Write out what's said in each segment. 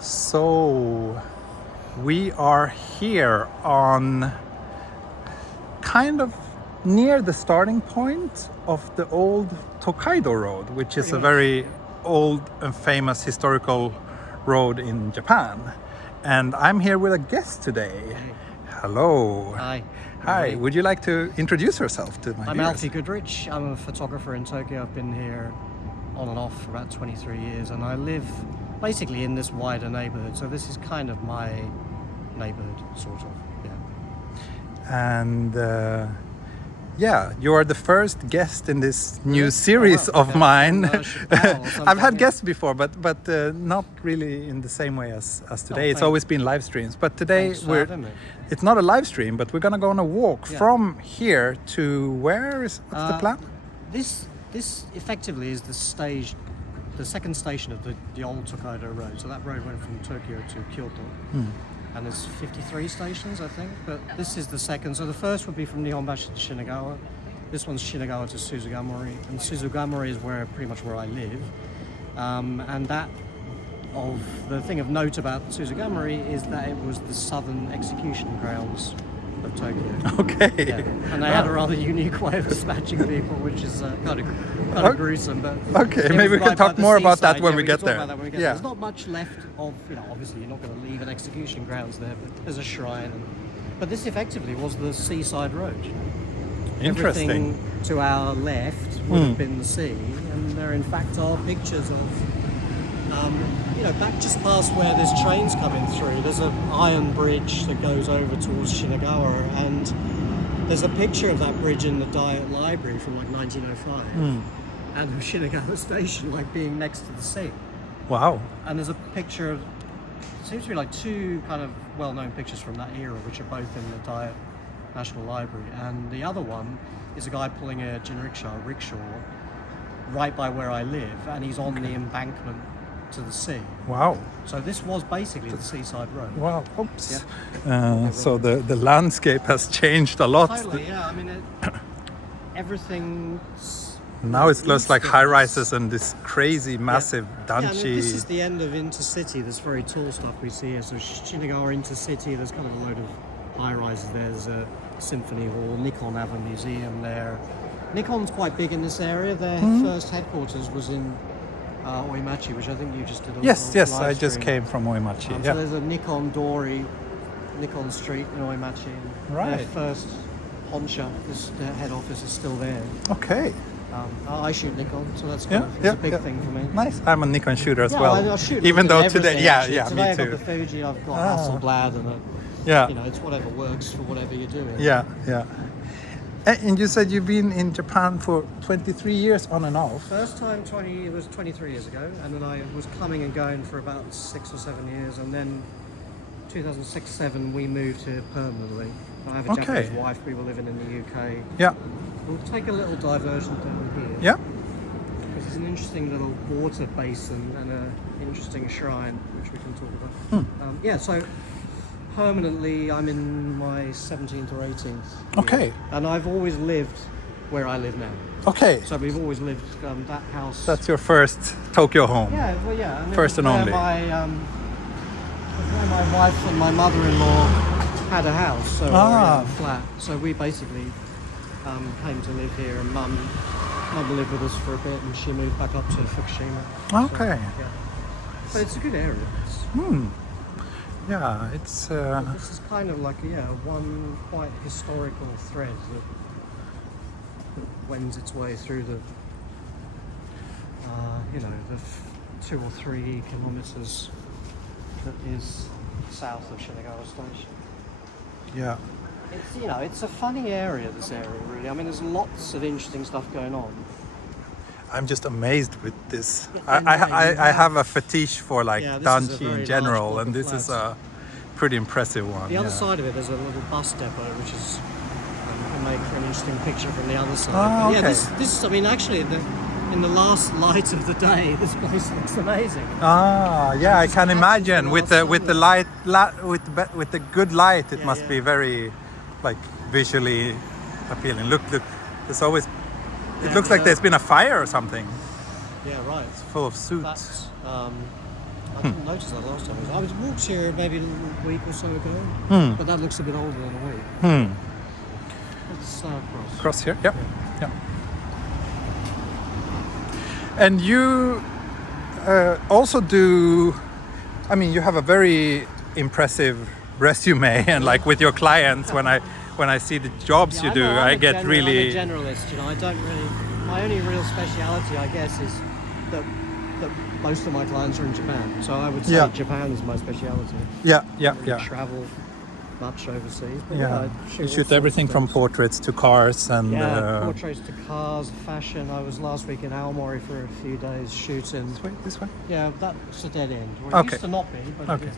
So we are here on kind of near the starting point of the old Tokaido Road, which is a very old and famous historical road in Japan. And I'm here with a guest today. Hello. Hi. Hi. Would you like to introduce yourself to my I'm viewers? Alfie Goodrich. I'm a photographer in Tokyo. I've been here on and off for about 23 years, and I live basically in this wider neighborhood. So this is kind of my neighborhood, sort of. Yeah. And you are the first guest in this new series of mine. I've had guests before, but not really in the same way as today. It's always been live streams, but today it's not a live stream, but we're gonna go on a walk from here to what's the plan? This effectively is the second station of the old Tokaido Road. So that road went from Tokyo to Kyoto. And there's 53 stations, I think, but this is the second. So the first would be from Nihonbashi to Shinagawa. This one's Shinagawa to Suzugamori, and Suzugamori is pretty much where I live. And the thing of note about Suzugamori is that it was the southern execution grounds of Tokyo. Okay. Yeah. And they had a rather unique way of dispatching people, which is kind of gruesome. But okay, maybe we can talk more about that when we get there. There's not much left of, obviously you're not going to leave an execution grounds there, but there's a shrine. But this effectively was the seaside road. Interesting. Everything to our left would have been the sea, and there in fact are pictures of back just past where there's trains coming through. There's an iron bridge that goes over towards Shinagawa, and there's a picture of that bridge in the Diet Library from like 1905, and of Shinagawa Station like being next to the sea. Wow. And there's a picture of, seems to be like two kind of well-known pictures from that era, which are both in the Diet National Library, and the other one is a guy pulling a rickshaw, right by where I live, and he's on the embankment to the sea. Wow. So this was basically the seaside road. Wow. Oops. Yeah. So the landscape has changed a lot. Totally, yeah. I mean, everything. Now it looks like high rises and this crazy, massive danchi. Yeah, I mean, this is the end of Intercity. This very tall stuff we see here. So Shinagawa Intercity. There's kind of a load of high rises there. There's a symphony hall, Nikon have a museum there. Nikon's quite big in this area. Their first headquarters was in Oimachi, which I think you just did. Yes, I just came from Oimachi. So there's a Nikon Dori, Nikon Street in Oimachi. Right. Their first Honsha, their head office is still there. Okay. I shoot Nikon, so that's kind of a big thing for me. Nice. I'm a Nikon shooter as well. I shoot even though today, today me I've got too. the Fuji, I've got Hasselblad, and it's whatever works for whatever you're doing. Yeah. And you said you've been in Japan for 23 years on and off. First time it was 23 years ago, and then I was coming and going for about 6 or 7 years, and then 2006-07 we moved here permanently. I have a Japanese wife, we were living in the UK. Yeah. We'll take a little diversion down here. Yeah. Because it's an interesting little water basin and an interesting shrine, which we can talk about. So permanently I'm in my 17th or 18th year. Okay. And I've always lived where I live now. Okay. So we've always lived that house. That's your first Tokyo home. Yeah, well, yeah. And first and only. Where my wife and my mother-in-law had a house, so a flat. So we basically came to live here, and Mum lived with us for a bit, and she moved back up to Fukushima. Okay. So, but it's a good area. Yeah, it's. This is kind of like one quite historical thread that wends its way through the the 2 or 3 kilometers that is south of Shinagawa Station. Yeah. It's a funny area, this area, really. I mean, there's lots of interesting stuff going on. I'm just amazed with this. I have a fetish for danchi in general, and this is a pretty impressive one. The other side of it, there's a little bus depot, which is you can make for an interesting picture from the other side. Okay. This I mean, actually, in the last light of the day, this place looks amazing. I can imagine with the light, with the good light, it must be very visually appealing. Look, there's always. It looks like there's been a fire or something. Yeah, right. It's full of suits. That's I didn't notice that last time. I was walked here maybe a week or so ago, but that looks a bit older than a week. Let's cross. Cross here. Yep. Yeah. And you also do. I mean, you have a very impressive resume, and like with your clients, when I see the jobs you do, I get really. I'm a generalist, you know. I don't really. My only real speciality, I guess, is that most of my clients are in Japan. So I would say Japan is my speciality. Yeah. I don't really travel much overseas. But Yeah. I You shoot everything from portraits to cars and. Portraits to cars, fashion. I was last week in Aomori for a few days shooting. This way. Yeah, that's a dead end. Well, it used to not be, but it is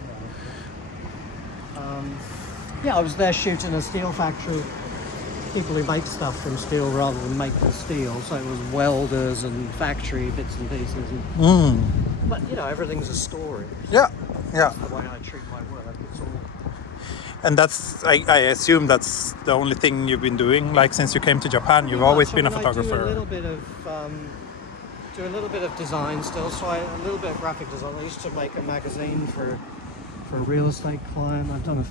now. Yeah, I was there shooting a steel factory. People who make stuff from steel rather than make the steel. So it was welders and factory bits and pieces. But you know, everything's a story. Yeah. That's the way I treat my work. It's all. And that's, I assume that's the only thing you've been doing, like since you came to Japan. You've always been a photographer. I do a little bit of design still. So a little bit of graphic design. I used to make a magazine for a real estate client. I've done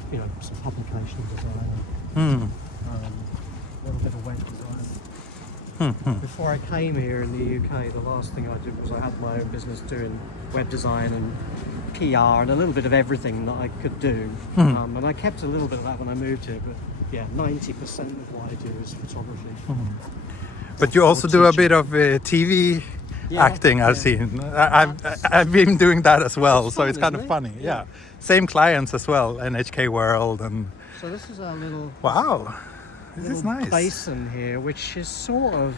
some publication design. A little bit of web design. Before I came here in the UK, the last thing I did was I had my own business doing web design and PR and a little bit of everything that I could do. And I kept a little bit of that when I moved here, but yeah, 90% of what I do is photography. But you also do a bit of TV acting, I've seen. I've been doing that as well, so it's kind of funny. Yeah. Same clients as well, NHK World and. So this is our little. Wow. This is nice. Basin here, which is sort of.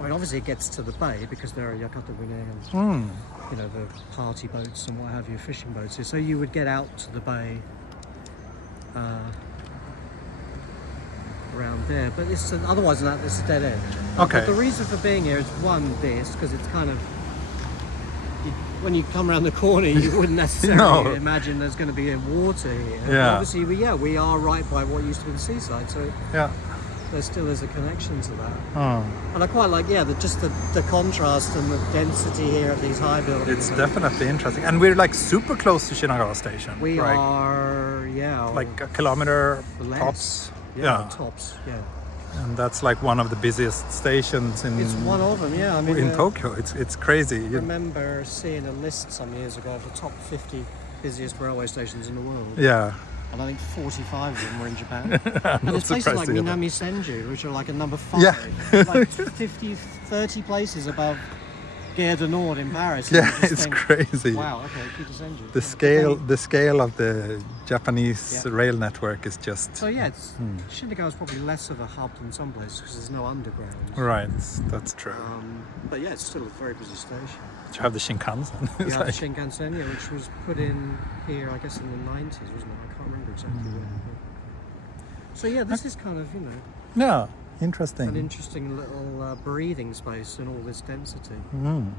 I mean, obviously it gets to the bay because there are yakata-gune, you know, the party boats and what have you, fishing boats here. So you would get out to the bay around there, but otherwise than that, it's a dead end. Okay. But the reason for being here is because it's kind of. When you come around the corner, you wouldn't necessarily imagine there's going to be water here. Yeah. Obviously, we are right by what used to be the seaside, so there still is a connection to that. And I quite like, the contrast and the density here of these high buildings. It's definitely interesting. And we're like super close to Shinagawa Station. We are, like a kilometer less. tops. Tops, And that's like one of the busiest stations in. It's one of them, I mean, in Tokyo. It's crazy. I remember seeing a list some years ago of the top 50 busiest railway stations in the world. Yeah. And I think 45 of them were in Japan. And there's places like Minami Senju, which are like a number 5. Yeah. Like 30 places above Gare du Nord in Paris. It's crazy. Wow, okay, Kita Senju. The scale of the Japanese rail network is just. So Shinagawa is probably less of a hub than some places because there's no underground. Right, that's true. But it's still a very busy station. You have the Shinkansen. The Shinkansen, which was put in here, I guess, in the 90s, wasn't it? I can't remember exactly when. So this is kind of, Yeah, interesting. an interesting little breathing space in all this density. And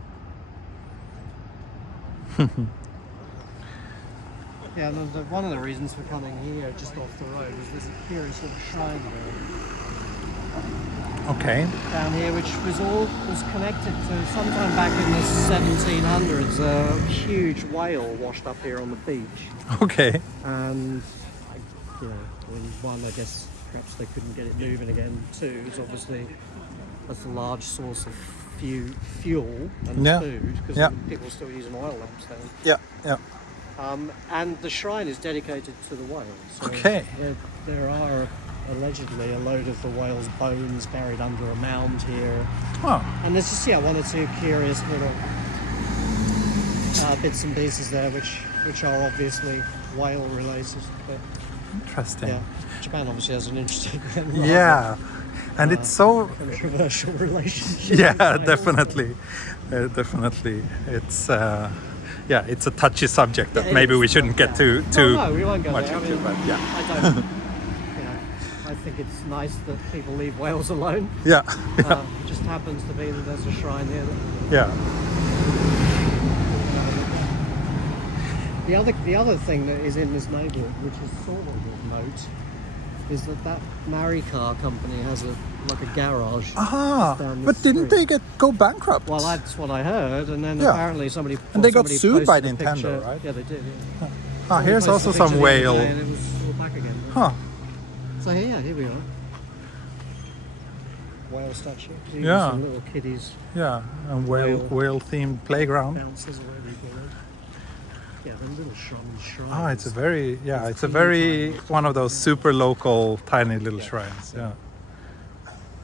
one of the reasons for coming here, just off the road, was there's a curious little shrine Okay. down here, which was connected to sometime back in the 1700s. A huge whale washed up here on the beach, Okay. and I guess perhaps they couldn't get it moving again. Two, it's obviously that's a large source of fuel and food because people are still using oil lamps there. Yeah. And the shrine is dedicated to the whales. So Okay. There are allegedly a load of the whale's bones buried under a mound here. Oh. And there's just one or two curious little bits and pieces there which are obviously whale related. But Interesting. Japan obviously has an interesting and it's so controversial relationship. Yeah, definitely. It's it's a touchy subject that maybe we shouldn't get too No, we won't go much there. into, but I don't. I think it's nice that people leave whales alone. Yeah. It just happens to be that there's a shrine here. The other thing that is in this neighbourhood, which is sort of remote, is that Mari car company has a garage. Ah, down the but didn't street. they go bankrupt? Well, that's what I heard, and then Yeah. apparently somebody. And they got somebody sued by posted a Nintendo, picture. right? Yeah, they did. Yeah. Ah, here's Somebody also posted a some picture the other whale. day and it was all back again. Huh. So here we are. Whale statue. These Yeah. are some little kiddies Yeah, and whale themed playground. bounces or whatever you call it. Yeah, the little shrines. Ah, it's a very it's a teeny very tiny. one of those super local tiny little shrines. Yeah.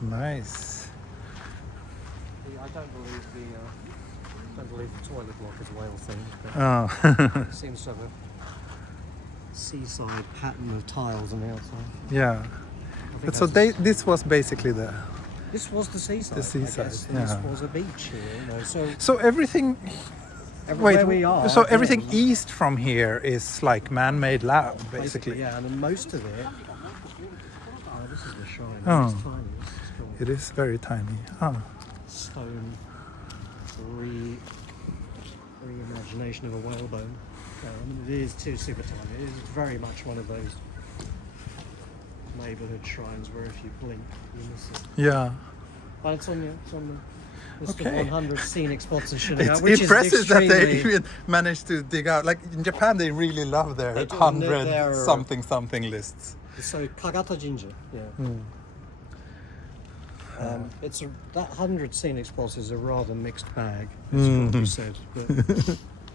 Nice. I don't believe the toilet block is whale themed, but Oh. it seems to have a seaside pattern of tiles on the outside. Yeah. I think But so that's- this was basically This was the seaside. The seaside, I guess, and this yeah. was a beach here, you know. So so everything. everywhere we are. So yeah, everything east from here is like man-made land, basically. Yeah, and then most of it. Oh, this is the shrine. Oh. It's tiny. This is cool. It is very tiny. Ah. Stone reimagination of a whalebone. I mean, it is too super tiny. It is very much one of those neighbourhood shrines where if you blink, you miss it. Yeah. But it's on the list Okay. of 100 scenic spots in Shinagawa, It's which impressive is that they extremely. even managed to dig out. Like in Japan, they really love their They do, 100 they're- something lists. So Kagata Jinja, yeah. It's that 100 scenic spots is a rather mixed bag, as what you said, but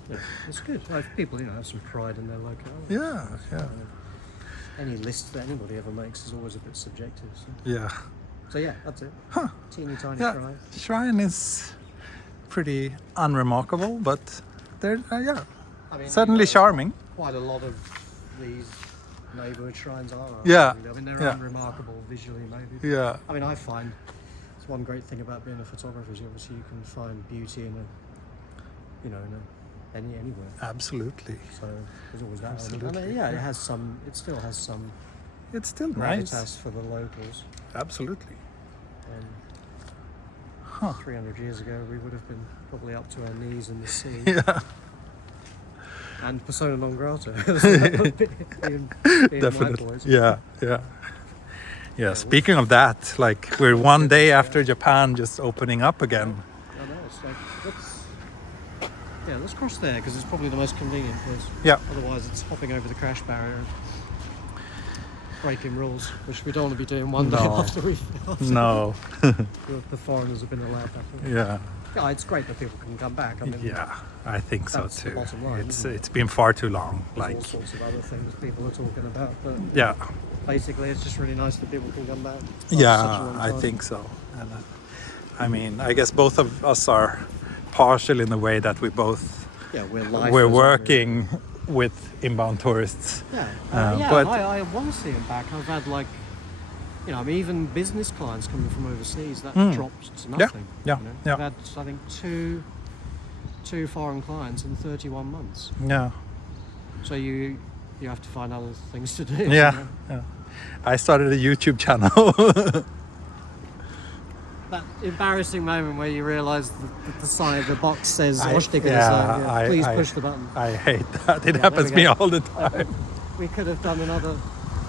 yeah, it's good. Like, people, have some pride in their locality. Yeah, yeah, Any list that anybody ever makes is always a bit subjective. yeah. So yeah, that's it. Huh. Teeny tiny Yeah, shrine. shrine is pretty unremarkable, but they're I mean, certainly charming. quite a lot of these neighbourhood shrines are. Yeah, I mean, they're yeah. unremarkable visually, maybe. Yeah, I mean, I find it's one great thing about being a photographer is obviously you can find beauty in anywhere. absolutely. So there's always that. Absolutely. I mean, yeah, it still has some It's still gravitas nice. for the locals. Absolutely. 300 years ago, we would have been probably up to our knees in the sea. Yeah, And persona non grata. being definitely. white boys. Yeah, yeah. Yeah, speaking of that, like we're one day after Japan just opening up again. I know, it's like, let's cross there because it's probably the most convenient place. Yeah. Otherwise, it's hopping over the crash barrier and breaking rules, which we don't want to be doing one day No. after No. the foreigners have been allowed back in. Yeah. Yeah, it's great that people can come back. I mean, Yeah, I think so That's the too. bottom line, isn't it? It's been far too long. there's Like, all sorts of other things people are talking about, but yeah, basically, it's just really nice that people can come back. after such a yeah, long I time. think so. And, I mean, I guess both of us are partial in the way that we both Yeah, we're we're working with inbound tourists. Yeah, but- I want to see them back. I've had I mean, even business clients coming from overseas that dropped to nothing. yeah, yeah. I've had, I think, two foreign clients in 31 months. Yeah, So you have to find other things to do. yeah, yeah. I started a YouTube channel. That embarrassing moment where you realise that the side of the box says I- Oshticker, yeah, please I- push the button. I hate that. It there happens we me go. all the time. We could have done another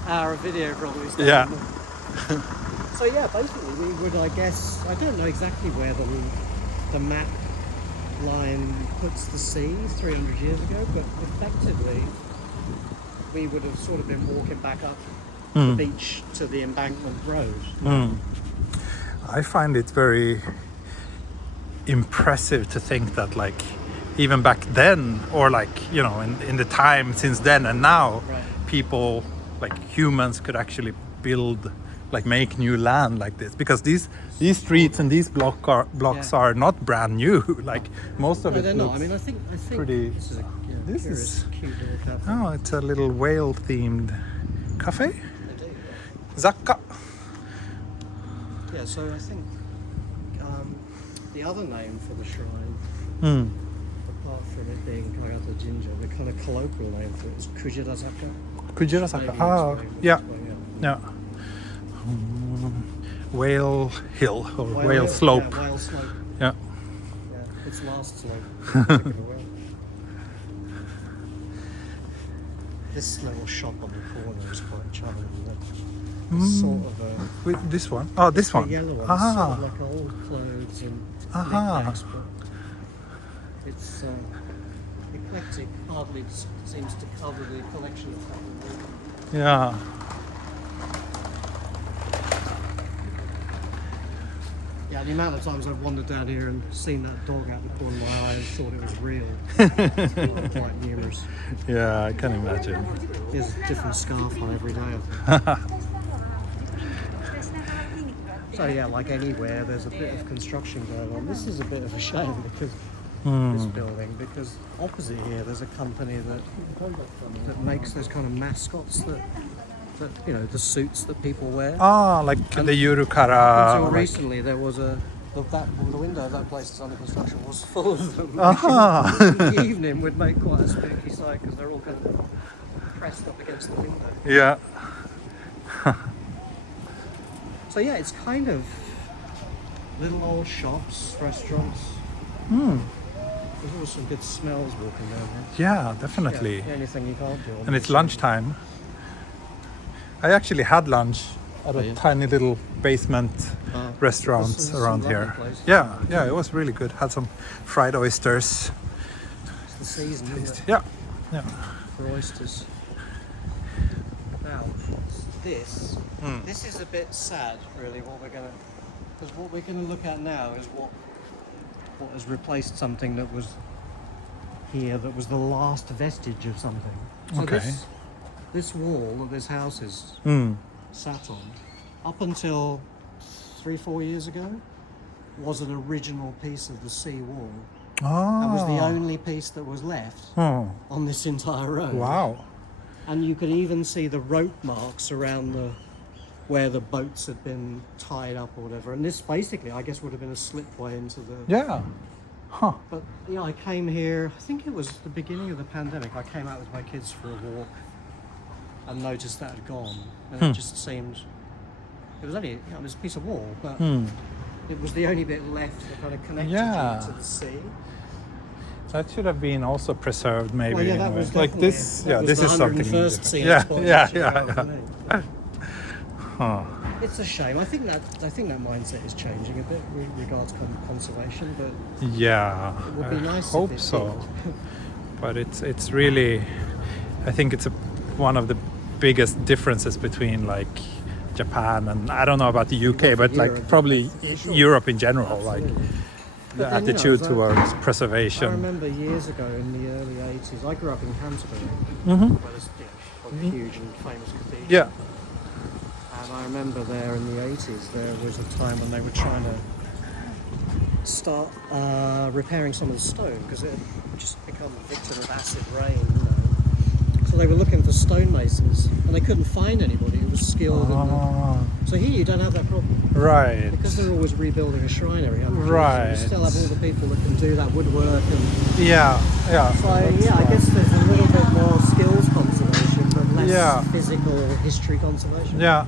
hour of video probably. Yeah. So yeah, basically we would, I guess, I don't know exactly where the map line puts the sea 300 years ago, but effectively we would have sort of been walking back up the beach to the embankment road. I find it very impressive to think that like even back then or like in the time since then and now Right. people like humans could actually build make new land like this because these streets and these blocks Yeah. are not brand new. Like most of No, it they're looks not. I mean, I think pretty- this is a This curious, is- cute little cafe. oh, it's a little whale themed cafe. They do, yeah. Zakka. Yeah, so I think the other name for the shrine, apart from it being Kagata Jinja, the kind of colloquial name for it is Kujirazaka. Kujirasaka. Maybe Oh, it's way- yeah. yeah. Yeah. Whale Hill or Whale Slope. Yeah, whale slope. Yeah. Yeah, it's last slope. Think of a whale. This little shop on the corner is quite charming. It's sort of a With this one? Oh, this the one. yellow one. It's Ah. sort of like old clothes and knickknacks, but it's eclectic. Hardly seems to cover the collection of stuff. Yeah. Yeah, the amount of times I've wandered down here and seen that dog out the corner of my eye and thought it was real. Quite numerous. Yeah, I can imagine. There's a different scarf on every day, I think. So yeah, like anywhere, there's a bit of construction going on. This is a bit of a shame because this building, because opposite here there's a company that makes those kind of mascots that you know, the suits that people wear. Ah, like And the Yurukara. Until like- recently, there was the window of that place that's under construction was full of them. Aha. In the evening would make quite a spooky sight because they're all kind of pressed up against the window. Yeah. So yeah, it's kind of little old shops, restaurants. There's always some good smells walking down here. Yeah, definitely. Yeah, anything you can't do. And it's lunchtime. I actually had lunch at a yeah? tiny little basement restaurant This is some around lovely here. place. Yeah, it was really good. Had some fried oysters. It's the season, isn't it, Yeah. for oysters. Now, this is a bit sad, really. Because what we're gonna look at now is what has replaced something that was here, that was the last vestige of something. So Okay. this wall that this house is sat on, up until 3-4 years ago, was an original piece of the sea wall. Oh. That was the only piece that was left Oh. on this entire road. Wow. And you could even see the rope marks around where the boats had been tied up or whatever. And this basically, I guess, would have been a slipway into the... Yeah. Huh. But yeah, I came here, I think it was the beginning of the pandemic. I came out with my kids for a walk and noticed that had gone. And it just seemed, it was only, you know, it was a piece of wall, but it was the only bit left that kind of connected Yeah. you to the sea. That should have been also preserved, maybe. Well, yeah, in a that way. was Like definitely- this. that Yeah, was this the is something. 101st scene Yeah, spot yeah, in Shinagawa for yeah. me. Huh. It's a shame. I think that mindset is changing a bit with regards to conservation, but Yeah. it would be nice hope if it so. did. But it's really, I think it's one of the biggest differences between like Japan and I don't know about the UK, but like Europe, probably for sure. Europe in general, like Absolutely. the But then, you know, attitude that- towards I preservation. remember years ago in the early 80s, I grew up in Canterbury, where there's a huge and famous cathedral. Yeah. And I remember there in the 80s, there was a time when they were trying to start repairing some of the stone because it had just become a victim of acid rain, you know. So they were looking for stonemasons and they couldn't find anybody who was skilled. Ah, So here you don't have that problem right. because they're always rebuilding a shrine every 100 years. Right. You still have all the people that can do that woodwork and Yeah. so yeah, I guess there's a little bit more skills conservation, but less Yeah. physical history conservation. Yeah.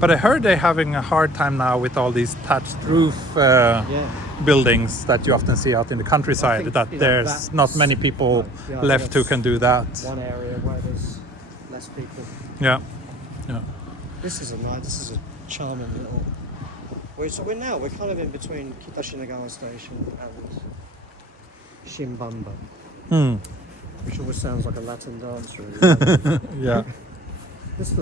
But I heard they're having a hard time now with all these thatched roof buildings that you often see out in the countryside. think, That you know, there's that's- not many people Yeah, I think left who that's can do that. One area where there's less people. Yeah. This is a charming little. We're kind of in between Kita Shinagawa Station and Shimbamba, which always sounds like a Latin dance, really. Yeah. This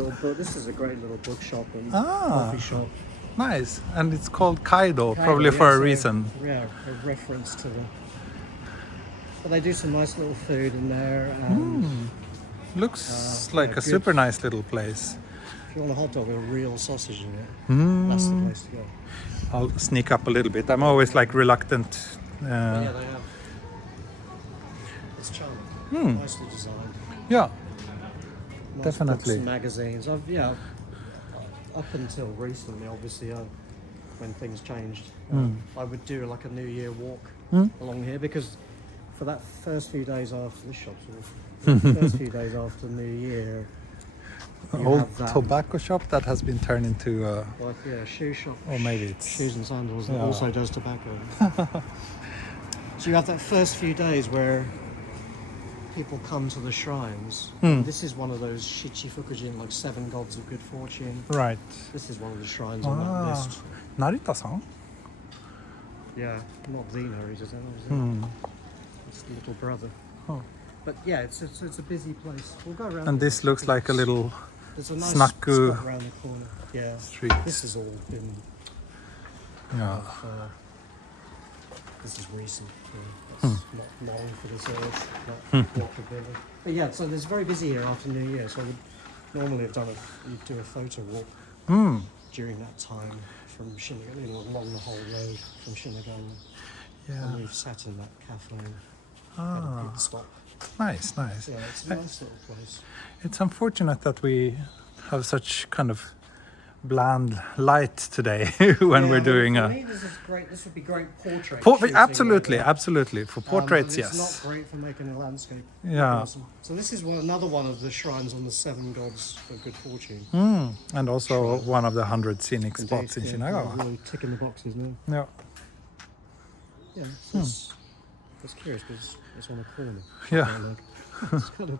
is a great little bookshop and Ah. coffee shop. Nice. And it's called Kaido, probably Kaido, for yeah, a so, reason. Yeah, a reference to the. But they do some nice little food in there, and Looks like yeah, a good. super nice little place. if you want a hot dog with a real sausage in it, Mm. that's the place to go. I'll sneak up a little bit. I'm always like reluctant. But yeah, they have. It's charming, nicely designed. Yeah. Nice Definitely. books and magazines. Up until recently, obviously, when things changed, I would do like a New Year walk along here because for that first few days after this shop's awful. First few days after New Year, you Old have that, tobacco shop that has been turned into like a shoe shop. or maybe it's Shoes and sandals that Yeah. also does tobacco. So you have that first few days where people come to the shrines. This is one of those Shichifukujin, like 7 gods of good fortune. Right. This is one of the shrines on that list. Narita-san? Yeah, not the narrator, is it? It's the little brother. Oh. But yeah, it's a busy place. We'll go around. And this looks like a little There's a nice snaku spot around the corner. Yeah. street. This has all been. Yeah. This is recent. Yeah. It's not long for this earth. Not walkability. But yeah, so it's very busy here after New Year. So I would normally have you'd do a photo walk during that time from Shinagawa, along the whole road from Shinagawa. Yeah. And we've sat in that cafe and had a pit stop. Nice. Yeah, it's a nice little place. It's unfortunate that we have such kind of bland light today when we're doing for me, this is great. This would be great portrait. absolutely. For portraits, but yes. It's not great for making a landscape. Yeah. So this is another one of the shrines on the 7 gods of good fortune. And also one of the 100 scenic spots in Shinagawa. Really ticking the boxes now. Yeah. Yeah, so it's curious because it's on a corner. Yeah. It's kind of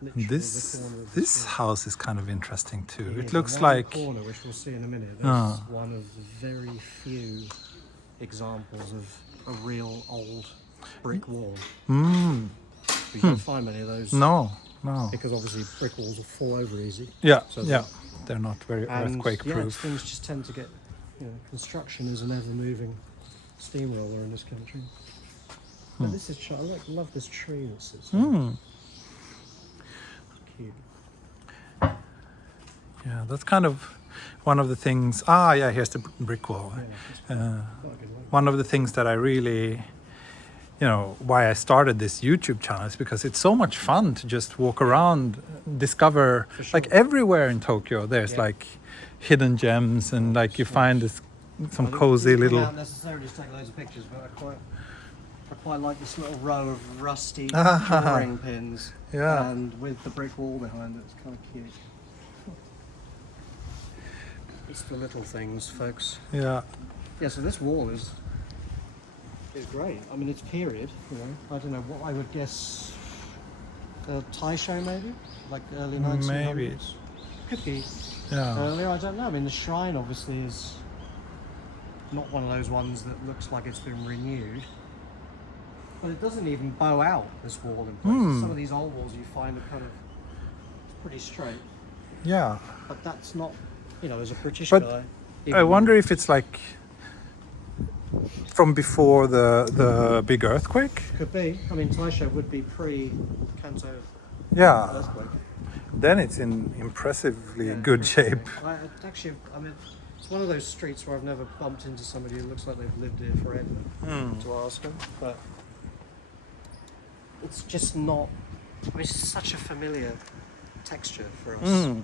literally the This corner of this house is kind of interesting too. Yeah, It looks the one like corner, which we'll see in a minute. There's one of the very few examples of a real old brick wall. You don't find many of those. no. Because obviously brick walls will fall over easy. Yeah, So yeah. They're not very And earthquake yeah, proof. things just tend to get, construction is an ever-moving steamroller in this country. But this is, I love this tree that sits there. Cute. Yeah, that's kind of one of the things. Yeah, here's the brick wall. Quite a good one. One of the things that I really, why I started this YouTube channel is because it's so much fun to just walk around, discover, like everywhere in Tokyo, there's like hidden gems and like you find some cozy little. Not necessarily just take loads of pictures, but I quite like this little row of rusty drawing pins. Yeah. And with the brick wall behind it, it's kind of cute. It's the little things, folks. Yeah. Yeah, so this wall is great. I mean, it's period, I don't know what I would guess. Taisho maybe? Like early 1900s? Maybe. Could be Yeah. earlier, I don't know. I mean, the shrine obviously is not one of those ones that looks like it's been renewed. But it doesn't even bow out, this wall in places. Some of these old walls you find are kind of pretty straight. Yeah. But that's not, as a British But guy. I wonder if it's like from before the big earthquake. Could be. I mean, Taisho would be pre-Kanto Yeah. earthquake. Then it's in impressively good shape. It's one of those streets where I've never bumped into somebody who looks like they've lived here forever to ask them. But it's just not. It's such a familiar texture for us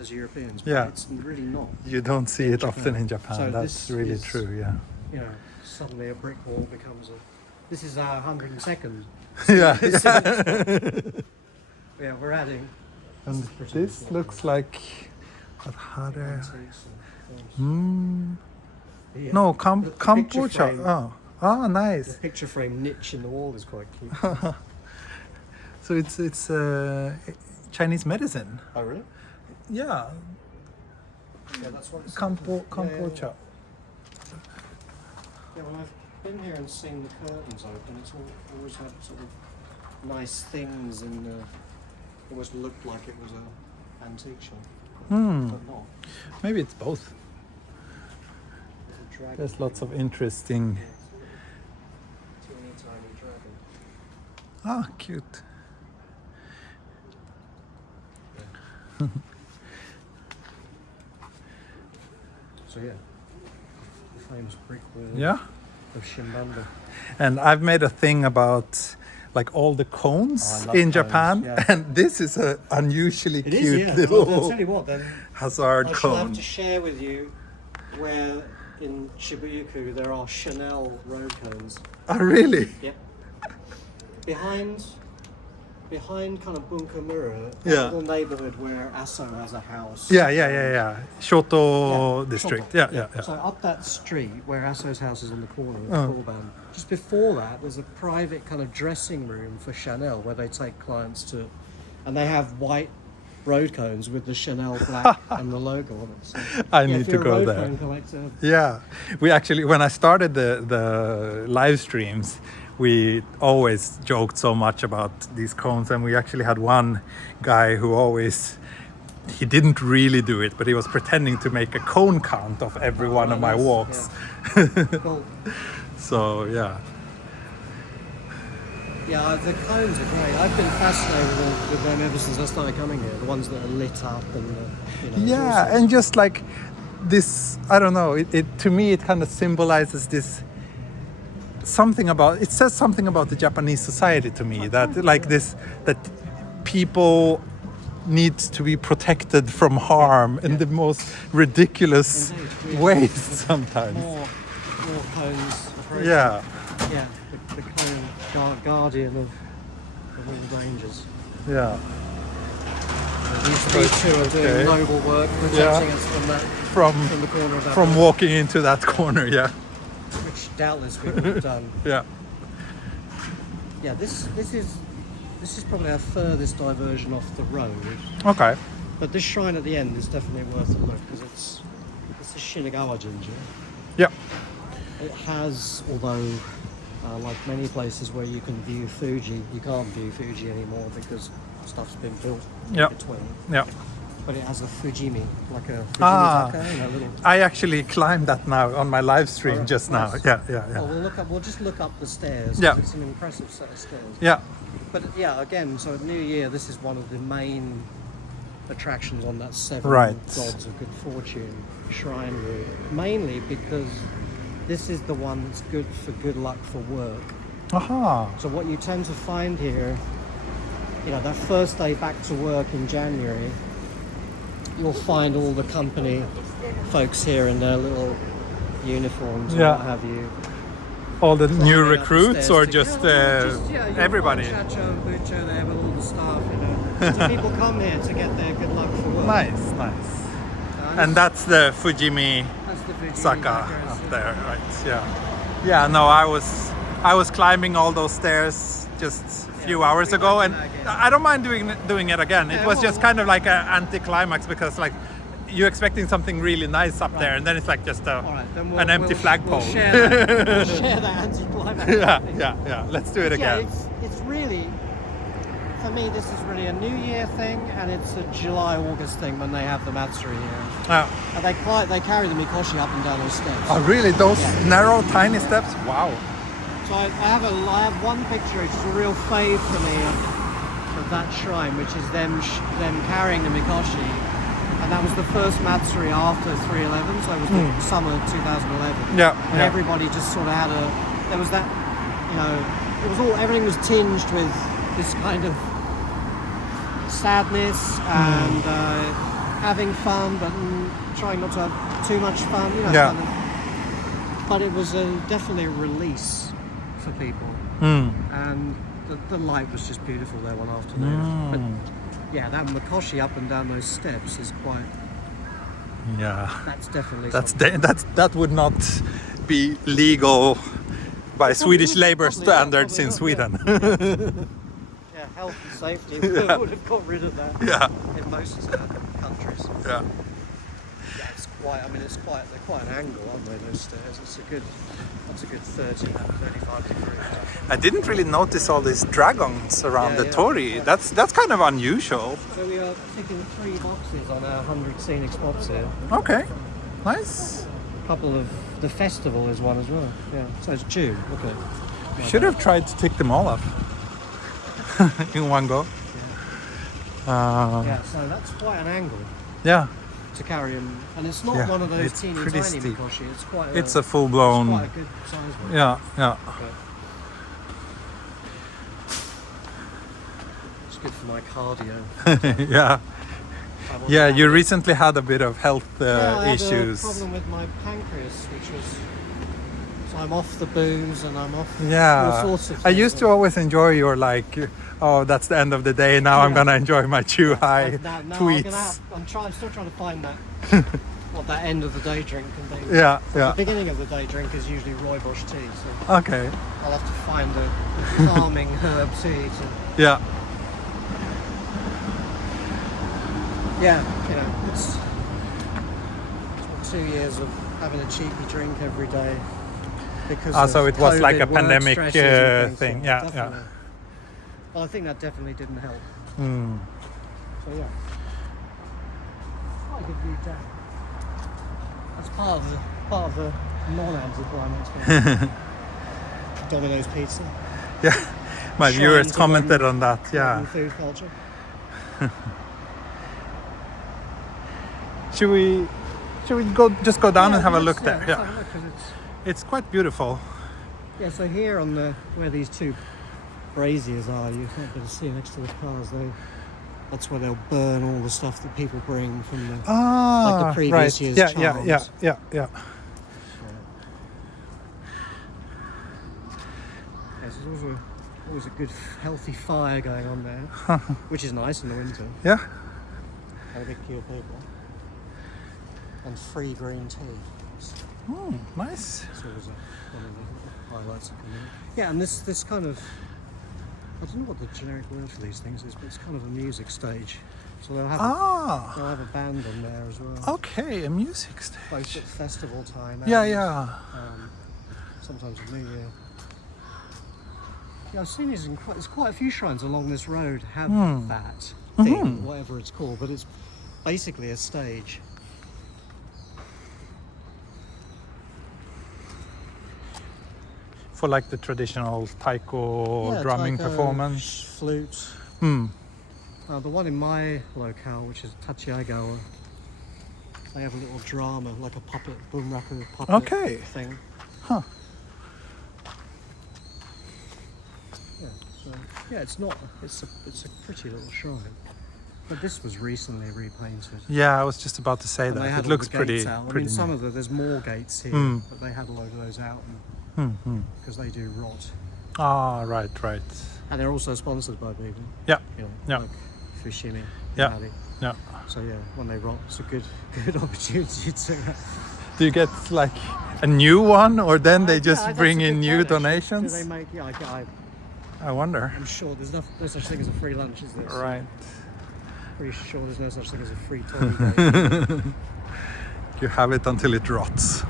as Europeans. But Yeah. it's really not. You don't see it often in Japan. So That's this really is- true. Yeah. Suddenly a brick wall becomes This is our 102nd. Yeah. Yeah, we're adding. And this looks like what Hare. antiques and things. Yeah. No, The picture kombucha. frame. Oh, The nice. picture frame niche in the wall is quite cute. So it's Chinese medicine. Oh, really? Yeah. Yeah, that's what it's Kombucha. Yeah, when I've been here and seen the curtains open, it's always had sort of nice things and almost looked like it was an antique shop. But not. Maybe it's both. Little dragon. There's lots of interesting. Teeny tiny dragon. Ah, cute. So yeah, the famous brick wall Yeah. of Shimbanda. And I've made a thing about like all the cones Oh, I love in cones, Japan, yeah. and this is a unusually It cute is, yeah. little Well, I'll tell you what then. hazard I shall have cone. to share with you where in Shibuya-ku there are Chanel road cones. Oh, really? Yep. Behind behind kind of Bunkamura, Yeah. little neighborhood where Aso has a house. Yeah. Shoto district. Shoto, Yeah. So up that street where Aso's house is on the corner of Oh. Korban, just before that, there's a private kind of dressing room for Chanel where they take clients to, and they have white road cones with the Chanel black and the logo on it. So, I yeah, need if to you're a go road there. cone collector, Yeah, we actually, when I started the live streams, we always joked so much about these cones, and we actually had one guy who always, he didn't really do it, but he was pretending to make a cone count of every one of my nice, walks. cool. So yeah, Yeah, the cones are great. I've been fascinated with them ever since I started coming here. The ones that are lit up and it's yeah, awesome. and just like this, I don't know, it to me it kind of symbolizes this something about, it says something about the Japanese society to me, that like this, that people need to be protected from harm in the most ridiculous Indeed. ways sometimes. More cones. Yeah, Yeah, the cone guardian of all dangers. yeah, These two are doing Okay. noble work, protecting us from the corner of that from building, walking into that corner. Yeah, which doubtless people have done. yeah. Yeah, this is probably our furthest diversion off the road. Okay. But this shrine at the end is definitely worth a look because it's a Shinagawa ginger. Yeah. It has, although like many places where you can view Fuji, you can't view Fuji anymore because stuff's been built Yeah. between. Yeah. But it has a Fujimi, like a Fujimi Ah. taka, you know, little. I actually climbed that now on my live stream Alright, just nice. now. Yeah, yeah, Well, yeah. we'll just look up the stairs. 'cause Yeah. It's an impressive set of stairs. Yeah. But yeah, again, so at New Year, this is one of the main attractions on that seven Right. gods of good fortune shrine route. Mainly because this is the one that's good for good luck for work. Aha. So what you tend to find here, you know, that first day back to work in January, you'll find all the company folks here in their little uniforms and Yeah. what have you. All the new climbing up the recruits stairs or to- just you'll everybody? find Chacho and Bucho there with all the staff, you know. So people come here to get their good luck for work. Nice, nice. And that's the Fujimi That's the Fujimi Saka Zaka, up there, right? Yeah. Yeah, no, I was climbing all those stairs just a few hours we ago, won't and do that again. I don't mind doing it again. Yeah, It was well, just kind of like an anticlimax because like you're expecting something really nice up there, and then it's like just All right, then an empty flagpole. We'll share that anti-climax. yeah. Let's do it Yeah, again. it's really, for me, this is really a New Year thing, and it's a July-August thing when they have the Matsuri here. And they carry the Mikoshi up and down those steps. Oh, really? Those Yeah. narrow, tiny steps? Wow. So I have one picture, which is a real fave for me of that shrine, which is them carrying the Mikoshi, and that was the first Matsuri after 311, so it was the summer of 2011. Yeah. And everybody just sort of had there was that, you know, everything was tinged with this kind of sadness and having fun, but trying not to have too much fun, you know. Yeah. Kind of. But it was definitely a release for people, and the light was just beautiful there one afternoon. But yeah, that Mikoshi up and down those steps is quite. Yeah. That's definitely. That would not be legal by Swedish labor probably not, standards probably in not, Sweden. Yeah, health and safety would have got rid of that. Yeah. In most countries. Yeah. Yeah, they're quite an angle, aren't they, those stairs? That's a good 35 degrees. I didn't really notice all these dragons around Yeah, the yeah. Tori. Yeah. That's kind of unusual. So we are ticking 3 boxes on our 100 scenic spots here. Okay. Nice. A couple of, the festival is one as well. Yeah, so it's June, okay. Should have tried to tick them all up in one go. Yeah, so that's quite an angle Yeah. to carry them. And it's not Yeah, one of those it's teeny pretty tiny steep. Mikoshi. It's quite It's a it's full-blown. quite a good size one. Yeah. It's good for my cardio. Yeah. Yeah, you recently had a bit of health I had issues. a problem with my pancreas, which was, so I'm off the booze and I'm off all Yeah. sorts of I things. used to always enjoy your like oh, that's the end of the day. Now I'm Yeah. gonna enjoy my Chu-Hai Now tweets. I'm still trying to find that what that end of the day drink can be. Yeah, The yeah. beginning of the day drink is usually rooibos tea, so Okay. I'll have to find a calming herb tea to. Yeah. Yeah, you know, it's 2 years of having a cheapy drink every day because of So it was like COVID a work pandemic stresses and things, thing. Yeah, yeah. definitely. Well, I think that definitely didn't help. Mm. So yeah, quite a good view down. That's part of the non-anti-crime experience. Domino's Pizza. Yeah. My Shrine viewers to commented modern- on that. Yeah. modern food culture. Should we just go down and have a look let's there? have Yeah. a look 'cause it's- It's quite beautiful. Yeah, so here on the where these two braziers are, you can't be able to see next to the cars. That's where they'll burn all the stuff that people bring from the. Ah, previous right. year's Yeah, yeah, yeah, charms. yeah, yeah. Yes, there's always a good healthy fire going on there, which is nice in the winter. Yeah. And a big queue of people. And free green tea. Nice. It's always one of the highlights of coming. Yeah, and this kind of, I don't know what the generic word for these things is, but it's kind of a music stage. So they'll have they'll have a band on there as well. Okay, a music Both stage. at festival time. Yeah, and, yeah. Sometimes at New Year. Yeah, I've seen these there's quite a few shrines along this road have that thing, whatever it's called, but it's basically a stage. For like the traditional taiko Yeah, drumming taiko, performance. flute. Hmm. The one in my locale, which is Tachiagawa, they have a little drama, like a puppet, bunraku puppet Okay. thing. Huh. Yeah, so yeah, it's a pretty little shrine. But this was recently repainted. Yeah, I was just about to say And they that. had It all looks the gates pretty. out. I pretty mean, some new. of there's more gates here, Mm. but they had a load of those out Hmm. because they do rot. Ah, right, right. And they're also sponsored by people. Yeah, You know, yeah. like Fushimi. Yeah. Yari. yeah. So yeah, when they rot, it's a good opportunity to. Do you get like a new one, or then they just that's bring a in good new point, actually. donations? Do they make? Yeah, I wonder. I'm sure there's no such thing as a free lunch, is there? So Right. pretty sure there's no such thing as a free toy. You have it until it rots.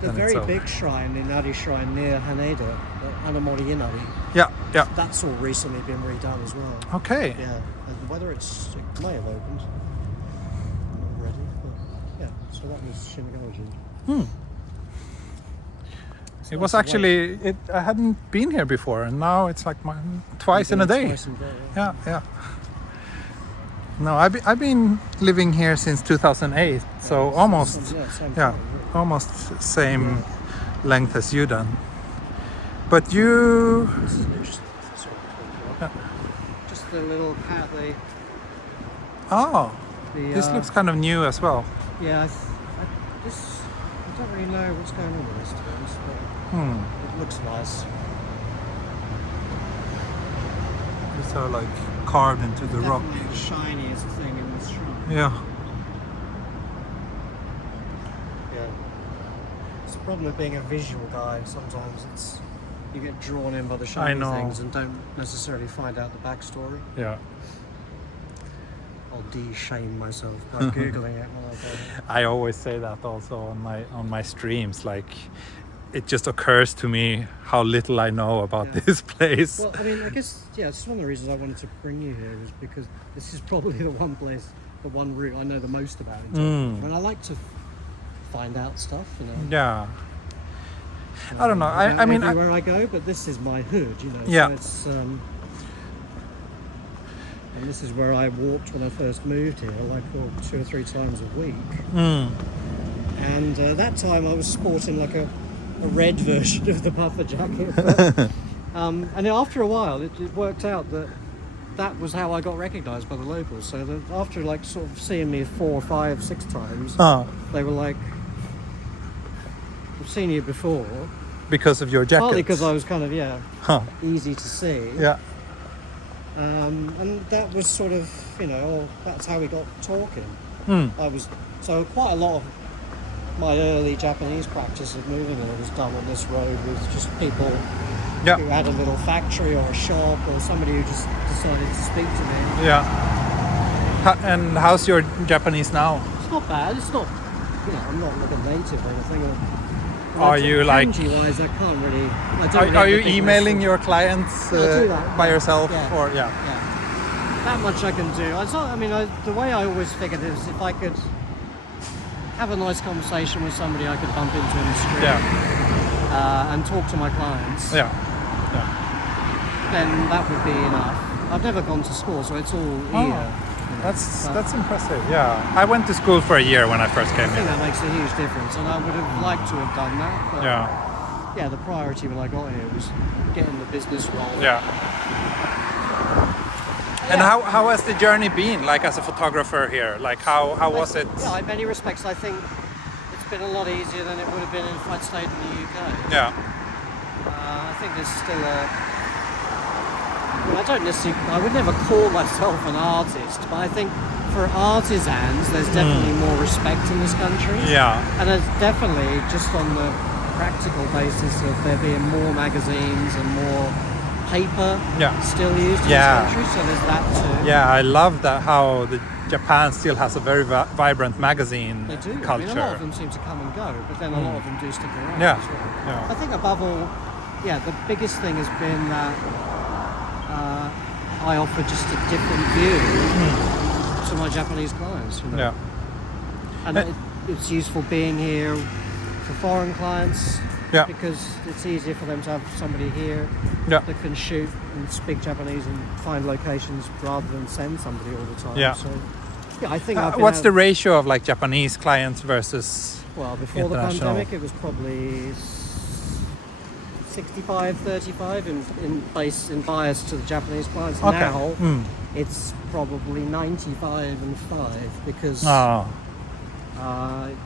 The And very it's over. big shrine, the Inari shrine near Haneda, the Anamori Inari, Yeah, yeah. that's all recently been redone as well. Okay. Yeah, and whether it may have opened already, but yeah, so that was Shinagawa. It was actually. I hadn't been here before, and now it's like twice in a day. Twice in a day, Yeah, yeah. No, I've been living here since 2008, so almost, same yeah, time, almost same length as you done. But you, This is an interesting sort of Yeah. just the little path they. this looks kind of new as well. Yeah, I don't really know what's going on with this, to be honest, but it looks nice. These are like carved into the rock. Definitely the shiniest thing in this shrine. Yeah. Yeah. It's the problem with being a visual guy. Sometimes you get drawn in by the shiny know. things and don't necessarily find out the backstory. Yeah. I'll de-shame myself by googling it when I go there. I always say that also on my streams. Like, it just occurs to me how little I know about Yeah. this place. Well, I mean, I guess it's one of the reasons I wanted to bring you here was because this is probably the one route I know the most about. In Tokyo. And I like to find out stuff, you know. Yeah. I don't know. I mean, everywhere I go, but this is my hood, you know. Yeah. So it's, and this is where I walked when I first moved here, like 2 or 3 times a week. And that time I was sporting like a red version of the puffer jacket. But, and after a while, it worked out that was how I got recognised by the locals. So that after like sort of seeing me 4, 5, 6 times, they were like, "We've seen you before." Because of your jacket. Partly because I was kind of Huh. easy to see. Yeah. And that was sort of, that's how we got talking. Hmm. So quite a lot of my early Japanese practice of moving there was done on this road with just people Yeah. who had a little factory or a shop or somebody who just decided to speak to me. Yeah. And how's your Japanese now? It's not bad. It's not, I'm not like a native or anything. Are you like? Kanji-wise, I can't really. I don't Are read you the big emailing lists. your clients I do that, by yeah. yourself Yeah. or yeah? Yeah. That much I can do. The way I always figured is if I could have a nice conversation with somebody I could bump into in the street Yeah. and talk to my clients, Yeah. then that would be enough. I've never gone to school, so it's all Oh. ear. That's impressive. Yeah. I went to school for a year when I first came I think here. that makes a huge difference, and I would have liked to have done that. But Yeah. the priority when I got here was getting the business role. Yeah. And how has the journey been, like as a photographer here? Like how was it? Yeah, in many respects, I think it's been a lot easier than it would have been if I'd stayed in the UK. Yeah. I think there's still I would never call myself an artist, but I think for artisans, there's definitely more respect in this country. Yeah. And there's definitely, just on the practical basis of there being more magazines and more paper still used in this country, so there's that too. Yeah, I love that how Japan still has a very vibrant magazine They do. culture. A lot of them seem to come and go, but then a lot of them do stick around Yeah. as well. Yeah. I think above all, the biggest thing has been that I offer just a different view to my Japanese clients. Yeah. And it's useful being here for foreign clients because it's easier for them to have somebody here that can shoot and speak Japanese and find locations rather than send somebody all the time. Yeah. So, I think What's the ratio of like Japanese clients versus before the international? pandemic, it was probably 65-35 in bias to the Japanese clients. Okay. Now it's probably 95-5 because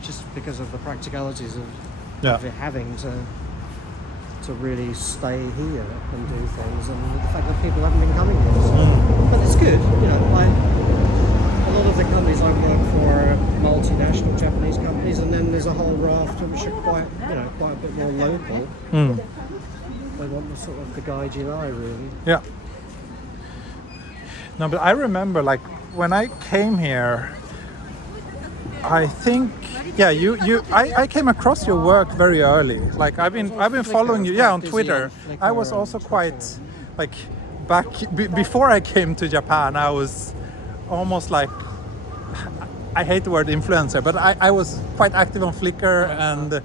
just because of the practicalities of it having to really stay here and do things, and the fact that people haven't been coming here. So. But it's good, a lot of the companies I work for are multinational Japanese companies, and then there's a whole raft which are quite a bit more local. They want the sort of the gaijin eye, really. Yeah. No, but I remember like when I came here, I think I came across your work very early. Like I've been following you on Twitter. I was also quite like before I came to Japan, I was almost like, I hate the word influencer, but I was quite active on Flickr, and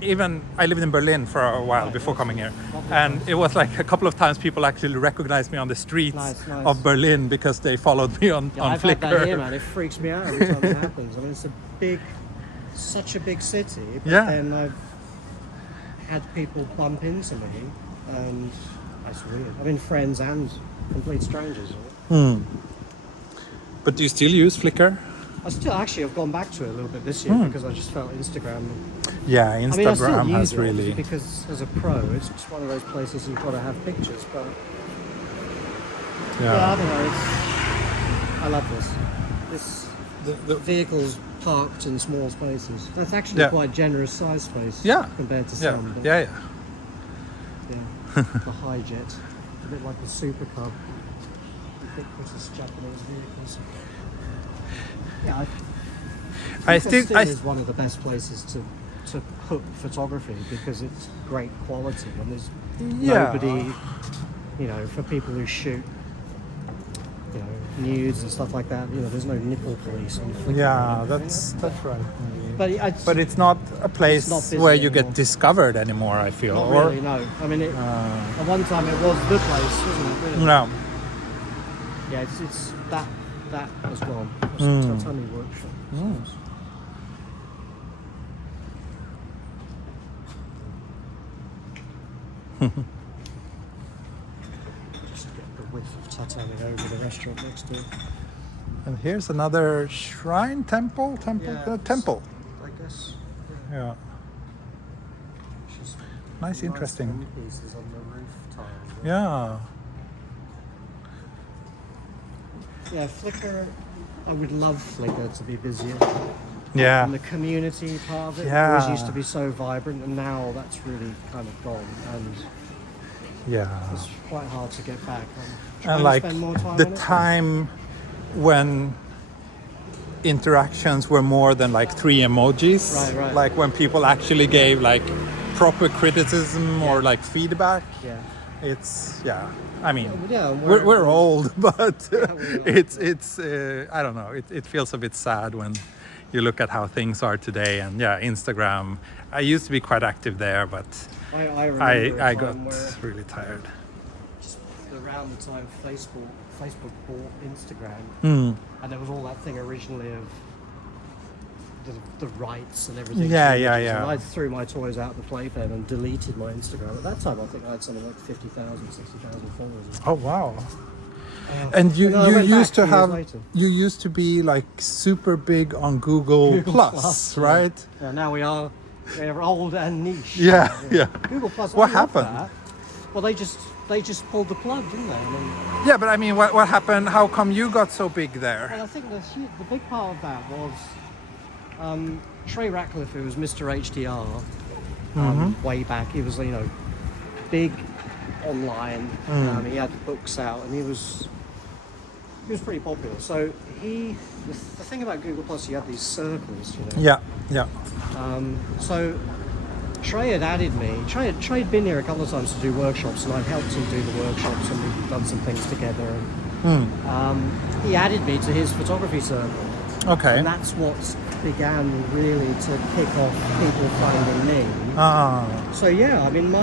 even I lived in Berlin for a while before coming here, and it was like a couple of times people actually recognized me on the streets of Berlin because they followed me on I've Flickr. had that here, man. It freaks me out every time it happens. I mean, it's such a big city, but then I've had people bump into me, and that's weird. I mean, friends and complete strangers. But do you still use Flickr? I've gone back to it a little bit this year because I just felt Instagram. Yeah, I still Instagram use has it, really. because as a pro, it's just one of those places you've got to have pictures. But I don't know. I love this. The vehicles parked in small spaces. That's actually quite generous size space. Compared to some. But Yeah. the high jet, a bit like the Super Cub. Ubiquitous Japanese vehicles. Yeah, I think is one of the best places to put photography because it's great quality and there's nobody, for people who shoot, nudes and stuff like that. There's no nipple police on Flickr. Yeah, that's right. But it's not a place busy where you anymore. get discovered anymore, I feel. Not really, no. I mean, at one time it was the place, wasn't it? Really? No. Yeah, it's that as well. It's a tatami workshop. Just get the width of tatami over the restaurant next to it. And here's another shrine, temple, temple. I guess. Yeah. Nice, interesting. Pieces on the roof tiles. Yeah. Yeah, Flickr. I would love Flickr to be busier. Yeah. And the community part of it Yeah. always used to be so vibrant, and now that's really kind of gone, and Yeah. it's quite hard to get back. I'm trying And to like spend more time the on it. time when interactions were more than like 3 emojis. Right. Like when people actually gave like proper criticism or Yeah. like feedback. Yeah. It's I mean, Yeah, we're old, but Yeah, we are. it's I don't know. It feels a bit sad when you look at how things are today. And yeah, Instagram. I used to be quite active there, but I remember a I time got where really tired. just around the time Facebook bought Instagram, Hmm. and there was all that thing originally of the rights and everything. Yeah, to yeah, images, yeah. And I threw my toys out the playpen and deleted my Instagram. At that time, I think I had something like 50,000, 60,000 followers. Oh wow. And you And I went used back to 2 years have later. you used to be like super big on Google Plus, yeah. right? Yeah, now we're old and niche. Yeah, yeah. Google Plus. What I love happened? that. Well, they just pulled the plug, didn't they? I mean, Yeah, but I mean, what happened? How come you got so big there? well, I think the big part of that was Trey Ratcliffe, who was Mr. HDR way back. He was, big online. He had books out, and he was pretty popular. So the thing about Google Plus, you have these circles, Yeah, yeah. So Trey had added me. Trey had been here a couple of times to do workshops, and I'd helped him do the workshops, and we'd done some things together. And, he added me to his photography circle, Okay. and that's what began really to kick off people finding me. So yeah, I mean, the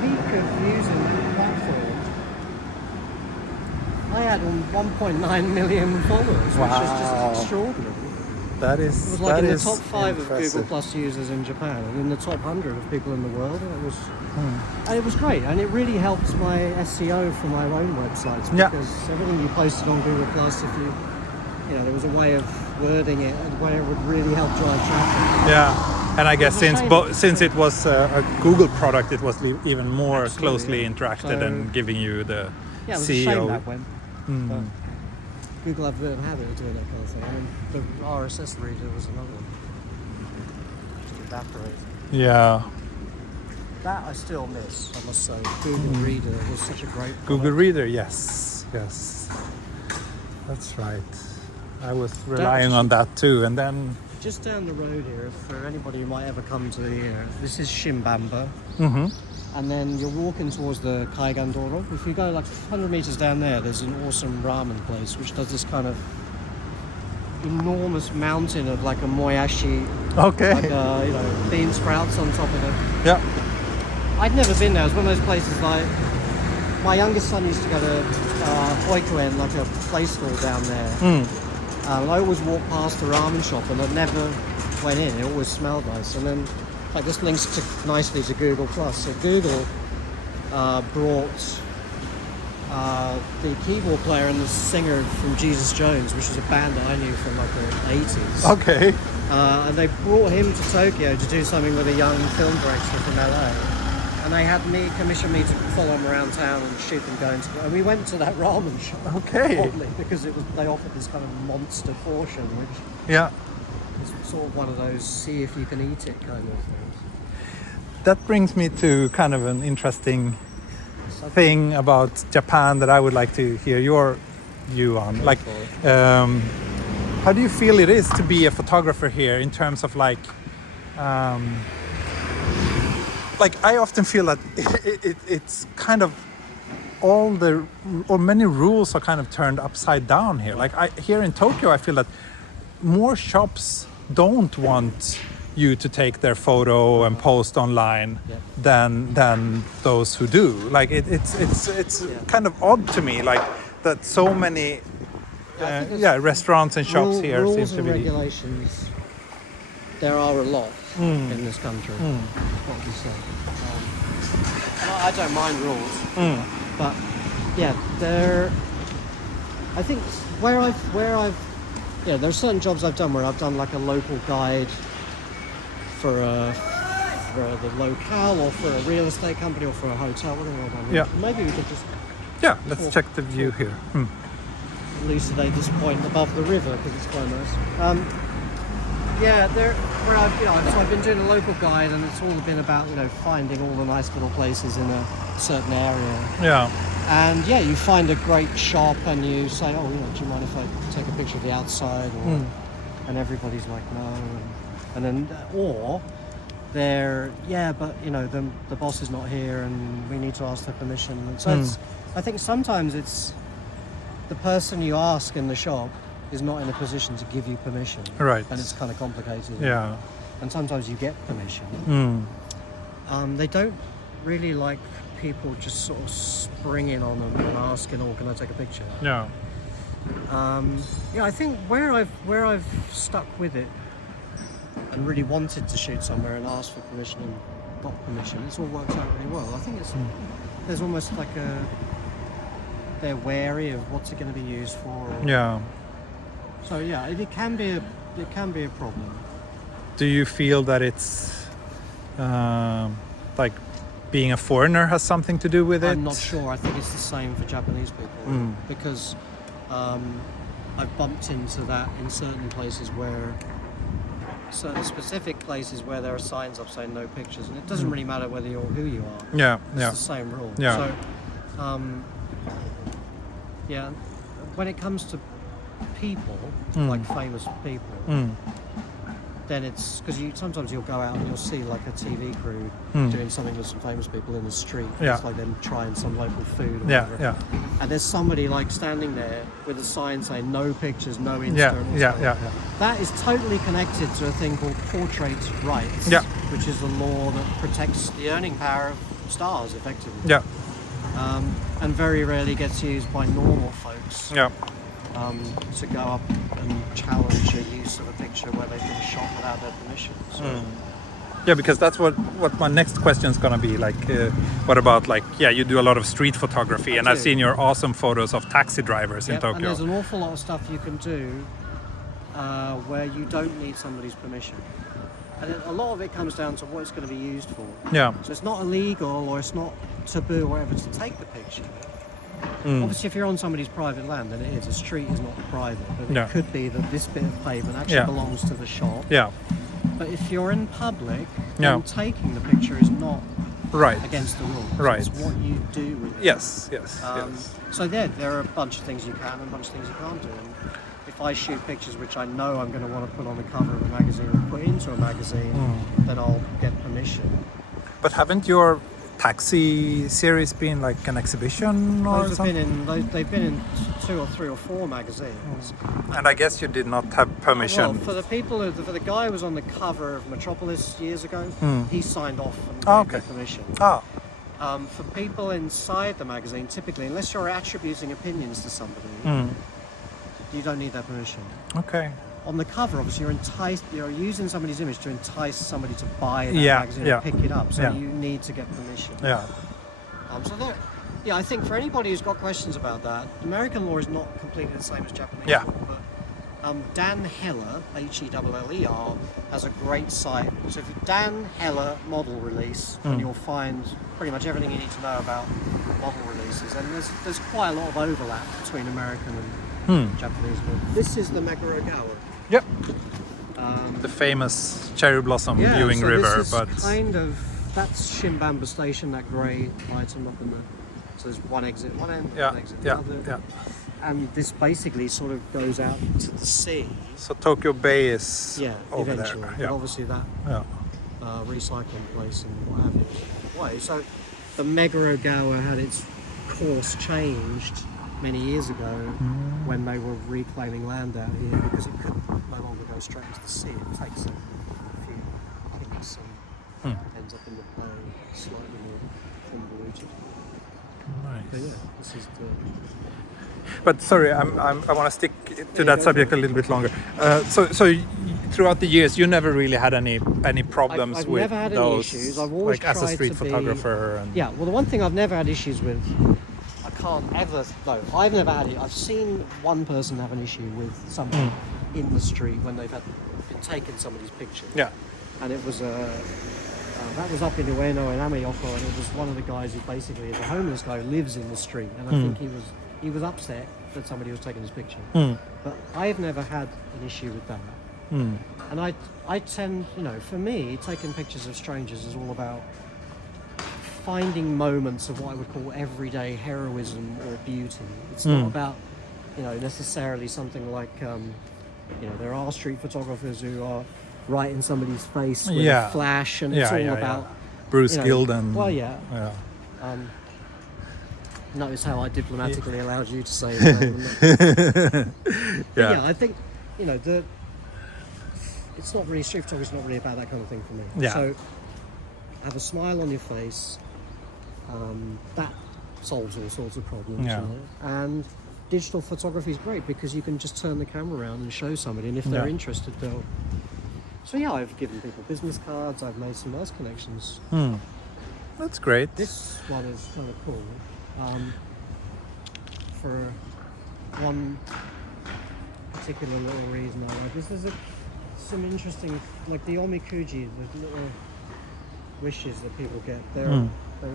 peak of using the platform, I had 1.9 million followers, which is Wow. just extraordinary. That is. It was like that in the is top 5 of impressive. Google Plus users in Japan, and in the top 100 of people in the world. And it was great, and it really helped my SEO for my own websites, Yeah. because everything you posted on Google Plus, if you there was a way of wording it where it would really help drive traffic. Yeah, and I guess It was a shame. since it was a Google product, it was even more Absolutely, closely yeah. interacted So- and giving you the Yeah, it was CEO. a shame that went. But Google have a bit of a habit of doing that kind of thing. I mean, the RSS reader was another one. Just evaporated. Yeah, That I still miss, I must say. Google Reader was such a great Google product. Reader. Yes, that's right. I was relying on that too, and then Just down the road here, for anybody who might ever come to here, this is Shimbamba. And then you're walking towards the Kaigandoro. If you go like 100 meters down there, there's an awesome ramen place which does this kind of enormous mountain of like a moyashi, okay. like bean sprouts on top of it. Yeah. I'd never been there. It was one of those places like my youngest son used to go to Hoikuen, like a play school down there. And I always walked past the ramen shop and I never went in. It always smelled nice. And then like this links nicely to Google Plus. So Google brought the keyboard player and the singer from Jesus Jones, which was a band that I knew from like the 80s. Okay. And they brought him to Tokyo to do something with a young film director from LA. And they had me commission me to follow him around town and shoot them going to. And we went to that ramen shop. Okay. Oddly, because they offered this kind of monster portion, which Yeah. is sort of one of those see if you can eat it kind of things. That brings me to kind of an interesting thing about Japan that I would like to hear your view on. Like, how do you feel it is to be a photographer here in terms of like I often feel that it's kind of many rules are kind of turned upside down here. Like here in Tokyo, I feel that more shops don't want you to take their photo and post online than those who do. Like it's kind of odd to me, like that so many restaurants and shops here rules seem to and be. regulations. There are a lot in this country. What would you say? I don't mind rules, but yeah, I think where I've there's certain jobs I've done where I've done like a local guide for the locale or for a real estate company or for a hotel. Whatever I've done. Yeah. Maybe we could just Yeah, let's check the view here. elucidate this point above the river because it's quite nice. So I've been doing a local guide, and it's all been about finding all the nice little places in a certain area. Yeah. And yeah, you find a great shop, and you say, "Oh, do you mind if I take a picture of the outside?" And everybody's like, "No," and then or they're but the boss is not here, and we need to ask their permission. And so I think sometimes it's the person you ask in the shop is not in a position to give you permission. Right. And it's kind of complicated. Yeah. And sometimes you get permission. They don't really like people just sort of springing on them and asking, "Oh, can I take a picture?" Yeah. I think where I've stuck with it and really wanted to shoot somewhere and asked for permission and got permission, it's all worked out really well. I think there's almost like they're wary of what's it going to be used for. So yeah, it can be a problem. Do you feel that it's like being a foreigner has something to do with it? I'm not sure. I think it's the same for Japanese people because I've bumped into that in certain places certain specific places where there are signs up saying no pictures, and it doesn't really matter who you are. It's the same rule. So when it comes to people, like famous people, then it's because sometimes you'll go out and you'll see like a TV crew doing something with some famous people in the street. It's like them trying some local food or whatever. And there's somebody like standing there with a sign saying no pictures, no Insta. That is totally connected to a thing called portrait rights, which is the law that protects the earning power of stars effectively. And very rarely gets used by normal folks. To go up and challenge the use of a picture where they've been shot without their permission. So. Yeah, because that's what my next question is going to be. Like, what about you do a lot of street photography, and I've seen your awesome photos of taxi drivers in Tokyo. And there's an awful lot of stuff you can do where you don't need somebody's permission. And a lot of it comes down to what it's going to be used for. So it's not illegal or it's not taboo or whatever to take the picture. Obviously, if you're on somebody's private land, then it is. A street is not private, but it could be that this bit of pavement actually belongs to the shop. But if you're in public, then taking the picture is not against the rules. It's what you do with it. Yes. So there are a bunch of things you can and a bunch of things you can't do. And if I shoot pictures which I know I'm going to want to put on the cover of a magazine or put into a magazine, then I'll get permission. But haven't your taxi series been like an exhibition or something? They've been in 2 or 3 or 4 magazines. And I guess you did not have permission. Well, for the guy who was on the cover of Metropolis years ago, he signed off and gave me permission. For people inside the magazine, typically, unless you're attributing opinions to somebody, you don't need their permission. On the cover, obviously, you're using somebody's image to entice somebody to buy that magazine and pick it up, so you need to get permission. I think for anybody who's got questions about that, American law is not completely the same as Japanese law, but Dan Heller, Heller, has a great site. So if you Dan Heller model release, and you'll find pretty much everything you need to know about model releases, and there's quite a lot of overlap between American and Japanese law. This is the Megarogawa. The famous cherry blossom viewing river. This is that's Shimbamba Station, that grey item up in there. So there's one exit, one end, one exit, another. And this basically sort of goes out to the sea. So Tokyo Bay is over eventually. there. But obviously that recycling place and what have you. Way. So the Megarogawa had its course changed many years ago when they were reclaiming land out here because it could no longer go straight into the sea. It takes a few hits and ends up in the bay slightly more convoluted. Nice. But yeah, this is the... But sorry, I want to stick to that subject a little bit longer. So throughout the years, you never really had any problems I've with never had those, any issues. I've always like as a street photographer. And... Yeah, well, the one thing I've never had issues with, I've never had it. I've seen one person have an issue with someone in the street when they've been taking somebody's picture. And it was that was up in Ueno in Amayoko, and it was one of the guys who basically is a homeless guy who lives in the street, and I think he was upset that somebody was taking this picture. Mm. But I've never had an issue with that. Mm. And I tend, you know, for me, taking pictures of strangers is all about finding moments of what I would call everyday heroism or beauty. It's not about, you know, necessarily something like, you know, there are street photographers who are right in somebody's face with a flash, and it's all about Bruce you know, Gilden. Well, yeah. Yeah. Notice how I diplomatically allowed you to say that. Yeah, I think, you know, it's not really, street photography is not really about that kind of thing for me. Yeah. So have a smile on your face. That solves all sorts of problems. Yeah. You know? And digital photography is great because you can just turn the camera around and show somebody, and if they're interested, they'll. So yeah, I've given people business cards. I've made some nice connections. That's great. This one is kind of cool. For one particular little reason I like this. There's some interesting, like the omikuji, the little wishes that people get. They're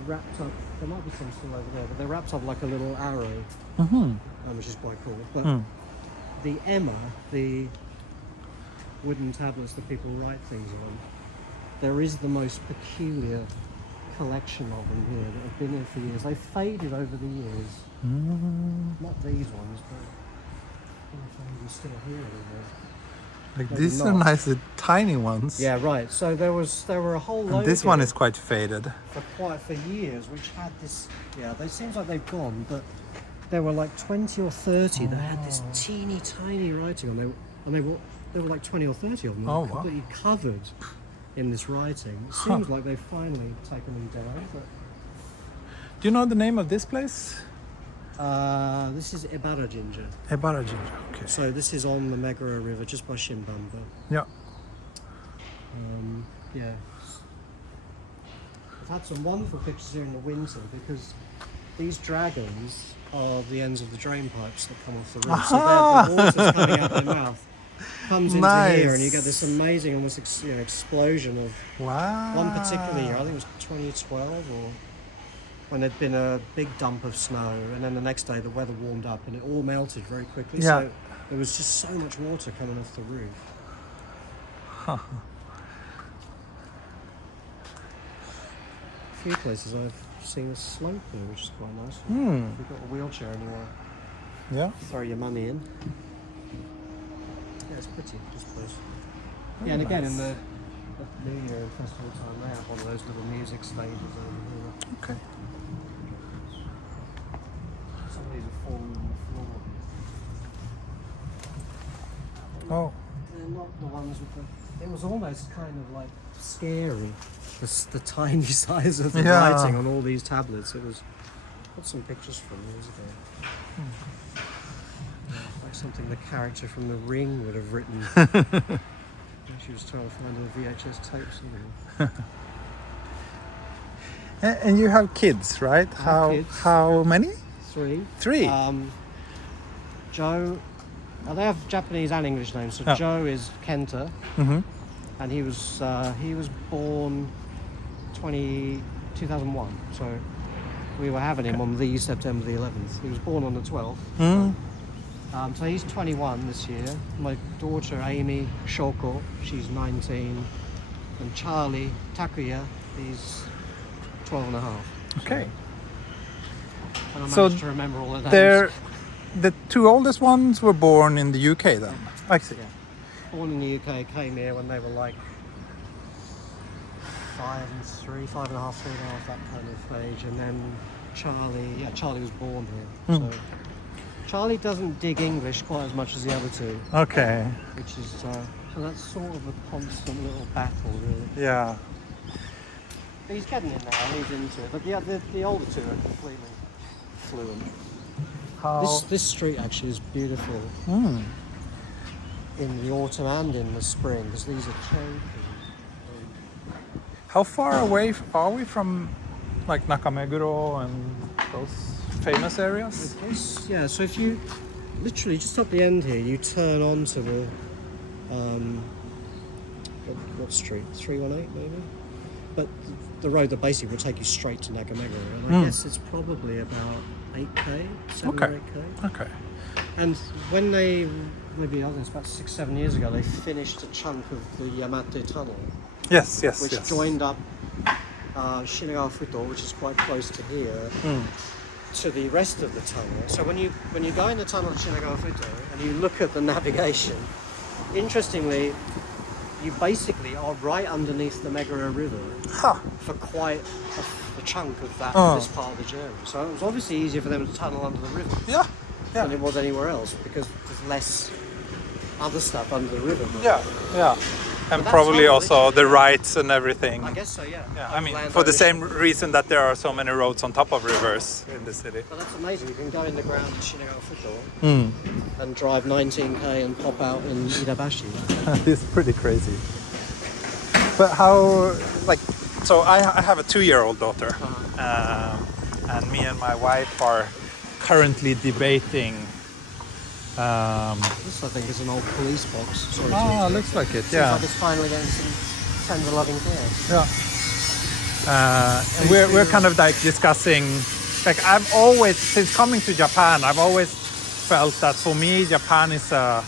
wrapped up. There might be some still over there, but they're wrapped up like a little arrow, which is quite cool. But the Emma, the wooden tablets that people write things on, there is the most peculiar collection of them here that have been here for years. They've faded over the years. Not these ones, but I don't know if they're still here anymore. Like Maybe these are not. nice, tiny ones. Yeah, right. So there were a whole load. And this one here is quite faded. for years, which had this. Yeah, they seems like they've gone, but there were like 20 or 30 that had this teeny tiny writing on them, and there were like 20 or 30 of them that were completely covered in this writing. It seems like they've finally taken them down. But Do you know the name of this place? this is Ibara Ginger. Ebara Ginger. Okay. So this is on the Megara River, just by Shimbamba. Yeah. Yeah. I've had some wonderful pictures here in the winter because these dragons are the ends of the drain pipes that come off the roof. So the water's coming out their mouth, comes into here, and you get this amazing almost explosion of one particular year. I think it was 2012 or when there'd been a big dump of snow, and then the next day the weather warmed up and it all melted very quickly. Yeah. So there was just so much water coming off the roof. A few places I've seen a slope here, which is quite nice. If you've got a wheelchair and you want Yeah. to throw your money in. Yeah, it's pretty, this place. Very Yeah, and again, nice. in the New Year and festival time, they have one of those little music stages over here. Okay. Some of these are falling on the floor. Oh. They're not the ones with the... It was almost kind of like scary, the tiny size of the writing on all these tablets. It was... Got some pictures from years ago. Like something the character from The Ring would have written. She was trying to find a VHS tape somewhere. And you have kids, right? kids. How many? Three. Joe... they have Japanese and English names. So Joe is Kenta. And he was born 2001. So we were having him on the September the 11th. He was born on the 12th. So he's 21 this year. My daughter Amy Shoko, she's 19. And Charlie Takuya, he's 12 and a half. Okay. And I So managed to remember all of those. The two oldest ones were born in the UK then. I see. Yeah. Born in the UK, came here when they were like 5 and 3 and a half, that kind of age. And then Charlie was born here. So Charlie doesn't dig English quite as much as the other two. Okay. Which is, so that's sort of a constant little battle, really. Yeah. But he's getting in now, he's into it. But the older two are completely fluent. This street actually is beautiful in the autumn and in the spring because these are cherry trees. How far away are we from like Nakameguro and those famous areas? Yeah, so if you literally just up the end here, you turn onto the what street? 318 maybe? But the road that basically will take you straight to Nakameguro, and I guess it's probably about 8k, 7 or 8k. Okay. And when they, maybe I think it's about 6-7 years ago, they finished a chunk of the Yamate Tunnel, Yes, which yes. joined up Shinagawa Futo, which is quite close to here, to the rest of the tunnel. So when you go in the tunnel at Shinagawa Futo and you look at the navigation, interestingly, you basically are right underneath the Meguro River for quite a chunk of that this part of the journey. So it was obviously easier for them to tunnel under the river than it was anywhere else, because there's less other stuff under the river. Yeah. And probably also the rights and everything. I guess so, yeah. I mean, for the same reason that there are so many roads on top of rivers in the city. But that's amazing. You can go in the ground in Shinagawa Futo and drive 19k and pop out in Idabashi. It's pretty crazy. But how, like, so I have a 2-year-old daughter, and me and my wife are currently debating. This, I think, is an old police box. Sorry, looks like it. Seems Yeah. like it's finally getting some tender loving care. Yeah. We're kind of like discussing. Like, I've always, since coming to Japan, I've always felt that for me, Japan is a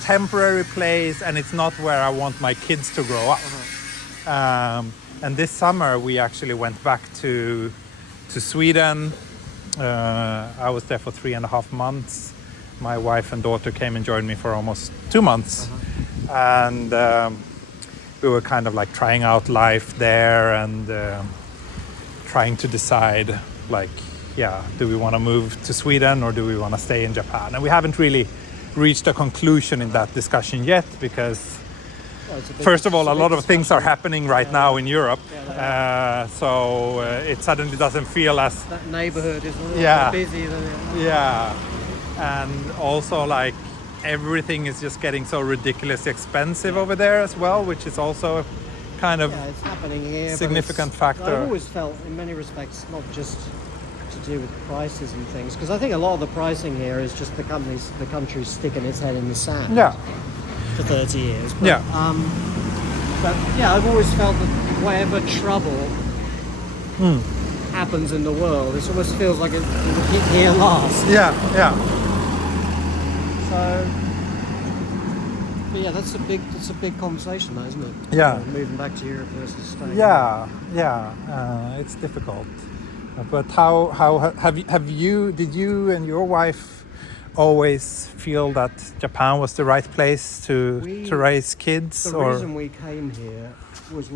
temporary place, and it's not where I want my kids to grow up. And this summer we actually went back to Sweden. I was there for 3.5 months. My wife and daughter came and joined me for almost 2 months, and we were kind of like trying out life there and trying to decide, like, do we want to move to Sweden or do we want to stay in Japan? And we haven't really reached a conclusion in that discussion yet, because first of all, a lot of things are happening right now in Europe, so it suddenly doesn't feel as... That neighborhood is a little bit busy than it. Yeah, and also like everything is just getting so ridiculously expensive over there as well, which is also kind of it's happening here, significant factor. I've always felt, in many respects, not just to do with prices and things, because I think a lot of the pricing here is just the country sticking its head in the sand. For 30 years. But, but I've always felt that whatever trouble happens in the world, it almost feels like it will hit here last. So, but that's a big conversation, though, isn't it? Yeah. Moving back to Europe versus staying. It's difficult. But how did you and your wife always feel that Japan was the right place to raise kids? The reason we came here was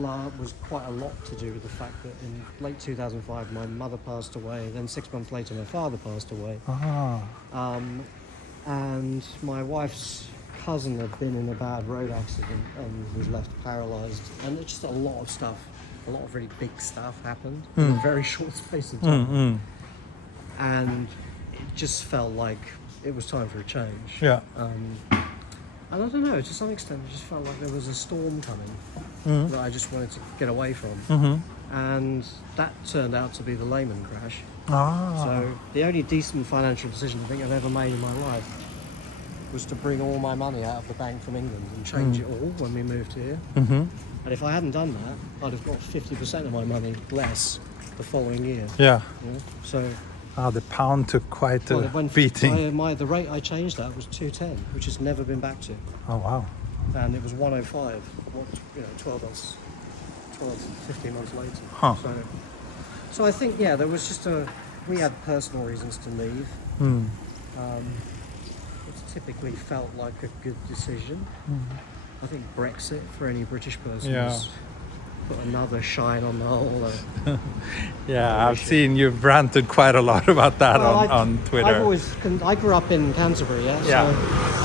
quite a lot to do with the fact that in late 2005 my mother passed away, then 6 months later my father passed away. And my wife's cousin had been in a bad road accident and was left paralysed, and it's just a lot of really big stuff happened in a very short space of time. And it just felt like it was time for a change. And I don't know, to some extent it just felt like there was a storm coming that I just wanted to get away from. And that turned out to be the Lehman crash. So the only decent financial decision I think I've ever made in my life was to bring all my money out of the bank from England and change it all when we moved here. And if I hadn't done that, I'd have got 50% of my money less the following year. So the pound took quite a beating. The rate I changed that was 210, which has never been back to. Oh wow! And it was 105. 15 months later. So I think there was just we had personal reasons to leave. It's typically felt like a good decision. I think Brexit for any British person has put another shine on the whole. I've seen you've ranted quite a lot about that on Twitter. I grew up in Canterbury, so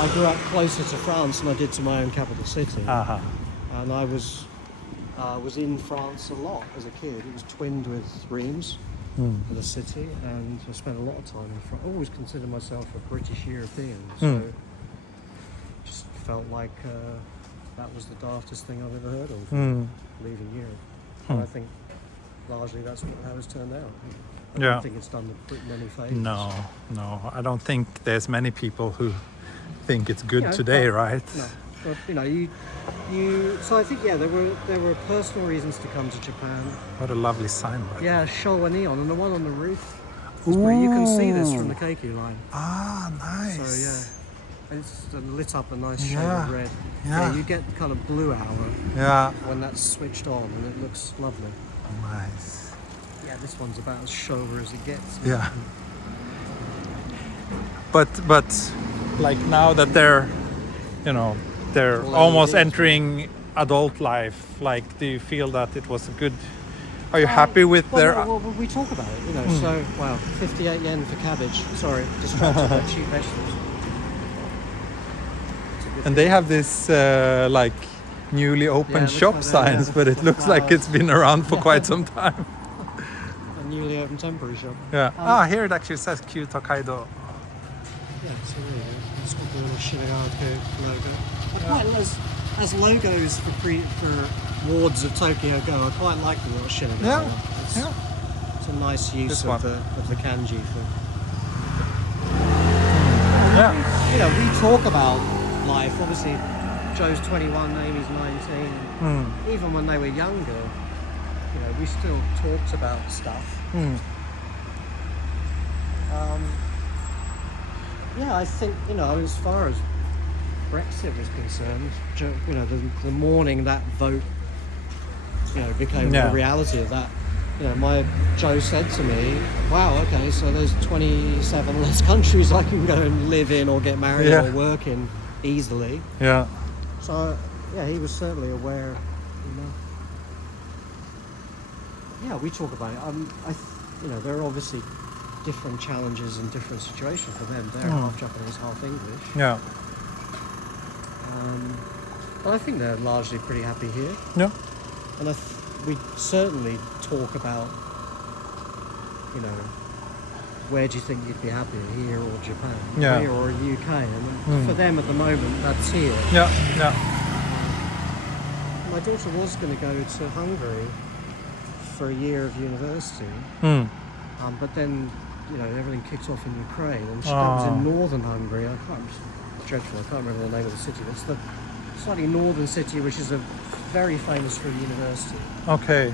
I grew up closer to France than I did to my own capital city. And I was in France a lot as a kid. It was twinned with Reims, the city, and I spent a lot of time in France. I always considered myself a British European, so it just felt like that was the daftest thing I've ever heard of, leaving Europe. And I think largely that's how it's turned out. I don't think it's done the Britain any favours. No, I don't think there's many people who think it's good today, right? No. But so I think there were personal reasons to come to Japan. What a lovely sign! Showa neon, and the one on the roof. You can see this Ooh. from the keiki line. Ah, nice. So yeah, it's lit up a nice shade Yeah. of red. Yeah. You get kind of blue hour Yeah. when that's switched on, and it looks lovely. Nice. Yeah, this one's about as sober as it gets. Yeah. But like now that they're, you know, they're All almost LEDs, entering adult life, like do you feel that it was a good, are you happy with their Well, we talk about it, you know. So, wow, 58 yen for cabbage. Sorry, distracted by cheap vegetables. and they have this like newly opened looks shop like that, signs, yeah, but it the looks like it's flowers. been around for quite some time. A newly opened temporary shop. Yeah. Here it actually says Kyu-Tokaido. Yeah, so there you go. It's got the little Shinagawa logo. I quite as logos for wards of Tokyo Go. I quite like the little Shinagawa. Yeah. It's a nice use This of one. the kanji for. Yeah. You know, we talk about life. Obviously, Joe's 21, Amy's 19. Even when they were younger, you know, we still talked about stuff. Yeah, I think, you know, as far as Brexit was concerned, you know, the morning that vote, you know, became the reality of that, you know, Joe said to me, wow, okay, so there's 27 less countries I can go and live in or get married or work in easily. Yeah. So, yeah, he was certainly aware, you know. Yeah, we talk about it. You know, there are obviously different challenges and different situations for them. They're half Japanese, half English. Yeah. But I think they're largely pretty happy here. Yeah. And we certainly talk about, you know, where do you think you'd be happier, here or Japan? Yeah. Here or UK? And for them at the moment, that's here. Yeah. Yeah. My daughter was going to go to Hungary for a year of university. But then, you know, everything kicked off in Ukraine, and that was in northern Hungary. It's dreadful, I can't remember the name of the city. It's the slightly northern city, which is very famous for a university. Okay.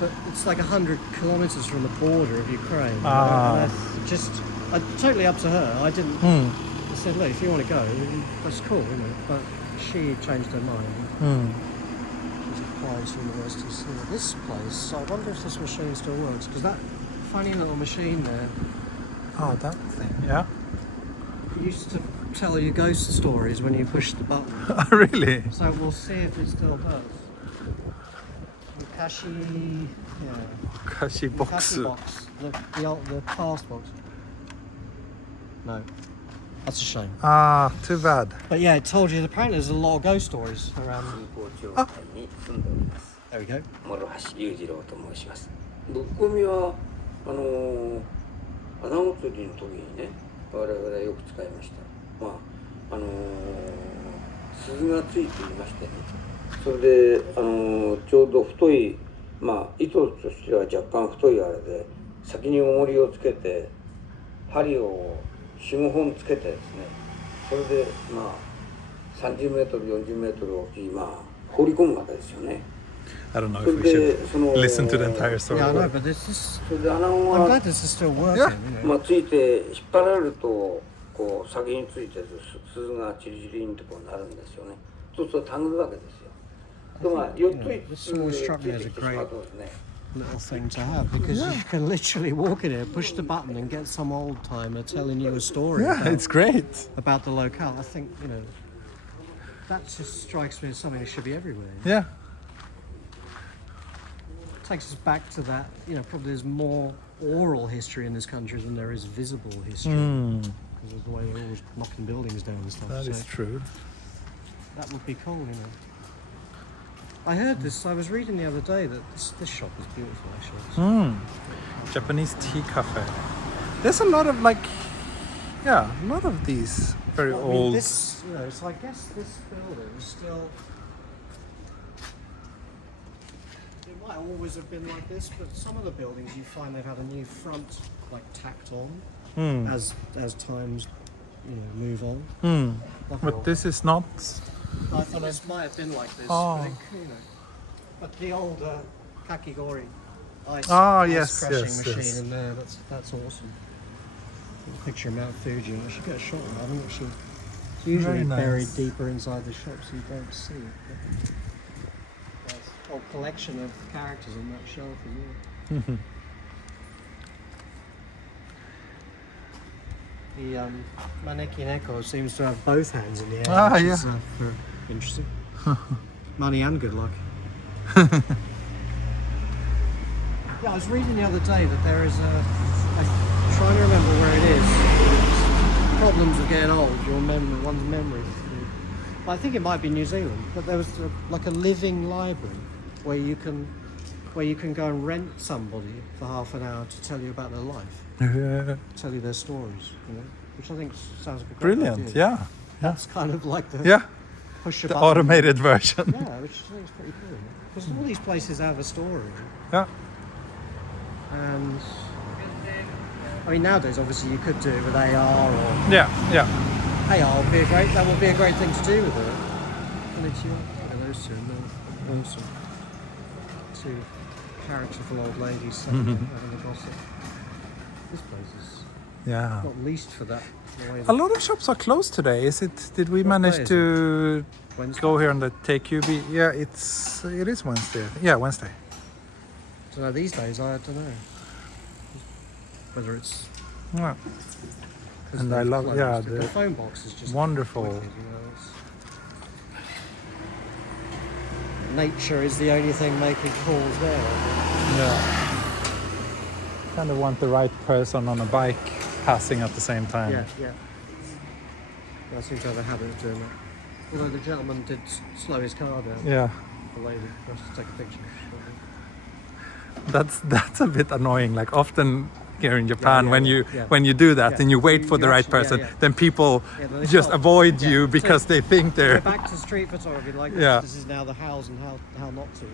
But it's like 100 kilometers from the border of Ukraine. And totally up to her. I didn't. I said, look, if you want to go, that's cool, you know. But she changed her mind. She's applied to universities. This place, I wonder if this machine still works, because that funny little machine there. Oh, that thing. Yeah. Used to tell you ghost stories when you push the button. Really? So we'll see if it still does. Mukashi, Kashi box. Mukashi box, the past box. No, that's a shame. Ah, too bad. But yeah, it told you apparently there's a lot of ghost stories around. There we go. 諸橋裕次郎と申します。ぶっ込みは穴子釣りの時にね、我々はよく使いました。まあ鈴がついていましてね、それでちょうど太い、まあ糸としては若干太いあれで先に重りをつけて針を4、5本つけてですね、それでまあ30メートル40メートル沖にまあ放り込むわけですよね。 I don't know if we should listen to the entire story. Yeah, I know, but this is. それで穴子 I'm は glad this is still working. Yeah. You know? まあついて引っ張られるとこう先について鈴がチリチリンとこうなるんですよね。そうするとタグるわけですよ。でまあ4つ5つついてきてしまうとですね。 Little thing to have, because you can literally walk in here, push the button, and get some old timer telling you a story Yeah, it's great. about the locale. I think, you know, that just strikes me as something that should be everywhere. Yeah. Takes us back to that, you know, probably there's more oral history in this country than there is visible history. Because of the way they're always knocking buildings down and stuff. That so is true. that would be cool, you know. I heard this, I was reading the other day that this shop is beautiful actually. Japanese tea cafe. There's a lot of like, yeah, a lot of these very I mean, old. this, you know, so I guess this building is still. It might always have been like this, but some of the buildings you find they've had a new front like tacked on as times, you know, move on. But this is not. I think this might have been like this, Oh. but, you know, but the old kakigori ice, Ah, ice yes, crushing yes, machine yes. in there. That's awesome. A picture of Mount Fuji. I should get a shot of that. I think it's usually Very nice. buried deeper inside the shop, so you don't see it. But there's a whole collection of characters on that shelf as well. The Maneki Neko seems to have both hands in the air, Ah, which yeah. is interesting. Money and good luck. Yeah, I was reading the other day that there is I'm trying to remember where it is. Problems of getting old, one's memory. But I think it might be New Zealand. But there was like a living library where you can go and rent somebody for half an hour to tell you about their life, tell you their stories, you know, which I think sounds like a great Brilliant, idea. yeah. That's kind of like the Yeah, push a the button. automated version. Yeah, which I think is pretty cool. Because all these places have a story. Yeah. And I mean, nowadays, obviously, you could do it with AR or Yeah, yeah. AR would be that would be a great thing to do with it. And it's those two, awesome. Two characterful old ladies sitting there having a gossip. This place is Yeah. not least for that. the way A that- lot of shops are closed today. Did we What manage day is to Wednesday? go here on the TQB? Yeah, it is Wednesday. I think. Yeah, Wednesday. So these days, I don't know whether it's. Yeah. 'cause And I they've love- closed. yeah, The the phone box is just wonderful. wicked, you know, nature is the only thing making calls there. Yeah. Kind of want the right person on a bike passing at the same time. Yeah. I seem to have a habit of doing that. Although the gentleman did slow his car down. Yeah. The lady for us to take a picture. That's a bit annoying. Like often here in Japan, yeah, when yeah, you yeah. when you do that Yeah. and you wait You- for the you right actually- person, yeah, yeah. then people Yeah, then they just stop. avoid Yeah. you because So- they think We're they're. back to street photography, like Yeah. this is now the hows and how not to.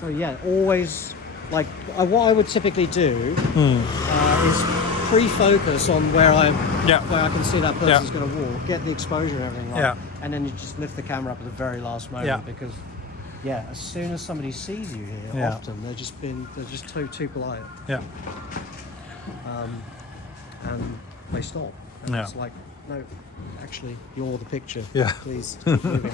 So yeah, always like what I would typically do is pre-focus on where I can see that person's going to walk, get the exposure and everything, right? Yeah. And then you just lift the camera up at the very last moment Yeah. because as soon as somebody sees you here, Yeah. often they're just too polite, Yeah. and they stop. And Yeah. it's like, no, actually, you're the picture. Yeah. Please keep moving.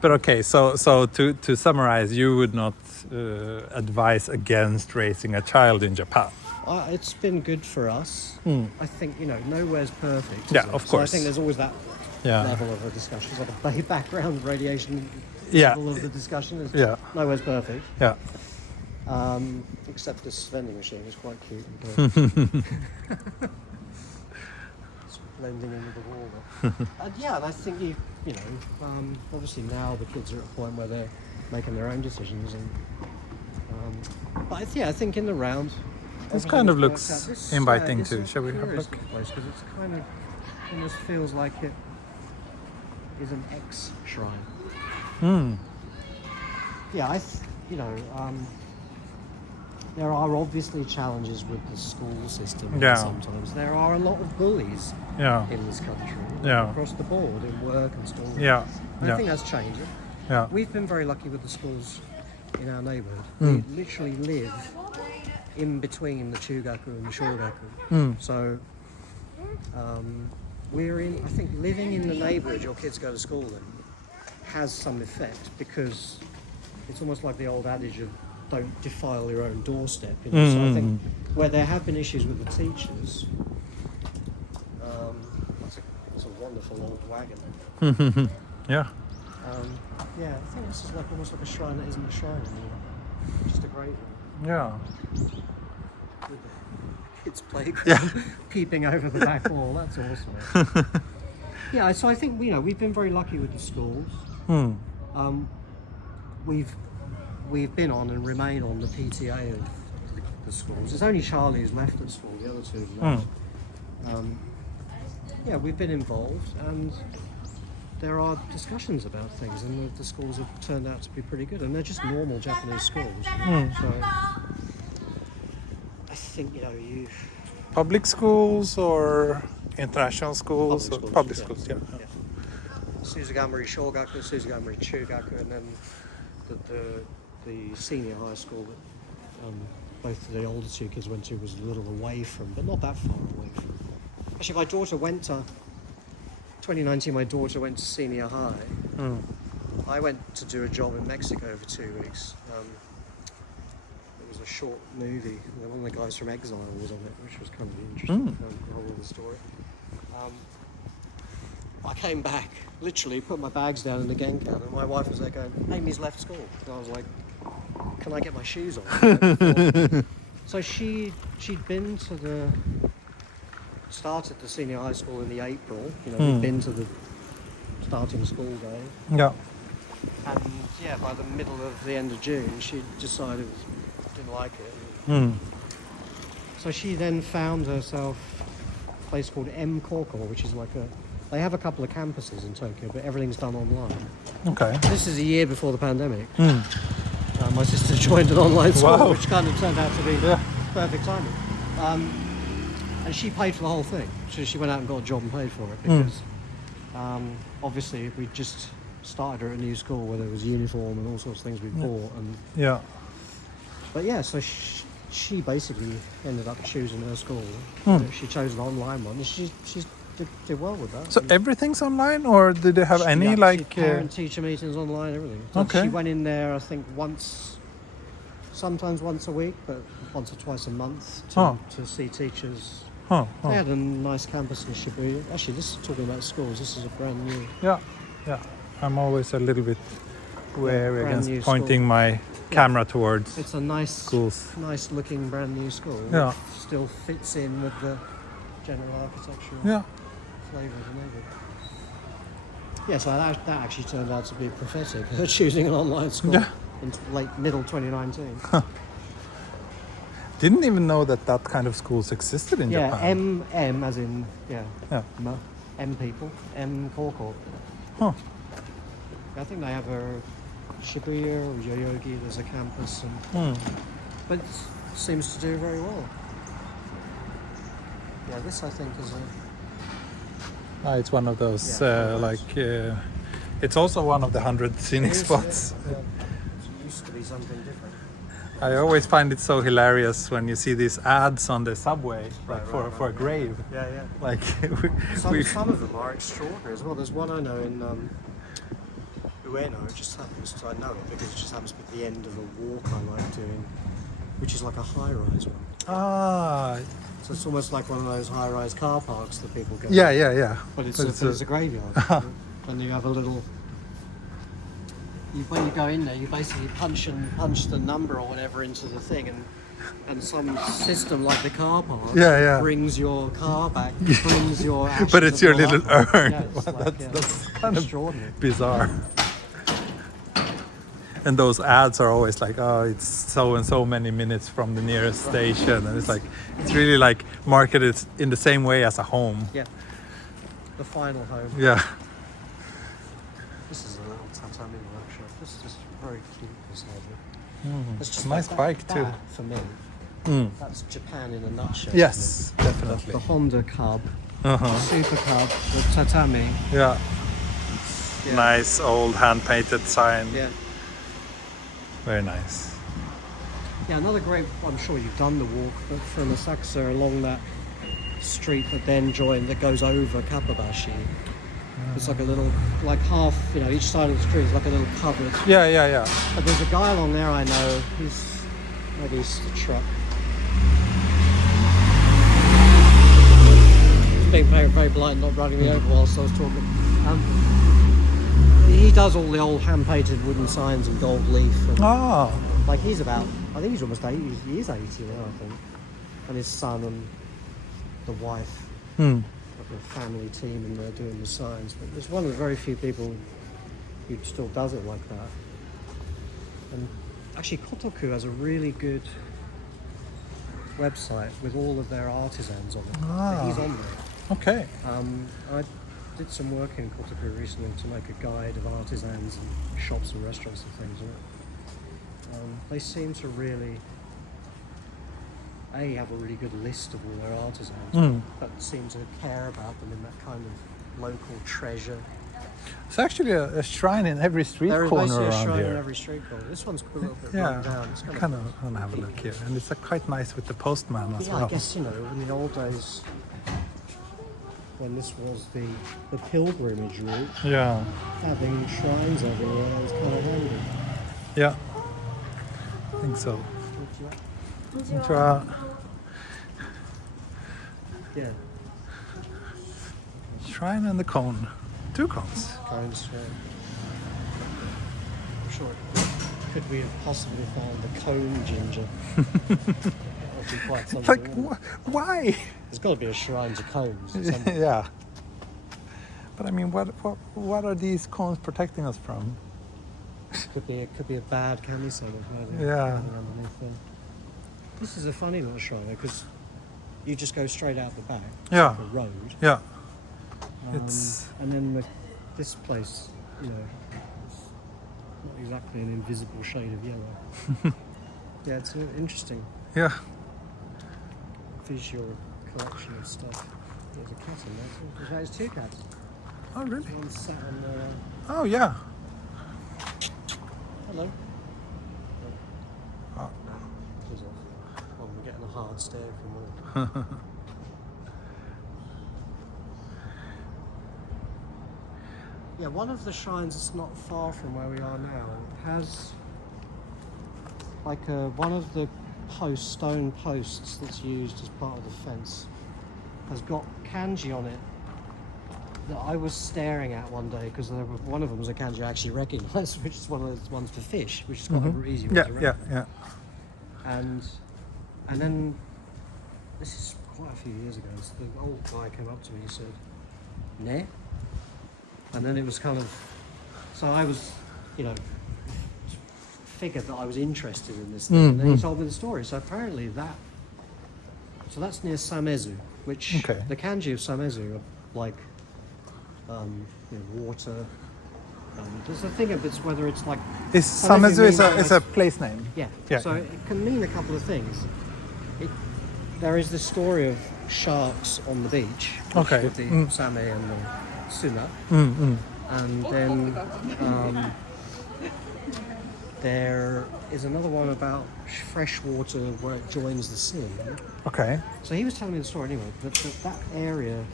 But okay, so to summarize, you would not advise against raising a child in Japan. It's been good for us. I think, nowhere's perfect. is Yeah, it? of So I course. think there's always that Yeah. level of a discussion. It's like a background radiation Yeah. level of the discussion. Is Yeah. Nowhere's perfect. Yeah. Except this vending machine is quite cute. It's blending into the wall there. And I think obviously now the kids are at a point where they're making their own decisions. And but I think in the round, This everything kind of has worked looks out. This, inviting it's too. Shall we have a curious look? little place because it's kind of almost feels like it is an ex-shrine. Yeah, there are obviously challenges with the school system. Yeah. Sometimes there are a lot of bullies Yeah. in this country, Yeah. across the board, in work and schools. Yeah. I Yeah. think that's changing. Yeah. We've been very lucky with the schools in our neighbourhood. Hmm. We literally live in between the Chugaku and the Shogaku. So I think living in the neighbourhood your kids go to school in has some effect because it's almost like the old adage of don't defile your own doorstep. So I think where there have been issues with the teachers, that's a wonderful old wagon. Yeah. I think this is almost like a shrine that isn't a shrine anymore. Just a great one. Yeah. With the kids' playground peeping over the back wall. That's awesome. So I think we've been very lucky with the schools. We've been on and remain on the PTA of the schools. It's only Charlie who's left at school. The other two have left. We've been involved and there are discussions about things, and the schools have turned out to be pretty good, and they're just normal Japanese schools. So I think Public schools or international schools? Public schools, Public yeah. schools, yeah. Suzugamori Shogaku, Suzugamori Chugaku, and then the senior high school that both of the older two kids went to was a little away from, but not that far away from. Actually, my daughter went to 2019. My daughter went to senior high. I went to do a job in Mexico for 2 weeks. It was a short movie. And one of the guys from Exile was on it, which was kind of interesting. The whole of the story. I came back, literally put my bags down in the Genkan, and my wife was there going, Amy's left school. And I was like, can I get my shoes on? So she'd been to started the senior high school in the April, we'd been to the starting school day. Yeah. And yeah, by the middle of the end of June, she decided didn't like it. So she then found herself a place called M Koko, which is like they have a couple of campuses in Tokyo, but everything's done online. Okay. This is a year before the pandemic. My sister joined an online school, which kind of turned out to be perfect timing. And she paid for the whole thing. So she went out and got a job and paid for it because obviously we just started her at a new school where there was uniform and all sorts of things we bought. And but yeah, so she basically ended up choosing her school. She chose an online one. And she did well with that. So everything's online, or did they have any parent-teacher meetings online, everything? So she went in there, I think sometimes once a week, but once or twice a month to see teachers. They had a nice campus in Shibuya. Actually, this is talking about schools. This is a brand new. Yeah. I'm always a little bit wary against pointing my camera towards. It's a nice schools. Nice-looking brand new school. Yeah. Still fits in with the general architectural flavour of the neighbourhood. Yeah, so that actually turned out to be prophetic. Her choosing an online school in middle 2019. Didn't even know that kind of schools existed in Japan. Yeah, M as in M people, M Koko. I think they have a Shibuya or Yoyogi. There's a campus, but it seems to do very well. Yeah, this I think is it's one of those it's also one of the 100 scenic spots. It used to be something different. I always find it so hilarious when you see these ads on the subway, for a grave. Yeah. Like some of them are extraordinary as well. There's one I know in Ueno. It just happens to I know it because it just happens to be the end of a walk I like doing, which is like a high-rise one. So it's almost like one of those high-rise car parks that people go. Yeah. But it's a graveyard, and you have a little. When you go in there, you basically punch the number or whatever into the thing, and some system like the car park brings your car back, brings your ashes. But it's your little urn. Yeah, that's kind of extraordinary. Bizarre. And those ads are always like, it's so and so many minutes from the nearest station, and it's really like marketed in the same way as a home. Yeah. The final home. Yeah. This is a little tatami workshop. This is very cute, this hobby. It's just a nice bike too. For me, that's Japan in a nutshell. Yes, definitely. The Honda Cub, Super Cub, the tatami. Yeah. Nice old hand-painted sign. Yeah. Very nice. Yeah, another great. I'm sure you've done the walk, but from Asakusa along that street that goes over Kappabashi. It's like a little, half, each side of the street is like a little covered. Yeah. But there's a guy along there I know, maybe it's the truck. He's being very polite and not running me over whilst I was talking. He does all the old hand-painted wooden signs and gold leaf. And, he's about, I think he's almost 80, he is 80 now, I think. And his son and the wife. A family team and they're doing the signs, but it's one of the very few people who still does it like that. And actually Kotoku has a really good website with all of their artisans on it. He's on there. Okay. I did some work in Kotoku recently to make a guide of artisans and shops and restaurants and things. They seem to really have a really good list of all their artisans, but seem to care about them in that kind of local treasure It's actually a shrine in every street There is corner basically a around shrine in here. every street corner. This one's a little bit Yeah, run down. It's kind kind of of want to have a look here, and it's quite nice with the postman as yeah, well. I guess, you know, in the old days, when this was the pilgrimage route, Yeah, having shrines everywhere was kind of handy. yeah, I think so. Konnichiwa. Yeah, Shrine and the cone, 2 cones. cones. I'm sure. Could we have possibly found the cone ginger? That would be quite something. Like, wouldn't it? why? There's got to be a shrine to cones. Somewhere. Yeah. But I mean, what are these cones protecting us from? Could be a bad candy soda. Yeah. Underneath them. This is a funny little shrine because you just go straight out the back. It's Yeah. like a road. Yeah. It's And then this place, you know, is not exactly an invisible shade of yellow. Yeah, it's interesting yeah. visual collection of stuff. There's a cat in there too. In fact, there's 2 cats. Oh really? One sat on the... Oh yeah. Hello. Oh. He's off. Oh, we're getting a hard stare from one. Yeah, one of the shrines that's not far from where we are now has like one of the stone posts that's used as part of the fence has got kanji on it that I was staring at one day because one of them was a kanji I actually recognised, which is one of those ones for fish, which is quite an easy way Yeah, to yeah, recognise. yeah. And then this is quite a few years ago. So the old guy came up to me and said, "Ne?" And then it was kind of, so I was, you know, figured that I was interested in this thing. And then he told me the story. So apparently so that's near Samezu, which Okay. the kanji of Samezu are like, you know, water. There's the thing of it's whether it's like Samezu is means a place name. yeah. Yeah. So it can mean a couple of things. There is this story of sharks on the beach. Okay. With the same and the suna. And then there is another one about fresh water where it joins the sea. Okay. So he was telling me the story anyway. That area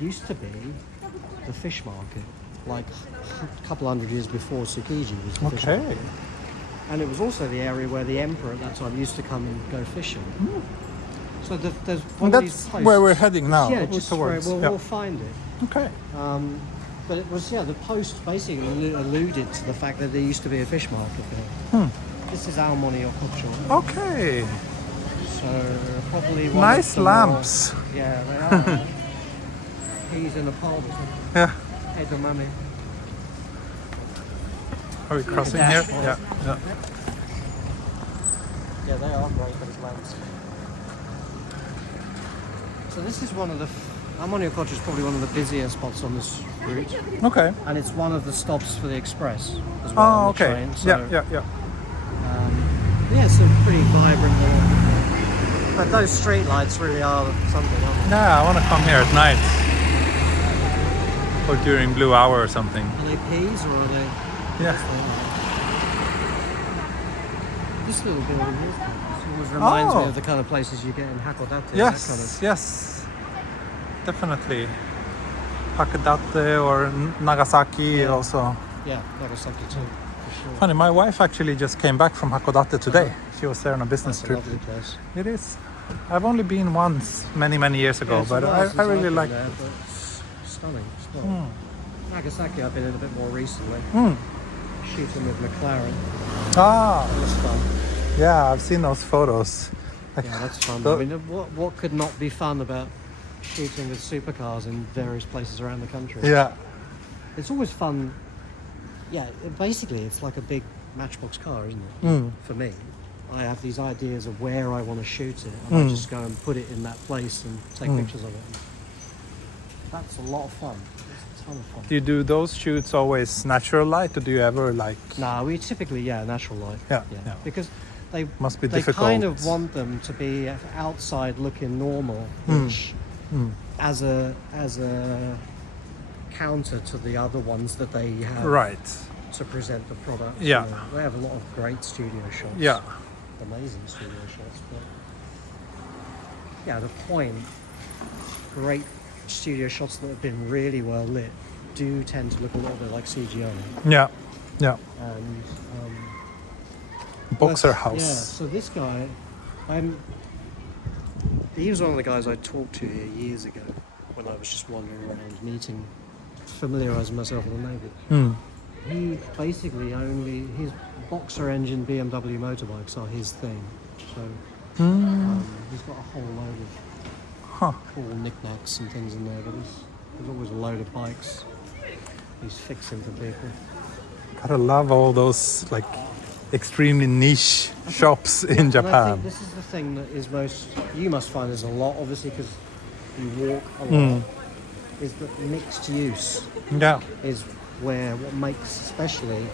used to be the fish market, like a couple hundred years before Tsukiji was the fish Okay. market. And it was also the area where the emperor at that time used to come and go fishing. So there's one And of these that's posts. where we're heading now. Yeah, just where towards. we'll find it. Okay. But it was, the post basically alluded to the fact that there used to be a fish market there. This is Aomori Okocho. Okay. So probably one Nice of the lamps. More, yeah, they are. He's in a pole or something. Yeah. Hey, the mummy. Are we crossing here? dashboard. Yeah. Yeah. Yeah, they are great, those lamps. So this is one of the... Aomori Okocho is probably one of the busier spots on this route. Okay. And it's one of the stops for the express as well Oh, on the okay. train. So, Yeah. yeah, it's a pretty vibrant little... But those street lights really are something, aren't they? Yeah, I want to come here at night. Or during blue hour or something. Are they peas or are they... Yeah. This little building here, this almost reminds me Oh. of the kind of places you get in Hakodate. Yes, That kind of, yes. Definitely. Hakodate or Nagasaki also. yeah, Nagasaki too, for sure. Funny, my wife actually just came back from Hakodate today. She was there on a business That's a trip. lovely place. It is. I've only been once many years ago, Yeah, it's a but while I since I've really been like there, but it's stunning. Nagasaki I've been in a bit more recently. Shooting with McLaren. Ah, That was fun. yeah, I've seen those photos. Like, Yeah, that's fun. the- I mean, what could not be fun about shooting with supercars in various places around the country? yeah, It's always fun. Yeah, basically it's like a big matchbox car, isn't it? For me. I have these ideas of where I want to shoot it, and I just go and put it in that place and take pictures of it. That's a lot of fun. It's a ton of fun. do you do those shoots always natural light, or do you ever like? Nah, we typically, natural light. Yeah. Because they Must be they difficult. kind of want them to be outside looking normal, which as a counter to the other ones that they have Right. to present the product. Yeah. They have a lot of great studio shots. Yeah. Amazing studio shots. But yeah, the point, great studio shots that have been really well lit do tend to look a little bit like CGI. Yeah. Yeah. And Boxer yeah, house. so this guy, he was one of the guys I talked to here years ago when I was just wandering around meeting, familiarising myself with the neighbourhood. He basically his boxer engine BMW motorbikes are his thing. So he's got a whole load of cool knickknacks and things in there, but there's always a load of bikes he's fixing for people. Gotta love all those like extremely niche shops in And I Japan. think this is the thing that is you must find there's a lot, obviously, because you walk a lot, is that mixed use Yeah. is what makes especially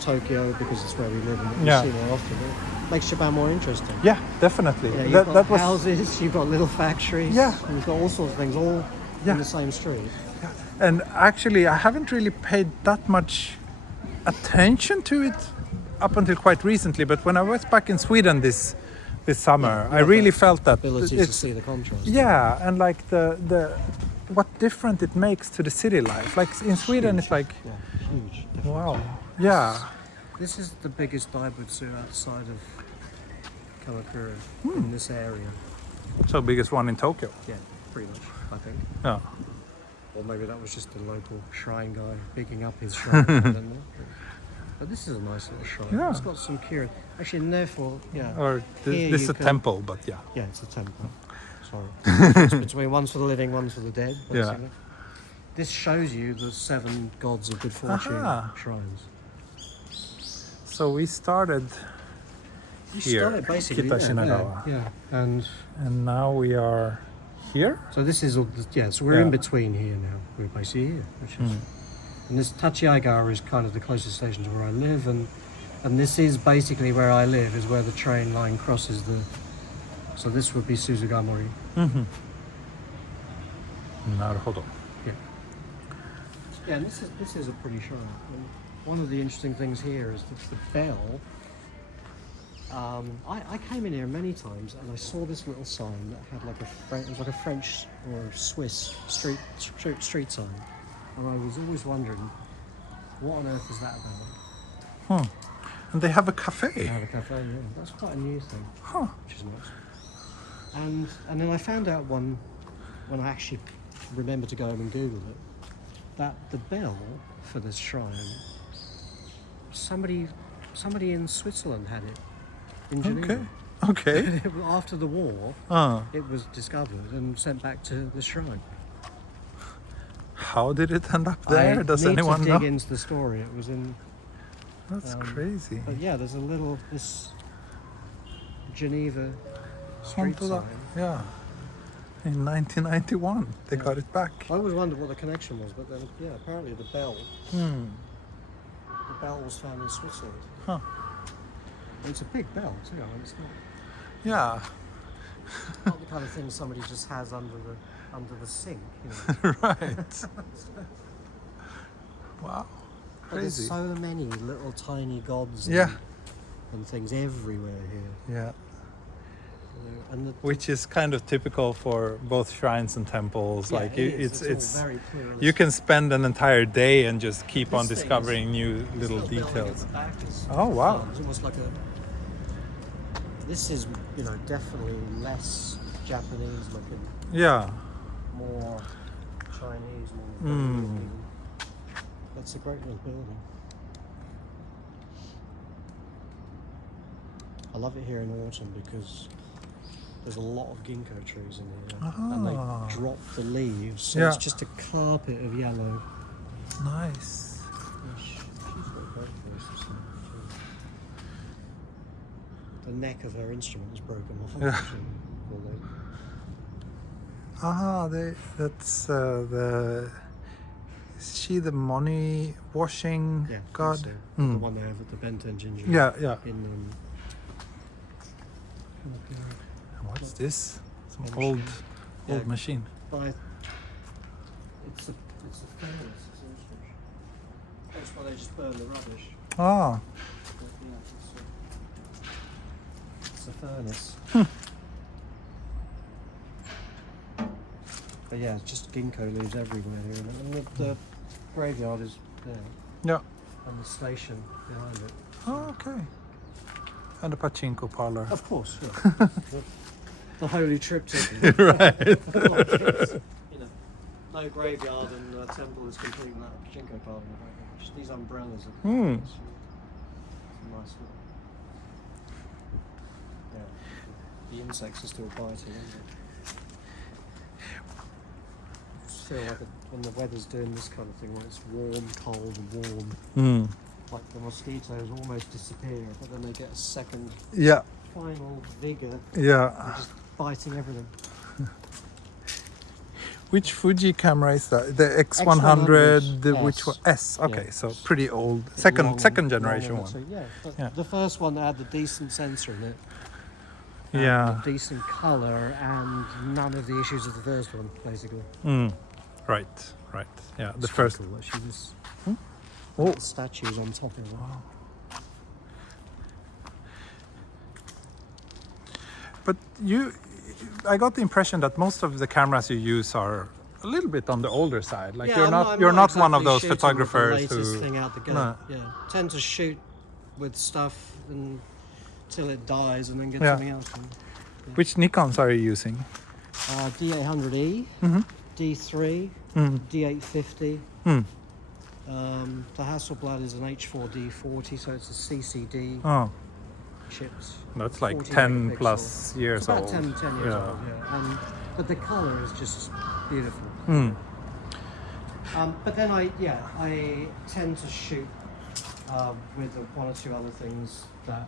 Tokyo, because it's where we live and what we Yeah. see more often, it makes Japan more interesting. Yeah, definitely. Yeah, you've got that was houses, you've got little factories, Yeah. you've got all sorts of things all Yeah. in the same street. And actually, I haven't really paid that much attention to it up until quite recently. But when I was back in Sweden this summer, I really felt that Ability to see the contrast. yeah, and like the what different it makes to the city life. Like in Sweden, it's like Yeah, huge. wow, yeah, This is the biggest daibutsu outside of Kamakura in this area. so biggest one in Tokyo. Yeah, pretty much, I think. Yeah, Or maybe that was just the local shrine guy picking up his shrine. I don't know. But this is a nice little shrine. Yeah. It's got some curious. Actually, and therefore, yeah. or Here this is you a can- temple, but yeah, Yeah, it's a temple. Sorry. It's between one's for the living, one's for the dead. Yeah. Basically. This shows you the 7 gods of good fortune Aha. shrines. so we started You here, started basically Kita there, Shinagawa, yeah. And and now we are here. so this is all. Yeah, so we're Yeah. in between here now. We're basically here, which is. And this Tachiaigawa is kind of the closest station to where I live, and this is basically where I live, is where the train line crosses the. So this would be Suzugamori. Naruhodo. Yeah. Yeah, and this is a pretty shrine. And one of the interesting things here is that the bell. I came in here many times and I saw this little sign that had like it was like a French or Swiss street sign, and I was always wondering, what on earth is that about? And they have a They cafe. have a cafe, yeah. That's quite a new thing, Huh. which is nice. And then I found out when I actually remembered to go home and Google it, that the bell for this shrine, somebody in Switzerland had it in Geneva. Okay. Okay. After the war, Uh, it was discovered and sent back to the shrine. how did it end up there? I Does need anyone to know? dig into the story. It was in. That's crazy. But yeah, there's this Geneva street Hontoda. sign. Yeah. In 1991, they got it back. I always wondered what the connection was, but then yeah, apparently the bell was found in Switzerland. Huh. And it's a big bell too. I mean, it's Yeah. not the kind of thing somebody just has under the sink. You know. Right. Wow. But there's Crazy. so many little tiny gods Yeah. and things everywhere here. Yeah. And Which is kind of typical for both shrines and temples. yeah, Like it is. it's all very clear. you can spend an entire day and just keep on This thing discovering new This little building at details. the back is Oh, wow. fun. It's almost like a. This is, definitely less Japanese looking, Yeah. more Chinese, more. Mm. That's a great little building. I love it here in autumn because there's a lot of ginkgo trees in here, and Ah. they drop the leaves, so Yeah. it's just a carpet of yellow. Nice. She's got great voice, this thing, too. The neck of her instrument is broken off. Yeah. Although- That's the. Is she the money washing Yeah, god? so the one they have at the Benten Ginger. Yeah, yeah. In What's this? Some Yeah, old Yeah. machine. by it's It's a furnace. It's interesting. That's why they just burn the rubbish. Ah, But, yeah, it's a furnace. But yeah, it's just ginkgo leaves everywhere here, and the graveyard is there, yeah. and the station behind it. Oh, okay. And a pachinko parlor. Of course, yeah. the holy triptych. Right. You know, no graveyard and the temple is complete without a pachinko parlor. Just these umbrellas are Mm. it's a nice little. Yeah, the insects are still biting, isn't it? Feel like when the weather's doing this kind of thing, where it's warm, cold, warm, Mm. like the mosquitoes almost disappear, but then they get a second Yeah, final vigor, yeah. just biting everything. Which Fuji camera is that? The X100, X100, the which S. one? S. Okay, Yeah. so pretty old. Long- Second long generation one. one. So, yeah, but Yeah. the first one that had the decent sensor in it. And Yeah. a decent colour and none of the issues of the first one, basically. Mm. Right, right. Yeah, the It's first. cool, actually, this Oh, little statues on top of it. but I got the impression that most of the cameras you use are a little bit on the older side. Like Yeah, you're not one of exactly those shooting with photographers the latest who. thing out the gate. No. Yeah, tend to shoot with stuff until it dies and then get Yeah. something else. Which Nikons are you using? D800E, Mm-hmm. D3, Mm. D850. Mm. The Hasselblad is an H4D40, so it's a CCD Oh, chips. that's like 40 10 megapixel. plus years It's about old. 10 years Yeah. old, yeah. But the colour is just beautiful. Mm. But then I tend to shoot with one or two other things that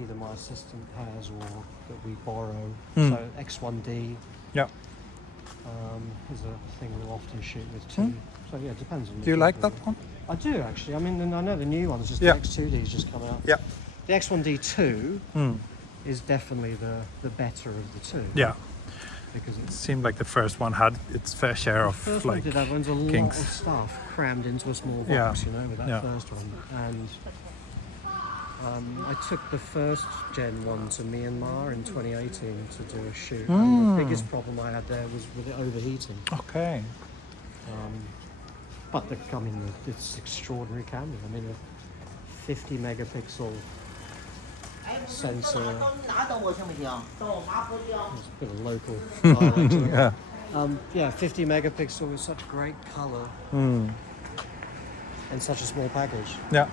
either my assistant has or that we borrow. Mm. So X1D Yeah. is a thing we'll often shoot with too. Mm. So yeah, it depends on. Do you like that one? I do actually. I mean, I know the new one's just Yeah. the X2D's just come out. Yeah. The X1D2 Mm. is definitely the better of the two. Yeah. Because It it's seemed like the first one had its fair share of first one like. did have a lot kinks. of stuff crammed into a small box, Yeah. you know, with that Yeah. first one. And I took the first gen one to Myanmar in 2018 to do a shoot. And Mm. the biggest problem I had there was with it overheating. Okay. But it's extraordinary camera. I mean, a 50 megapixel sensor. It's a bit of local dialect to it. Yeah. 50 megapixel with such great color Mm. in such a small package. Yeah.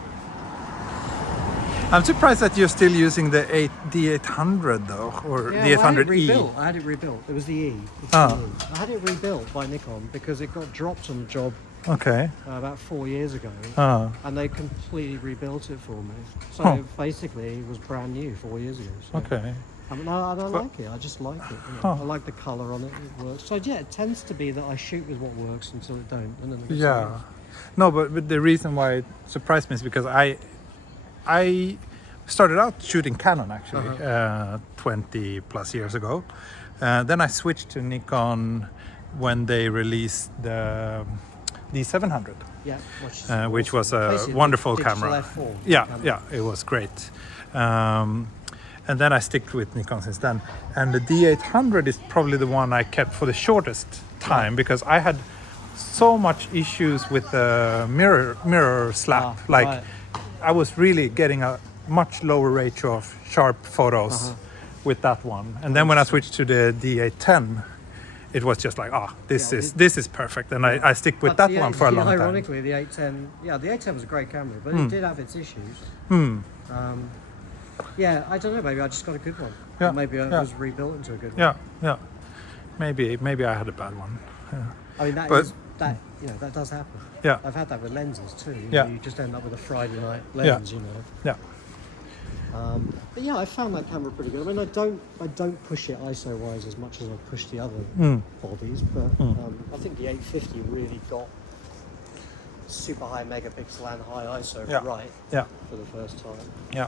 I'm surprised that you're still using the D800 though, or Yeah, D800E. I had it rebuilt. It was the E. It's Ah. the E. I had it rebuilt by Nikon because it got dropped on the job Okay. about 4 years ago, Ah. and they completely rebuilt it for me. So Huh. basically, it was brand new 4 years ago. So. Okay. I mean, I like it. I just like it. You know. Huh. I like the color on it. It works. So yeah, it tends to be that I shoot with what works until it don't, and then it gets something Yeah. else. No, but the reason why it surprised me is because I started out shooting Canon actually 20 plus years ago. Then I switched to Nikon when they released the D700. Yeah, Which was a basically wonderful digital camera. F4 Yeah, camera. yeah, it was great. And then I stick with Nikon since then. And the D800 is probably the one I kept for the shortest time because I had so much issues with the mirror slap. Like right. I was really getting a much lower ratio of sharp photos with that one. And then when I switched to the D810, it was just like, this is perfect, and I stick with But that one for a long time. Ironically, the 810, the 810 was a great camera, but it did have its issues. I don't know. Maybe I just got a good one. Yeah, Or maybe I yeah. was rebuilt into a good one. Yeah, yeah. Maybe I had a bad one. Yeah. I mean, But- that does happen. Yeah. I've had that with lenses too. You Yeah. know, you just end up with a Friday night lens. You know. Yeah. But yeah, I found that camera pretty good. I mean, I don't push it ISO wise as much as I push the other bodies, but I think the 850 really got super high megapixel and high ISO Yeah. right Yeah. for the first time. Yeah.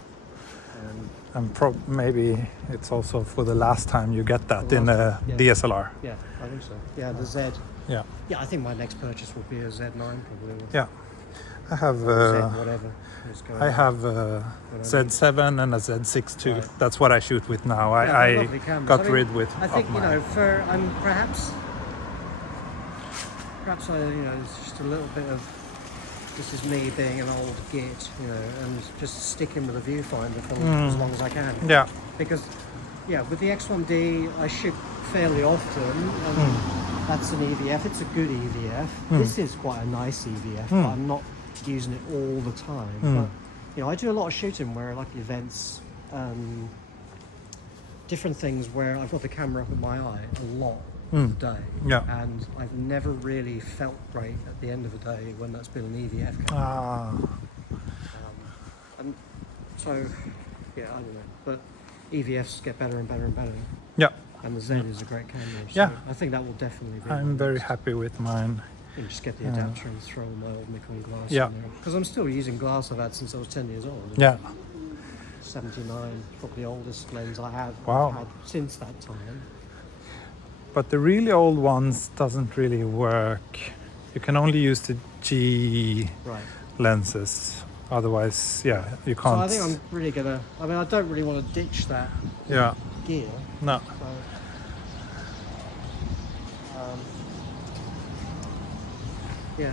And maybe it's also for the last time you get that The in a last time, yeah. DSLR. Yeah, I think so. Yeah, the Z. Yeah, Yeah, I think my next purchase will be a Z9 probably. yeah. I have Z whatever. is going I on. have I Z7 and a Z6 too. Right. That's what I shoot with now. Yeah, they're I lovely cameras. got I mean, rid with. I think of my, perhaps I it's just a little bit of this is me being an old git, and just sticking with a viewfinder for as long as I can. Yeah. Because with the X1D I shoot fairly often, and that's an EVF. It's a good EVF. This is quite a nice EVF, but I'm not using it all the time. But I do a lot of shooting where like events, different things where I've got the camera up at my eye a lot of the day, and I've never really felt great at the end of the day when that's been an EVF camera. And so I don't know, but EVFs get better and better and better. Yeah. And the Z is a great camera. So Yeah. I think that will definitely be. I'm very happy with mine. You just get the adapter and throw my old Nikon glass Yeah. in there. Because I'm still using glass I've had since I was 10 years old. Yeah. 79, probably the oldest lens I have Wow. had since that time. But the really old ones doesn't really work. You can only use the G Right. lenses. Otherwise, you So can't. I think I'm really gonna. I mean, I don't really want to ditch that Yeah. gear. No. So, yeah.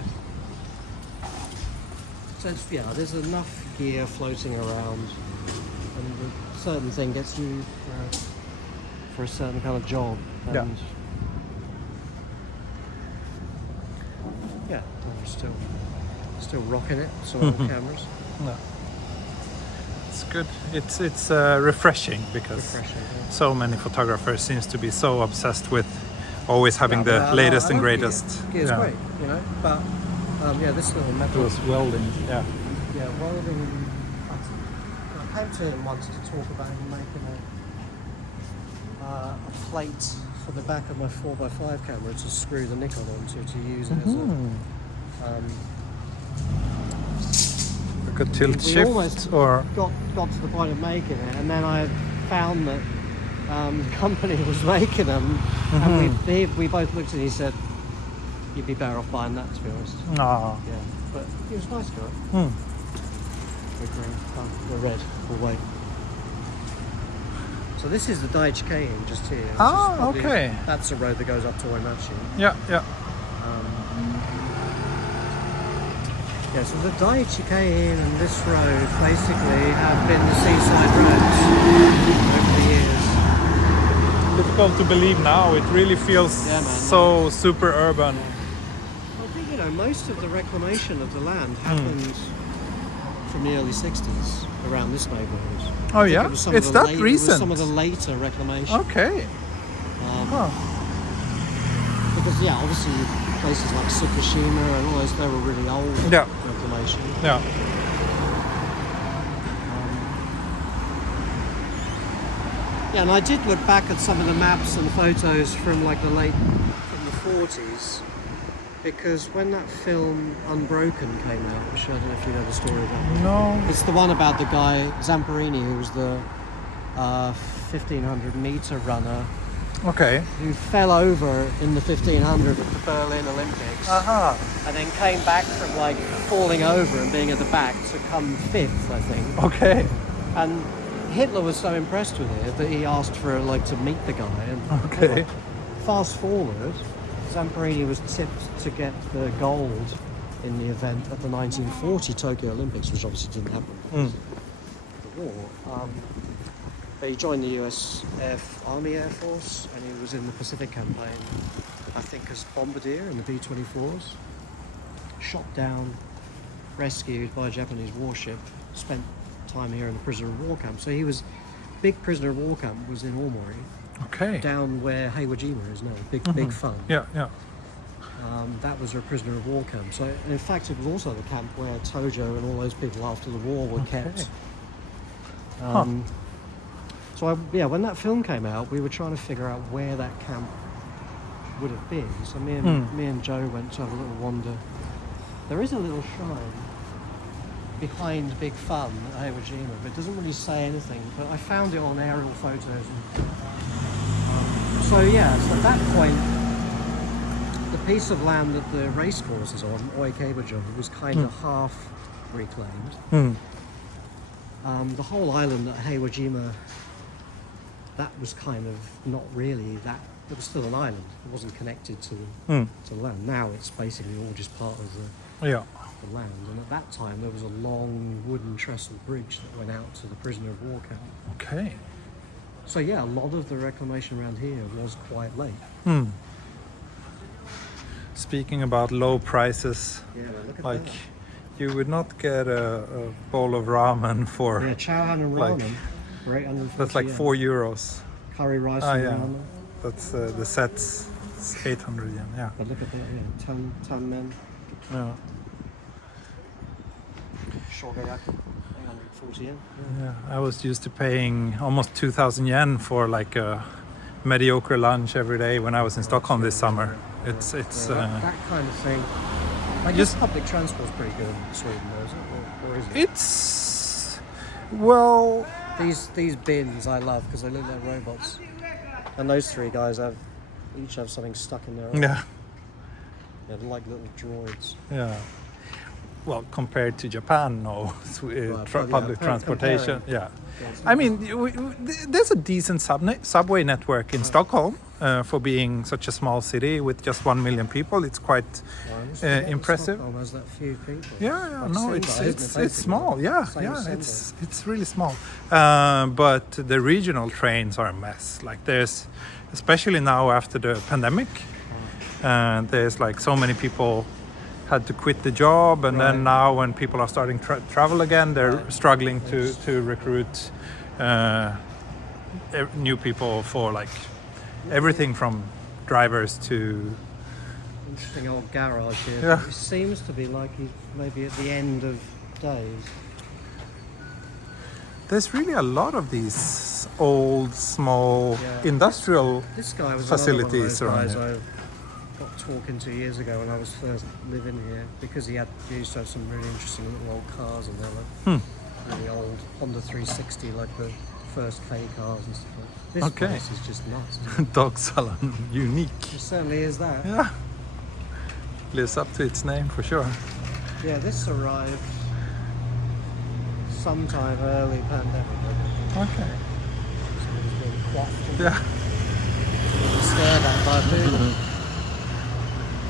So there's enough gear floating around, and a certain thing gets you for a certain kind of job. And we're still rocking it. Some old cameras. No. It's good. It's refreshing because so many photographers seems to be so obsessed with always having the latest and greatest. Gear's great, but this little metal. Those welding, Yeah, welding. I came to him once to talk about him making a plate for the back of my 4x5 camera to screw the Nikon onto to use it as a. Like a tilt We shift almost or. got to the point of making it, and then I found that the company was making them, and we both looked and he said, "You'd be better off buying that, to be honest." Ah. Yeah, but it was nice to it. We're green. Oh, we're red. We'll wait. So this is the Daiichi Keihin just here. Which is probably- okay. That's the road that goes up to Oimachi. Yeah. Yeah, so the Daiichi Keihin and this road basically have been the seaside roads over the years. Difficult to believe now. It really feels so super urban. I think, most of the reclamation of the land happened from the early 60s around this neighbourhood. Oh yeah? It was some It's of the that recent? It was some of the later reclamation. Okay. Because, obviously places like Fukushima and all those, they were really old reclamation. Yeah. Yeah, and I did look back at some of the maps and photos from like from the 40s, because when that film Unbroken came out, which I don't know if you know the story of that. No. It's the one about the guy Zamperini, who was the 1500 meter runner, Okay. who fell over in the 1500 at the Berlin Olympics, and then came back from like falling over and being at the back to come 5th, I think. Okay. And Hitler was so impressed with it that he asked for to meet the guy. And Okay. fast forward, Zamperini was tipped to get the gold in the event at the 1940 Tokyo Olympics, which obviously didn't happen because of the war. But he joined the US Army Air Force, and he was in the Pacific Campaign, I think as bombardier in the B-24s. Shot down, rescued by a Japanese warship, spent time here in the prisoner of war camp. So he was, big prisoner of war camp was in Omori, Okay. down where Heiwajima is now, big fun. Yeah. That was a prisoner of war camp. So in fact, it was also the camp where Tojo and all those people after the war were kept. So when that film came out, we were trying to figure out where that camp would have been. So me and Joe went to have a little wander. There is a little shrine behind Big Fun at Iwo-Jima, but it doesn't really say anything. But I found it on aerial photos. So at that point, the piece of land that the race course is on, Oikeibajo, was kind of half reclaimed. The whole island at Iwo-Jima, that was kind of not really that. It was still an island. It wasn't connected to the land. Now it's basically all just part of the land. And at that time, there was a long wooden trestle bridge that went out to the prisoner of war camp. Okay. So a lot of the reclamation around here was quite late. Speaking about low prices, Look at like that. you would not get a bowl of ramen for Chowhan and like- ramen for 840 that's like yen. €4. Curry rice and ramen. That's the sets. It's 800 yen. Yeah. But look at that, tan men, Yeah. shogayaki, 840 yen. Yeah. I was used to paying almost 2,000 yen for like a mediocre lunch every day when I was in Stockholm this summer. It's that kind of thing. I guess public transport's pretty good in Sweden, though, is it? Or is it? it's well. These bins I love because they look like robots. And those three guys each have something stuck in their eye. Yeah. They're like little droids. Yeah. Well, compared to Japan, no, public transportation. Yeah. I mean, there's a decent subway network in Stockholm for being such a small city with just 1 million people. It's quite impressive. Stockholm has that few people. Yeah, Like no, Sendai, it's isn't it, small. basically? Yeah, Same as Sendai. it's really small. But the regional trains are a mess. Like there's, especially now after the pandemic, there's like so many people had to quit the job, and then now when people are starting travel again, they're struggling to recruit new people for like everything from drivers to. Interesting old garage here. Yeah. It seems to be like he's maybe at the end of days. There's really a lot of these old, small industrial This guy was facilities another one around of those here. guys I got talking to years ago when I was first living here, because he used to have some really interesting little old cars, and they were really old Honda 360, like the first K cars and stuff like that. This Okay. place is just nuts. Dog salon, unique. It certainly is that. Yeah, lives up to its name for sure. Yeah, this arrived sometime early pandemic. Okay. Somebody's being quaffed and Yeah. stared at by people.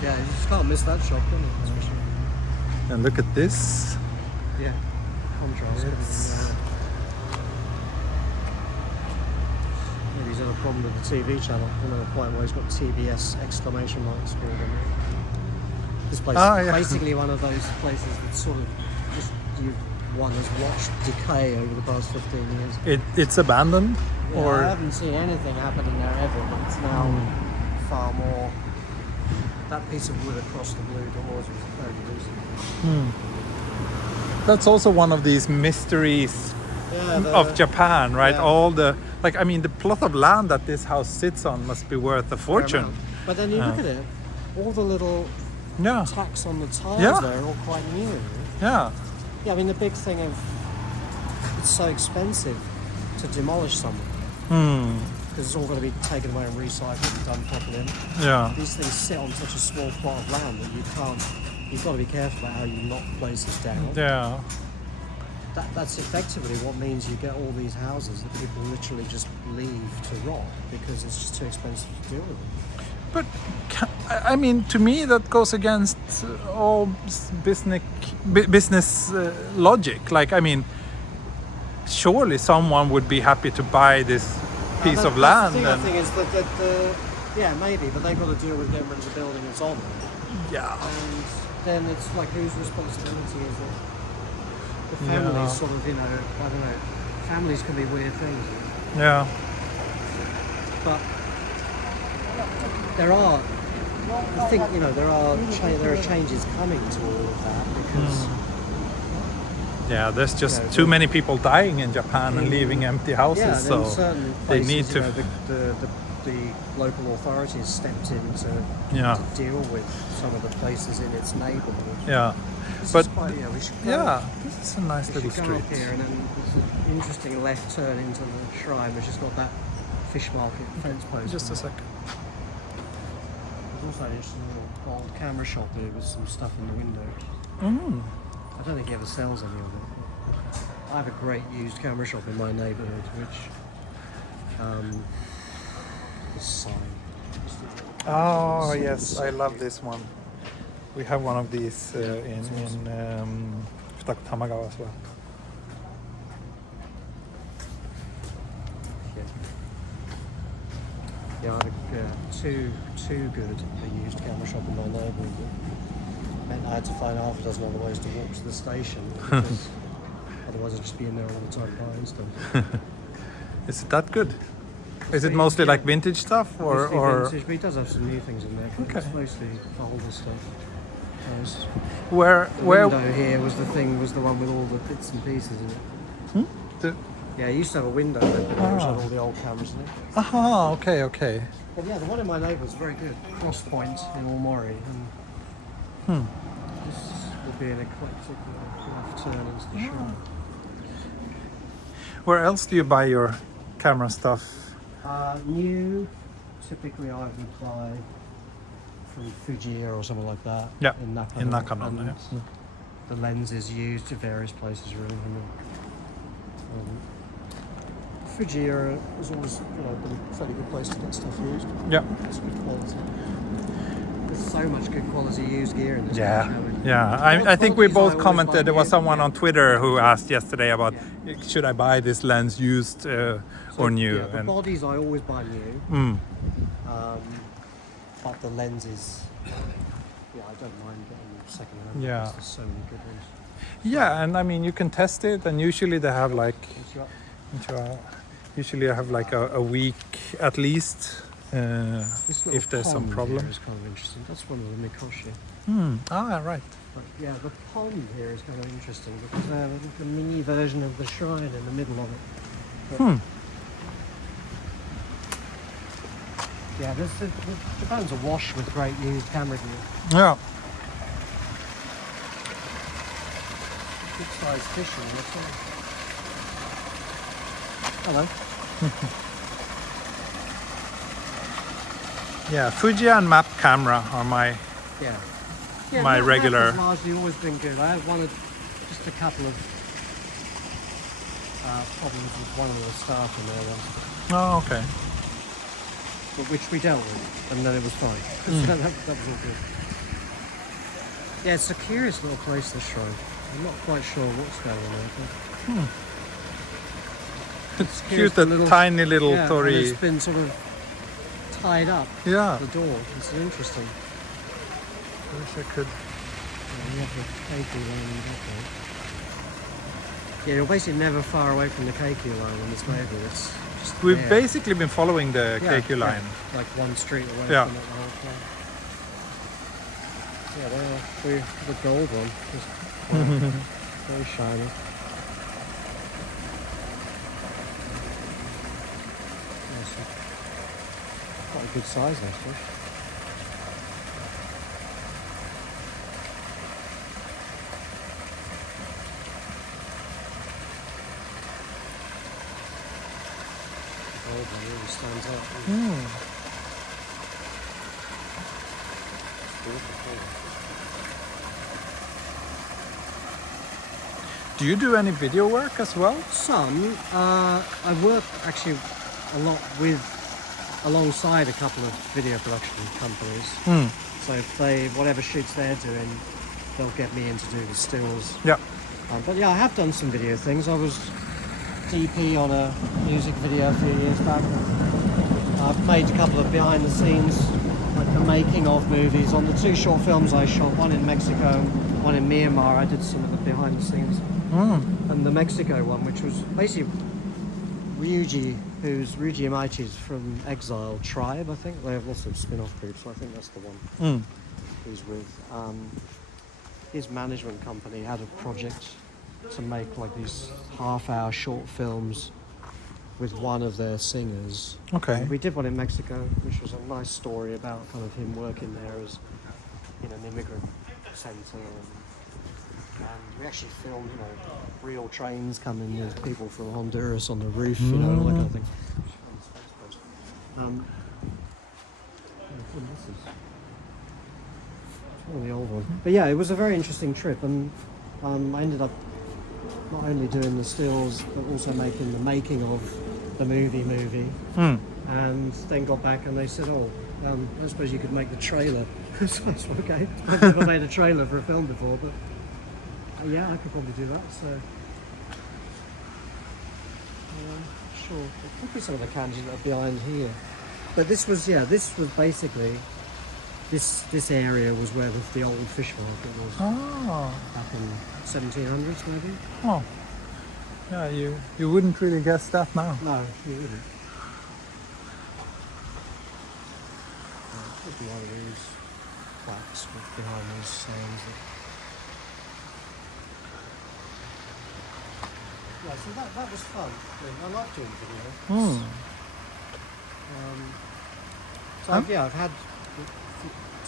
Yeah, you just can't miss that shop, can you? That's for sure. And look at this. Yeah, contrast. Maybe he's had a problem with the TV channel. I don't know quite why he's got TBS exclamation marks for it. This place is basically one of those places that sort of just one has watched decay over the past 15 years. It's abandoned, Yeah, or I haven't seen anything happening there ever, but it's now far more. That piece of wood across the blue doors was very recent. that's also one of these mysteries of Japan, right? yeah. All the I mean, the plot of land that this house sits on must be worth a fortune. But then you look at it, all the little Yeah, tacks on the tiles Yeah. there are all quite new. yeah, Yeah, I mean, the big thing of it's so expensive to demolish something because it's all going to be taken away and recycled and done properly. yeah. These things sit on such a small plot of land that you've got to be careful about how you knock places down. Yeah. That's effectively what means you get all these houses that people literally just leave to rot because it's just too expensive to deal with them. But I mean, to me, that goes against all business logic. Like, I mean, surely someone would be happy to buy this piece of land. The And thing is that yeah, maybe, but they've got to deal with getting rid of the building that's on there. yeah, And then it's like, whose responsibility is it? The families sort of, I don't know, families can be weird things. yeah, But there are, I think, there are changes coming to all of that because yeah. There's just too many people dying in Japan and leaving empty houses, yeah, so then certain they places, need to. the the local authorities stepped in to deal with some of the places in its neighbourhood. Yeah. This But is quite, we should go, yeah, this is a nice we little should go street. up here, and then there's an interesting left turn into the shrine, which has got that fish market fence post. Just a second. There's also an interesting little old camera shop here with some stuff in the window. I don't think he ever sells any of it. I have a great used camera shop in my neighbourhood, which is sign. Oh yes, I love this one. We have one of these in Tamagawa as well. Yeah, I have too good a used camera shop in my neighbourhood. It meant I had to find half a dozen other ways to walk to the station, because otherwise I'd just be in there all the time buying stuff. Is it that good? Is it mostly like vintage stuff or? Vintage, but he does have some new things in there. But Okay. It's mostly older stuff. Where The window here was the one with all the bits and pieces in it. The, Yeah, I used to have a window open there which had all the old cameras in it. aha, okay. But yeah, the one in my neighbourhood is very good. Cross Point in Almori. And this would be an eclectic left turn into the shrine. Where else do you buy your camera stuff? New, typically I would buy from Fujiya or something like that. Yeah, In Nakano. in Nakano, And yes. The lens is used to various places really. Fujiya is always been a fairly good place to get stuff used. Yeah. It's good quality. There's so much good quality used gear in this Yeah, country. yeah. I think we Qualities I both always commented. buy There was new. someone on Twitter who asked yesterday about Yeah. should I buy this lens used or new? Yeah, the bodies I always buy new. But the lenses, I don't mind getting second hand. Yeah. There's so many good ones. Yeah, and I mean you can test it, and usually they have like It's got usually I have like a week at least this little if there's some pond problem. here is kind of interesting. That's one of the Mikoshi. Right. But yeah, the pond here is kind of interesting because they have a mini version of the shrine in the middle of it. But yeah, Japan's awash with great used camera gear. Yeah. Good sized fish in there too. Hello. Yeah, Fuji and map camera are my Yeah. My that regular- has largely always been good. I had just a couple of problems with one of the staff in there once, Oh, okay. but which we dealt with, and then it was fine. that was all good. Yeah, it's a curious little place, this shrine. I'm not quite sure what's going on there. It's Here's cute, the that little- tiny little Yeah, and torii. it's been sort of tied up Yeah. the door. It's interesting. Wish I could. You have the Keikyu line up there. Yeah, you're basically never far away from the Keikyu line on this neighbourhood. It's just We've there. basically been following the KQ line. Like one street away Yeah. from it the whole time. Yeah, there are the gold one. Just, very shiny. Yeah, so quite a good size actually. Gold one really stands out. Do you do any video work as well? Some. I work actually a lot alongside a couple of video production companies. So if whatever shoots they're doing, they'll get me in to do the stills. Yeah. But yeah, I have done some video things. I was DP on a music video a few years back. I've made a couple of behind the scenes, like the making of movies. On the 2 short films I shot, one in Mexico, one in Myanmar, I did some of the behind the scenes. And the Mexico one, which was basically Ryuji Imaichi's from Exile Tribe, I think. They have lots of spin-off groups, so I think that's the one he's with. His management company had a project to make like these half-hour short films with one of their singers. Okay. We did one in Mexico, which was a nice story about kind of him working there as in an immigrant centre. And we actually filmed, real trains coming with people from Honduras on the roof, all that kind of thing. This is one of the old ones. But yeah, it was a very interesting trip, and I ended up not only doing the stills, but also making the making of the movie. And then got back and they said, I suppose you could make the trailer. So I said, okay, I've never made a trailer for a film before, but yeah, I could probably do that. So sure, look at some of the kanji that are behind here. But this was basically this area was where the old fish market was. Oh. Back in 1700s maybe. Oh. Yeah, you wouldn't really guess that now. No, you wouldn't. Could be one of these plaques behind these sayings. Yeah, so that was fun. I like doing videos. So I've had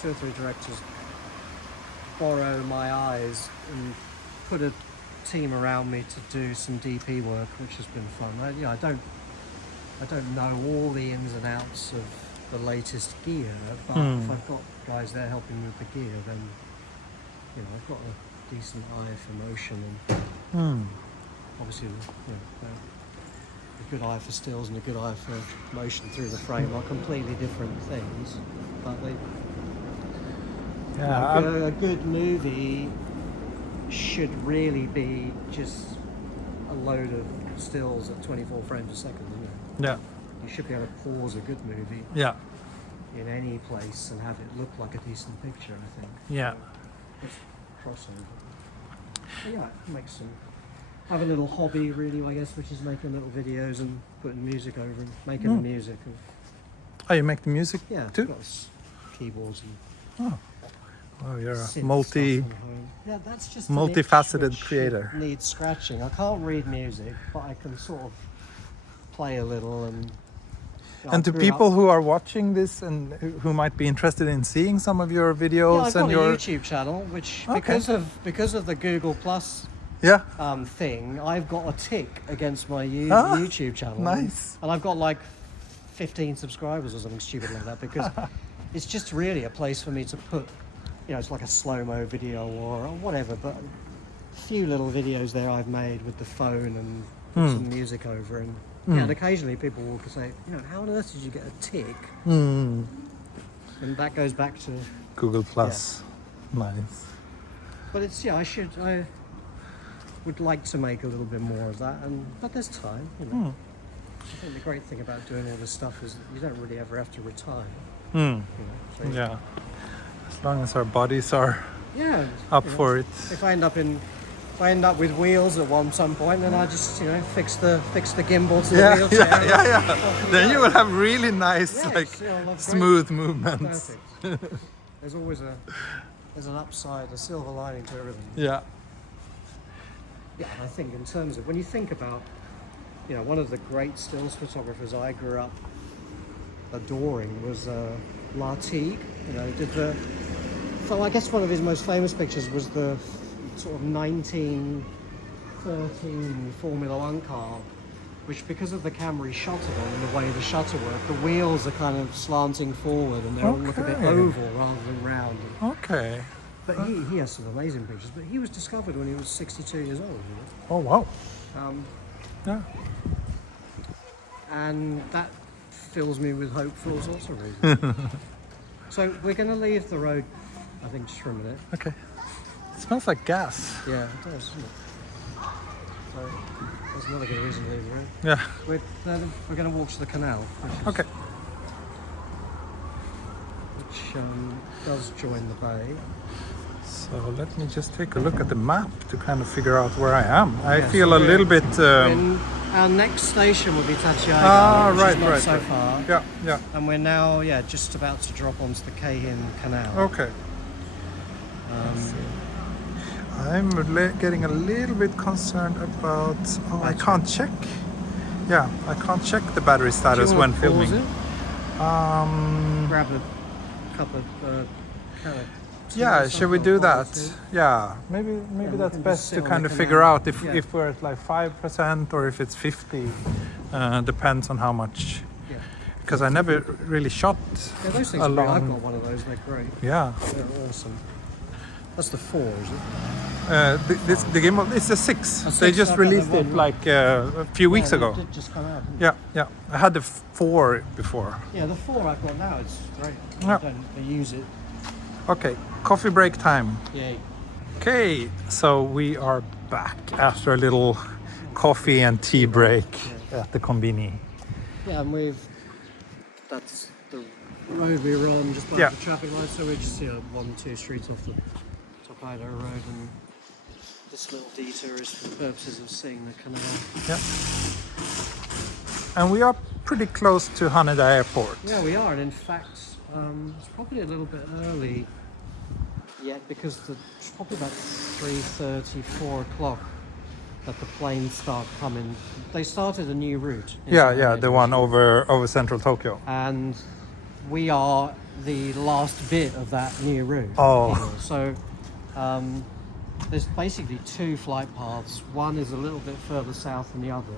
2 or 3 directors borrow my eyes and put a team around me to do some DP work, which has been fun. I don't know all the ins and outs of the latest gear, but if I've got guys there helping me with the gear, then I've got a decent eye for motion and obviously a good eye for stills and a good eye for motion through the frame are completely different things, but a good movie should really be just a load of stills at 24 frames a second, isn't it? Yeah. You should be able to pause a good movie in any place and have it look like a decent picture, I think. Yeah. Just crossover. But yeah, it makes some... I have a little hobby really, I guess, which is making little videos and putting music over and making the music. Oh, you make the music Yeah, too? I've got keyboards and... Oh, you're a that's just multifaceted an itch which creator. Needs scratching. I can't read music, but I can sort of play a little and. And to people who are watching this and who might be interested in seeing some of your videos I've got a YouTube channel, which because of the Google Plus thing, I've got a tick against my YouTube channel. Nice. And I've got like 15 subscribers or something stupid like that because it's just really a place for me to put. It's like a slow-mo video or whatever, but a few little videos there I've made with the phone and put some music over, and and occasionally people will say, how on earth did you get a tick? And that goes back to Google Plus. Nice. But it's I would like to make a little bit more of that, but there's time. I think the great thing about doing all this stuff is that you don't really ever have to retire. As long as our bodies are up for it. If I end up with wheels at some point, then I just fix the gimbal to the wheelchair. Then you will have really nice smooth movements. Perfect. There's always there's an upside, a silver lining to everything. Yeah. Yeah, I think in terms of when you think about one of the great stills photographers I grew up adoring was Lartigue. So I guess one of his most famous pictures was the sort of 1913 Formula One car, which because of the camera he shot it on and the way the shutter worked, the wheels are kind of slanting forward and they all look a bit oval rather than round. Okay. But he has some amazing pictures. But he was discovered when he was 62 years old. Oh wow. Yeah. And that fills me with hope for all sorts of reasons. So we're going to leave the road, I think, just for a minute. Okay. It smells like gas. Yeah, it does, doesn't it? So that's another good reason to leave the road. Yeah. We're going to walk to the canal. Okay. Which does join the bay. So let me just take a look at the map to kind of figure out where I am. I feel a little bit... Our next station will be Tachiaiga, which is not so far. Yeah. And we're now, just about to drop onto the Keihin Canal. Okay. I'm getting a little bit concerned about... I can't check Yeah, I can't check the battery status when filming. Grab a cup of can of tea Yeah, or should we something, do or bottle that? of tea. Yeah, maybe we that's can just best sit to on kind the of figure canal. out Yeah. if we're at like 5% or if it's 50. Depends on how much. Yeah. Because I never really shot Yeah, those things a are great. I've long. got one of those. They're great. Yeah, They're awesome. That's the 4, is it? the gimbal is a 6. A They 6, just I've got released that it one. like a few weeks Yeah, ago. It did just come out. Didn't it? Yeah. I had the 4 before. Yeah, the 4 I've got now is great. Yeah. I use it. Okay, coffee break time. Yay. Okay, so we are back after a little coffee and tea break at the Konbini. Yeah, and that's the road we were on just by Yeah. the traffic light, so we're just 1-2 streets off the Tokaido road, and this little detour is for the purposes of seeing the canal. Yeah. And we are pretty close to Haneda Airport. Yeah, we are, and in fact, it's probably a little bit early yet because it's probably about 3:30, 4 o'clock that the planes start coming. They started a new route. into Yeah, Haneda, the one over central Tokyo. and we are the last bit of that new route. Oh. So there's basically 2 flight paths. One is a little bit further south than the other.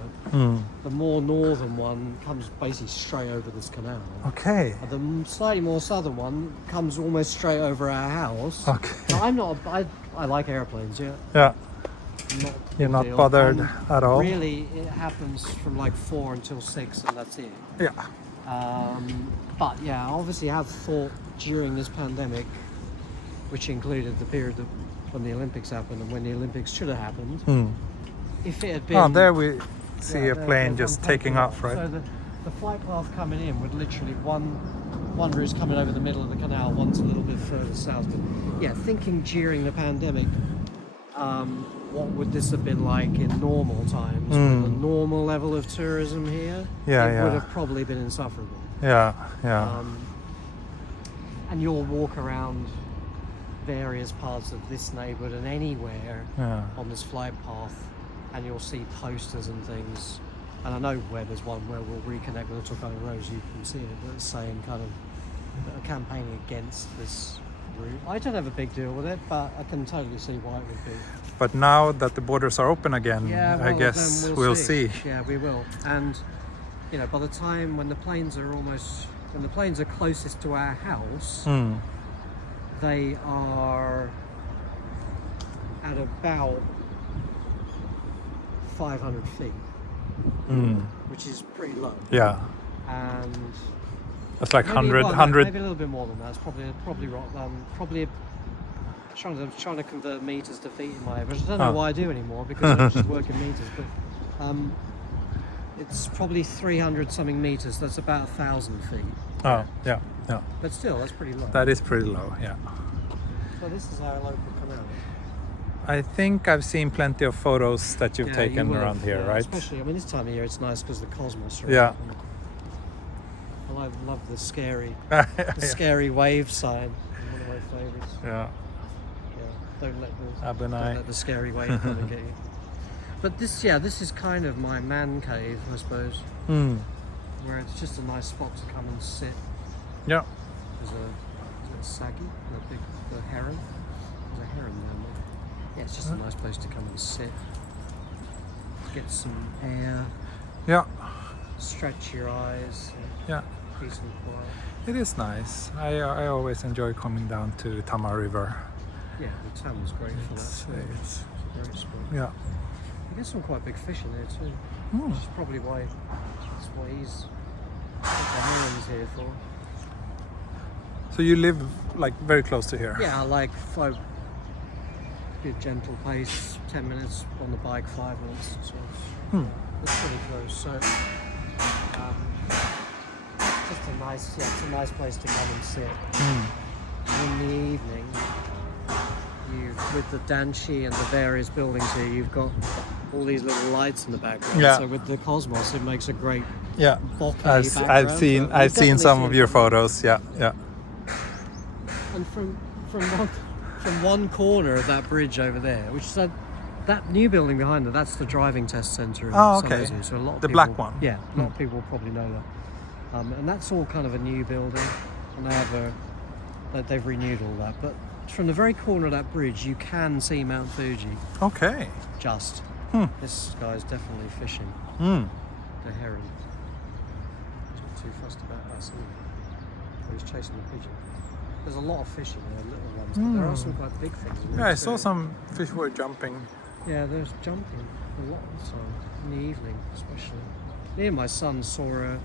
The more northern one comes basically straight over this canal. Okay. The slightly more southern one comes almost straight over our house. Okay. Now, I like airplanes, yeah. Yeah. Not a You're big not deal. bothered And at all? Really, it happens from like 4 until 6, and that's it. Yeah. But yeah, obviously I have thought during this pandemic, which included the period when the Olympics happened and when the Olympics should have happened, if it had been... Oh, there we see Yeah, a plane there's just one taking off, right? So the flight path coming in would literally one route's coming over the middle of the canal, one's a little bit further south. But yeah, thinking during the pandemic, what would this have been like in normal times with a normal level of tourism here? Yeah, it yeah. would have probably been insufferable. Yeah. And you'll walk around various parts of this neighborhood and anywhere on this flight path, and you'll see posters and things. And I know where there's one where we'll reconnect with the Tokaido Road, you can see it, that's saying kind of campaigning against this route. I don't have a big deal with it, but I can totally see why it would be. But now that the borders are open again, Yeah, I well, guess then we'll see. Yeah, we will. And by the time when the planes are closest to our house, they are at about 500 feet, which is pretty low. Yeah. And It's like maybe, 100. maybe a little bit more than that. It's probably I'm trying to convert meters to feet in my head, which I don't know why I do anymore because I just work in meters. But it's probably 300 something meters. That's about 1,000 feet. Oh, yeah. But still, that's pretty low. That is pretty low, yeah. So this is our local canal. I think I've seen plenty of photos that you've taken you will around have, here, right? Especially, this time of year it's nice because the cosmos are Yeah. up, and I love the scary wave sign. One of my favourites. Yeah. Don't let Abunai. the scary wave come and get you. But this is kind of my man cave, I suppose, where it's just a nice spot to come and sit. Yeah. There's a sagi, the heron. There's a heron down there. Yeah, it's just a nice place to come and sit, get some air, Yeah. stretch your eyes, Yeah. peace and quiet. It is nice. I always enjoy coming down to Tama River. Yeah, the town's great for that. It's It's a great spot. yeah. You get some quite big fish in there too. Which is probably why he's put the herons here for. So you live like very close to here? Yeah, like a gentle pace, 10 minutes on the bike, 5 minutes. So it's pretty close. So just it's a nice place to come and sit. In the evening, with the danshi and the various buildings here, you've got all these little lights in the background. Yeah. So with the cosmos, it makes a great Yeah. bokeh I've background. seen So I've you've seen some definitely of seen your it. photos. Yeah. And from one corner of that bridge over there, which is that new building behind it, that's the driving test centre in Oh, okay. Samosu. So a lot of The people, black one? Yeah, a lot of people probably know that. And that's all kind of a new building, and they've renewed all that. But from the very corner of that bridge, you can see Mount Fuji. Okay. Just. This guy's definitely fishing. The heron. He's not too fussed about us either. He's chasing the pigeon. There's a lot of fish in there, little ones, but there are some quite big things in there. Yeah, I saw too. some fish were jumping. Yeah, there's jumping a lot of the time, in the evening especially. Me and my son saw a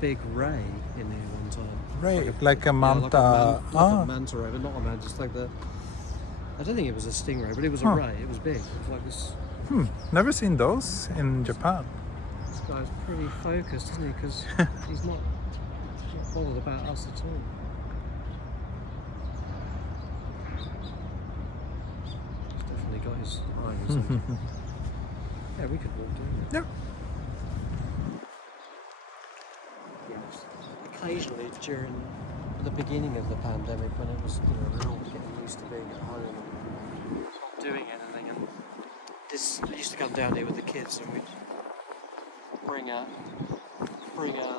big ray in here one time. Ray, like a manta. Like a manta ray, but not a manta, just like I don't think it was a stingray, but it was a ray. It was big. It was like this. Never seen those in Japan. This guy's pretty focused, isn't he? Because he's not bothered about us at all. He's definitely got his eye on something. Yeah, we could walk down it. Yep. Occasionally during the beginning of the pandemic, when it was, we were all getting used to being at home and not doing anything, and I used to come down here with the kids, and we'd bring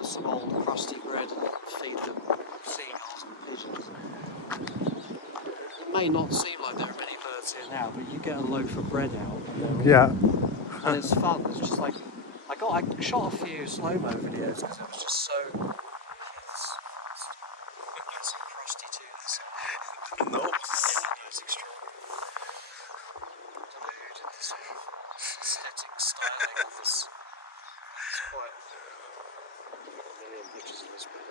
some old crusty bread and feed them seagulls and pigeons. It may not seem like there are many birds here now, but you get a loaf of bread out, and it's fun. It's just like I shot a few slow-mo videos because it was just so. It's crusty too. No. It's extraordinary. Deluded in this sort of aesthetic styling of this. It's quite a million pictures of this, but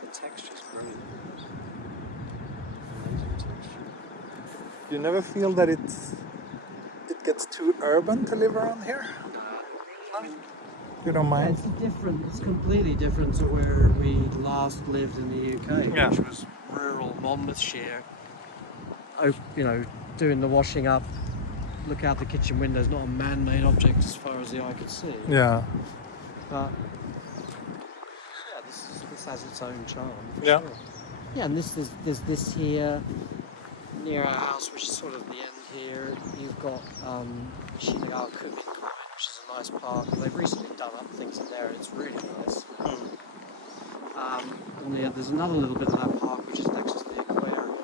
the texture's brilliant. Amazing texture. You never feel that it gets too urban to live around here? No? You don't mind? It's completely different to where we last lived in the UK, which was rural Monmouthshire. Doing the washing up, look out the kitchen windows, not a man-made object as far as the eye could see. Yeah. But this has its own charm. For Yeah. Sure. Yeah, and there's this here near our house, which is sort of the end here. You've got Shinagawa, which is a nice park. They've recently done up things in there, and it's really nice. And there's another little bit of that park which is next to the aquarium.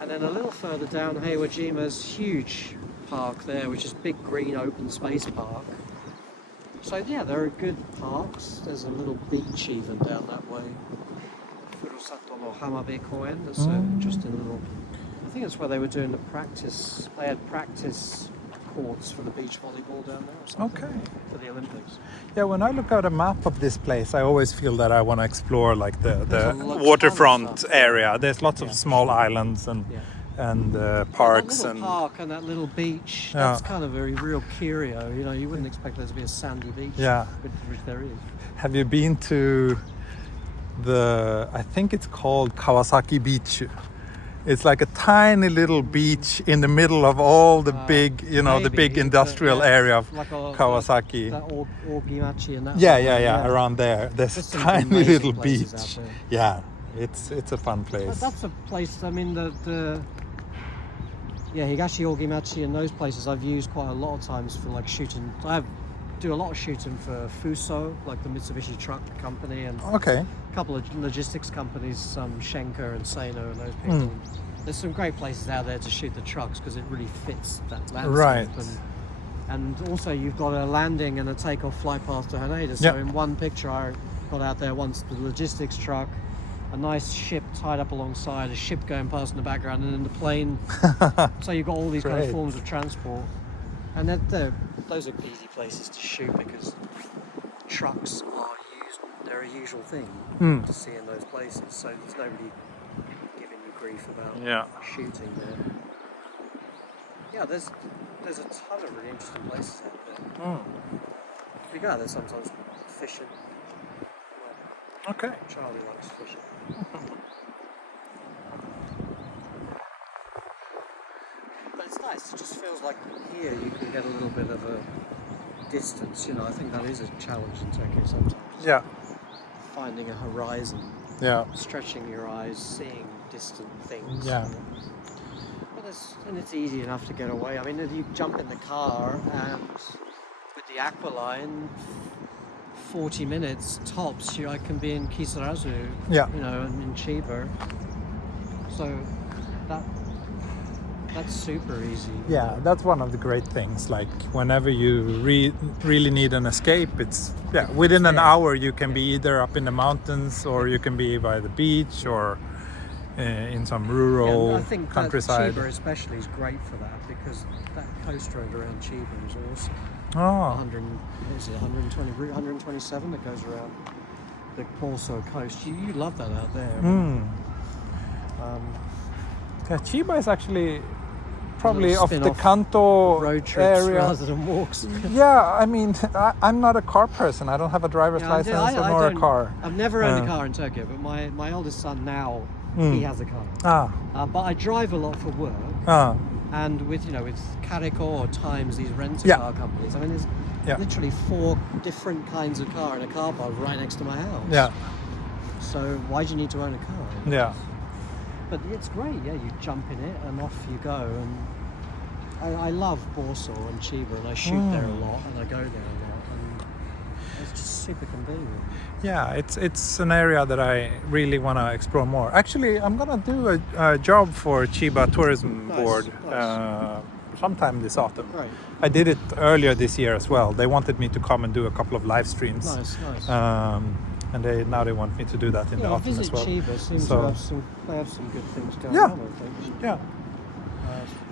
And then a little further down, Heiwajima's huge park there, which is big green open space park. So yeah, there are good parks. There's a little beach even down that way. Furusato no Hamabe Koen, that's an interesting little. I think that's where they were doing the practice. They had practice courts for the beach volleyball down there or something. Okay. For the Olympics. Yeah, when I look at a map of this place, I always feel that I want to explore like the There's a lot of waterfront stuff. area. There's lots of small islands and parks that little and park and that little beach. Yeah. That's kind of a real curio. You wouldn't expect there to be a sandy beach. Yeah. Which there is. Have you been to I think it's called Kawasaki Beach? It's like a tiny little beach in the middle of all the big, the big industrial area of like Kawasaki. That Ogimachi and that. Yeah, around there. There's a some tiny amazing little places beach. out there. Yeah, it's a fun place. That's a place. I mean, Higashi Ogimachi and those places I've used quite a lot of times for like shooting. I do a lot of shooting for Fuso, like the Mitsubishi truck company, and Okay. a couple of logistics companies, Schenker and Seino and those people. There's some great places out there to shoot the trucks because it really fits that landscape. Right. And also you've got a landing and a takeoff flight path to Haneda. So in one picture I got out there once, the logistics truck, a nice ship tied up alongside, a ship going past in the background, and then the plane. So you've got all these kind of Great. forms of transport. And those are easy places to shoot because trucks they're a usual thing to see in those places. So there's nobody giving you grief about shooting there. Yeah, there's a ton of really interesting places out there. We go out there sometimes fishing. Okay. Charlie likes fishing. But it's nice, it just feels like here you can get a little bit of a distance, I think that is a challenge in Tokyo sometimes. Yeah. Finding a horizon, Yeah. stretching your eyes, seeing distant things. Yeah. But and it's easy enough to get away. I mean, if you jump in the car and with the Aqua Line, 40 minutes tops, I can be in Kisarazu, Yeah. you know, and in Chiba. So that's super easy. Yeah, that's one of the great things. Like whenever you really need an escape, it's within an hour you can be either up in the mountains or you can be by the beach or in some rural I think countryside. Chiba especially is great for that because that coast road around Chiba is awesome. Oh, 120 Route 127 that goes around the Borso coast. You love that out there. yeah, Chiba is actually probably Little of the spin-off Kanto road trips area. rather than walks. Yeah, I mean, I'm not a car person. I don't have a driver's Yeah, license nor a car. I've never owned a car in Tokyo, but my oldest son now, he has a car. But I drive a lot for work, and with Kareko or Times, these rent-a-car companies. I mean, there's literally 4 different kinds of car in a car park right next to my house. Yeah, So why do you need to own a car? yeah. But it's great, yeah, you jump in it and off you go. And I love Borso and Chiba, and I shoot there a lot, and I go there a lot, and it's just super convenient. Yeah, it's an area that I really want to explore more. Actually, I'm gonna do a job for Chiba Tourism Board sometime this autumn. Right. I did it earlier this year as well. They wanted me to come and do a couple of live streams. Nice. And now they want me to do that in the autumn visit as well. Chiba seems So- to have some good things going Yeah. on, I think. Yeah.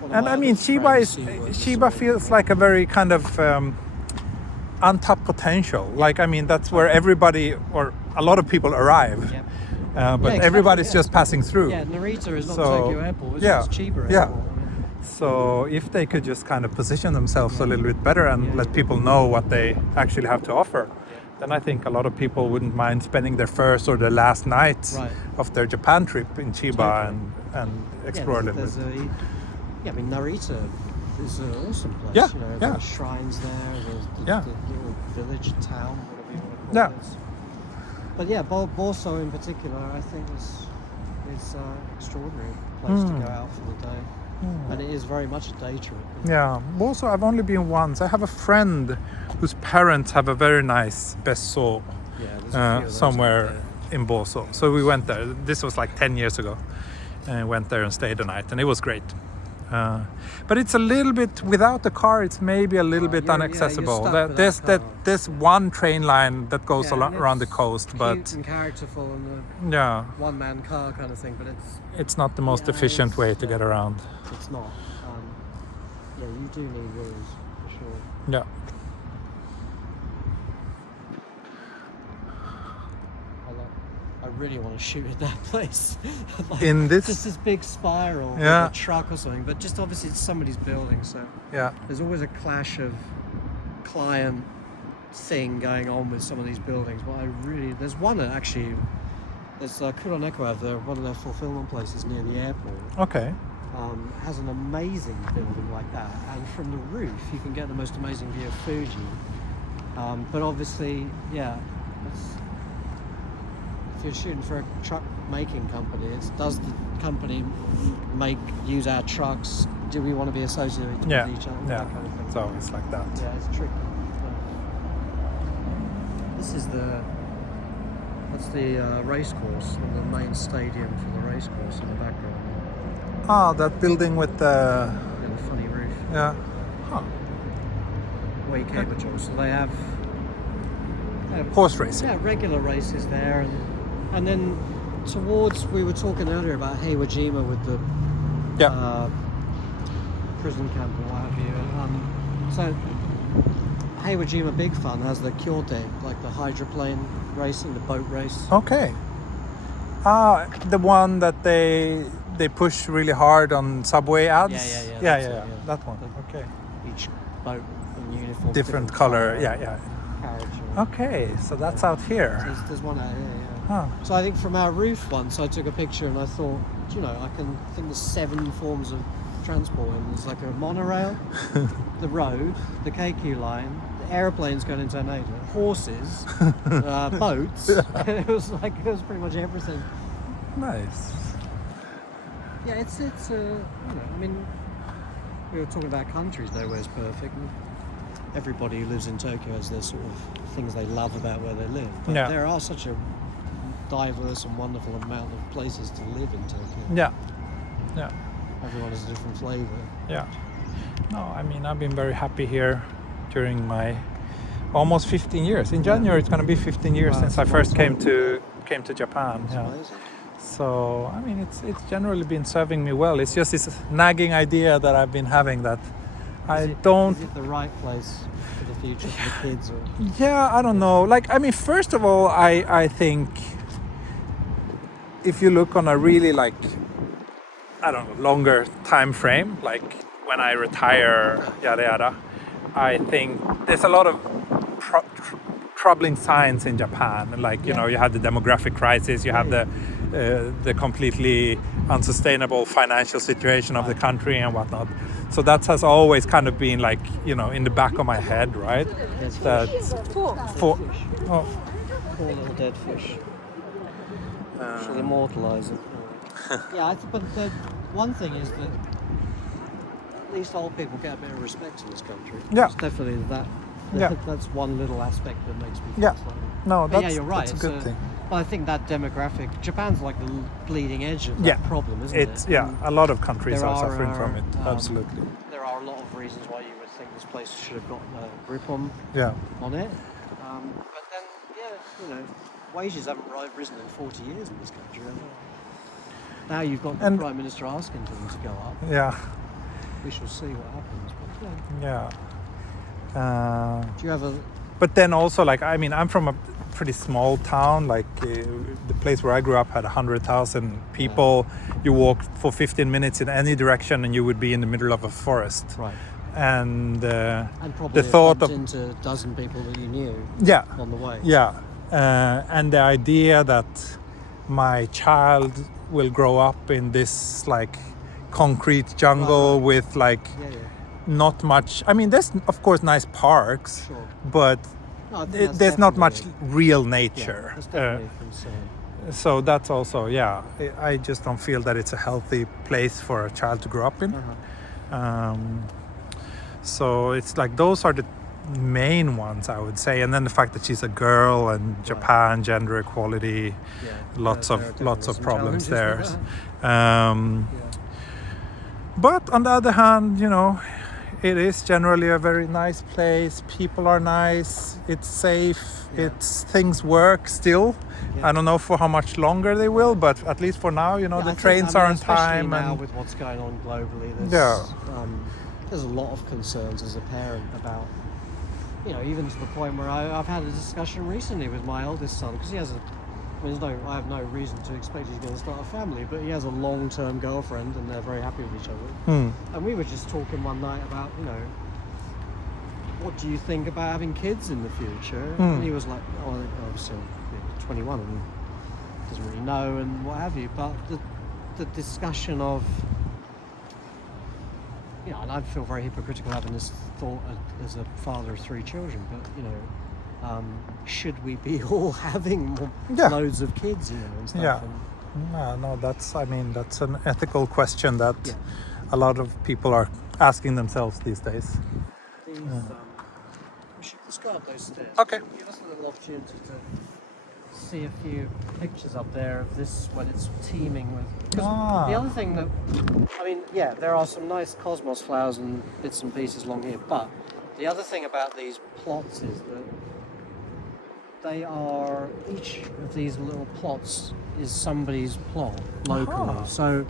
One of And my I mean, other friends, he works Chiba feels like a very kind of untapped potential. Like, I mean, that's where everybody or a lot of people arrive. Yep. But exactly, everybody's just passing through. Yeah, Narita is not So, Tokyo Airport, it's yeah, just Chiba yeah. Airport. So if they could just kind of position themselves a little bit better and Yeah. let people know what they actually have to offer, then I think a lot of people wouldn't mind spending their first or their last night Right. of their Japan trip in Chiba and explore a little bit. I mean, Narita is an awesome place. Yeah, You know, yeah. there's shrines there, there's the little village, town, whatever you want to call it. But yeah, Borso in particular, I think is extraordinary place to go out for the day. And it is very much a day trip. Yeah, also I've only been once. I have a friend whose parents have a very nice besso Yeah, there's a few of those somewhere out there. in Boso. So we went there. This was like 10 years ago. And went there and stayed a night, and it was great. But it's a little bit, without the car, it's maybe a little bit you're inaccessible. stuck without There's one train line that goes and around the it's coast, cute but and characterful and yeah, a one-man car kind of thing, but it's not the most Yeah, efficient it's- way to get around. it's not. Yeah, you do need wheels for sure. Yeah. I really want to shoot at that place. Like, In this- just this big spiral Yeah. with a truck or something, but just obviously it's somebody's building, so Yeah. there's always a clash of client thing going on with some of these buildings. But there's one that actually, there's Kuroneko have one of their fulfillment places near the airport. Okay. Has an amazing building like that, and from the roof you can get the most amazing view of Fuji. But obviously, if you're shooting for a truck making company, does the company use our trucks? Do we want to be associated Yeah. with each other? Yeah. That kind of thing. It's always like that. Yeah, it's tricky. This is that's the race course and the main stadium for the race course in the background. Ah, that building with the And the funny roof. yeah. Huh. Way Cambridge. So they have Horse racing. yeah, regular races there, and then we were talking earlier about Heiwajima with the prison camp and what have you. So Heiwajima Big Fun has the Kyote, like the hydroplane racing, the boat race. Okay. The one that they push really hard on subway ads. Yeah. That one. Okay. Each boat in uniform. Different color. Yeah. Carriage. Okay, so that's out here. There's one out here. Yeah. Huh. So I think from our roof once, I took a picture and I thought, I think there's 7 forms of transport, and there's like a monorail, the road, the KQ line, the aeroplanes going into Tornado, horses, boats. It was pretty much everything. Nice. Yeah, it's I mean, we were talking about countries, nowhere's perfect. And everybody who lives in Tokyo has their sort of things they love about where they live. But Yeah. there are such a diverse and wonderful amount of places to live in Tokyo. Yeah. Yeah. Everyone has a different flavor. Yeah. No, I mean, I've been very happy here during my almost 15 years. In January, it's going to be 15 years Wow, since I it's a first long came to Japan. It's Yeah. amazing. So, I mean, it's generally been serving me well. It's just this nagging idea that I've been having that Is it the right place for the future for the kids? Or? Yeah, I don't know. Like, I mean, first of all, I think if you look on a really, like, I don't know, longer time frame, like when I retire, yada yada, I think there's a lot of troubling signs in Japan. Like, you know, you have the demographic crisis, you have the completely unsustainable financial situation of the country and whatnot. So that has always kind of been like, you know, in the back of my head, right? That Poor little dead fish. Should immortalise it. Yeah, but the one thing is that at least old people get a bit of respect in this country. Yeah. It's definitely that. Yeah. That's one little aspect that makes me feel Yeah. slightly. No, But that's, yeah, you're right. that's a good thing. Well, I think that demographic, Japan's like the bleeding edge of Yeah. that problem, isn't It's, it? yeah, a lot of countries there are are, suffering from it. um, Absolutely. There are a lot of reasons why you would think this place should have got a grip on Yeah. it. But then, yeah, you know, wages haven't risen in 40 years in this country. Have they? Now you've got the And- Prime Minister asking for them to go up. Yeah. We shall see what happens. But, Yeah. do you have a... But then also, like, I mean, I'm from a pretty small town. Like, the place where I grew up had 100,000 people. You walk for 15 minutes in any direction and you would be in the middle of a forest. Right. And And probably the thought bumped of... into a dozen people that you knew Yeah. on the way. Yeah. And the idea that my child will grow up in this, like, concrete jungle Right. with, like, Yeah, yeah. not much... I mean, there's, of course, nice parks, Sure. but No, I think that's there's not much definitely- real Yeah, nature. that's definitely a concern. So that's also, yeah, I just don't feel that it's a healthy place for a child to grow up in. So it's like those are the main ones, I would say. And then the fact that she's a girl and Japan, gender equality, Yeah, lots there are of definitely some problems there. challenges with that. But on the other hand, you know, it is generally a very nice place. People are nice. It's safe. Yeah. It's things work still. Yeah. I don't know for how much longer they will, but at least for now, you know, Yeah, the I think- trains I mean, are on especially time. now And with what's going on globally, there's a lot of concerns as a parent about, you know, even to the point where I've had a discussion recently with my eldest son, because he has I have no reason to expect he's going to start a family, but he has a long-term girlfriend and they're very happy with each other. And we were just talking one night about, you know, what do you think about having kids in the future? And he was like, oh, obviously, 21 and doesn't really know and what have you, but the discussion of, you know, and I feel very hypocritical having this thought as a father of 3 children, but, you know, should we be all having loads of kids, you know, and stuff? Yeah. No, that's an ethical question that Yeah. a lot of people are asking themselves these days. Let's go up those stairs. Okay. Give us a little opportunity to see a few pictures up there of this when it's teeming with. 'Cause the other thing that, I mean, yeah, there are some nice cosmos flowers and bits and pieces along here, but the other thing about these plots is that each of these little plots is somebody's plot locally. Aha. So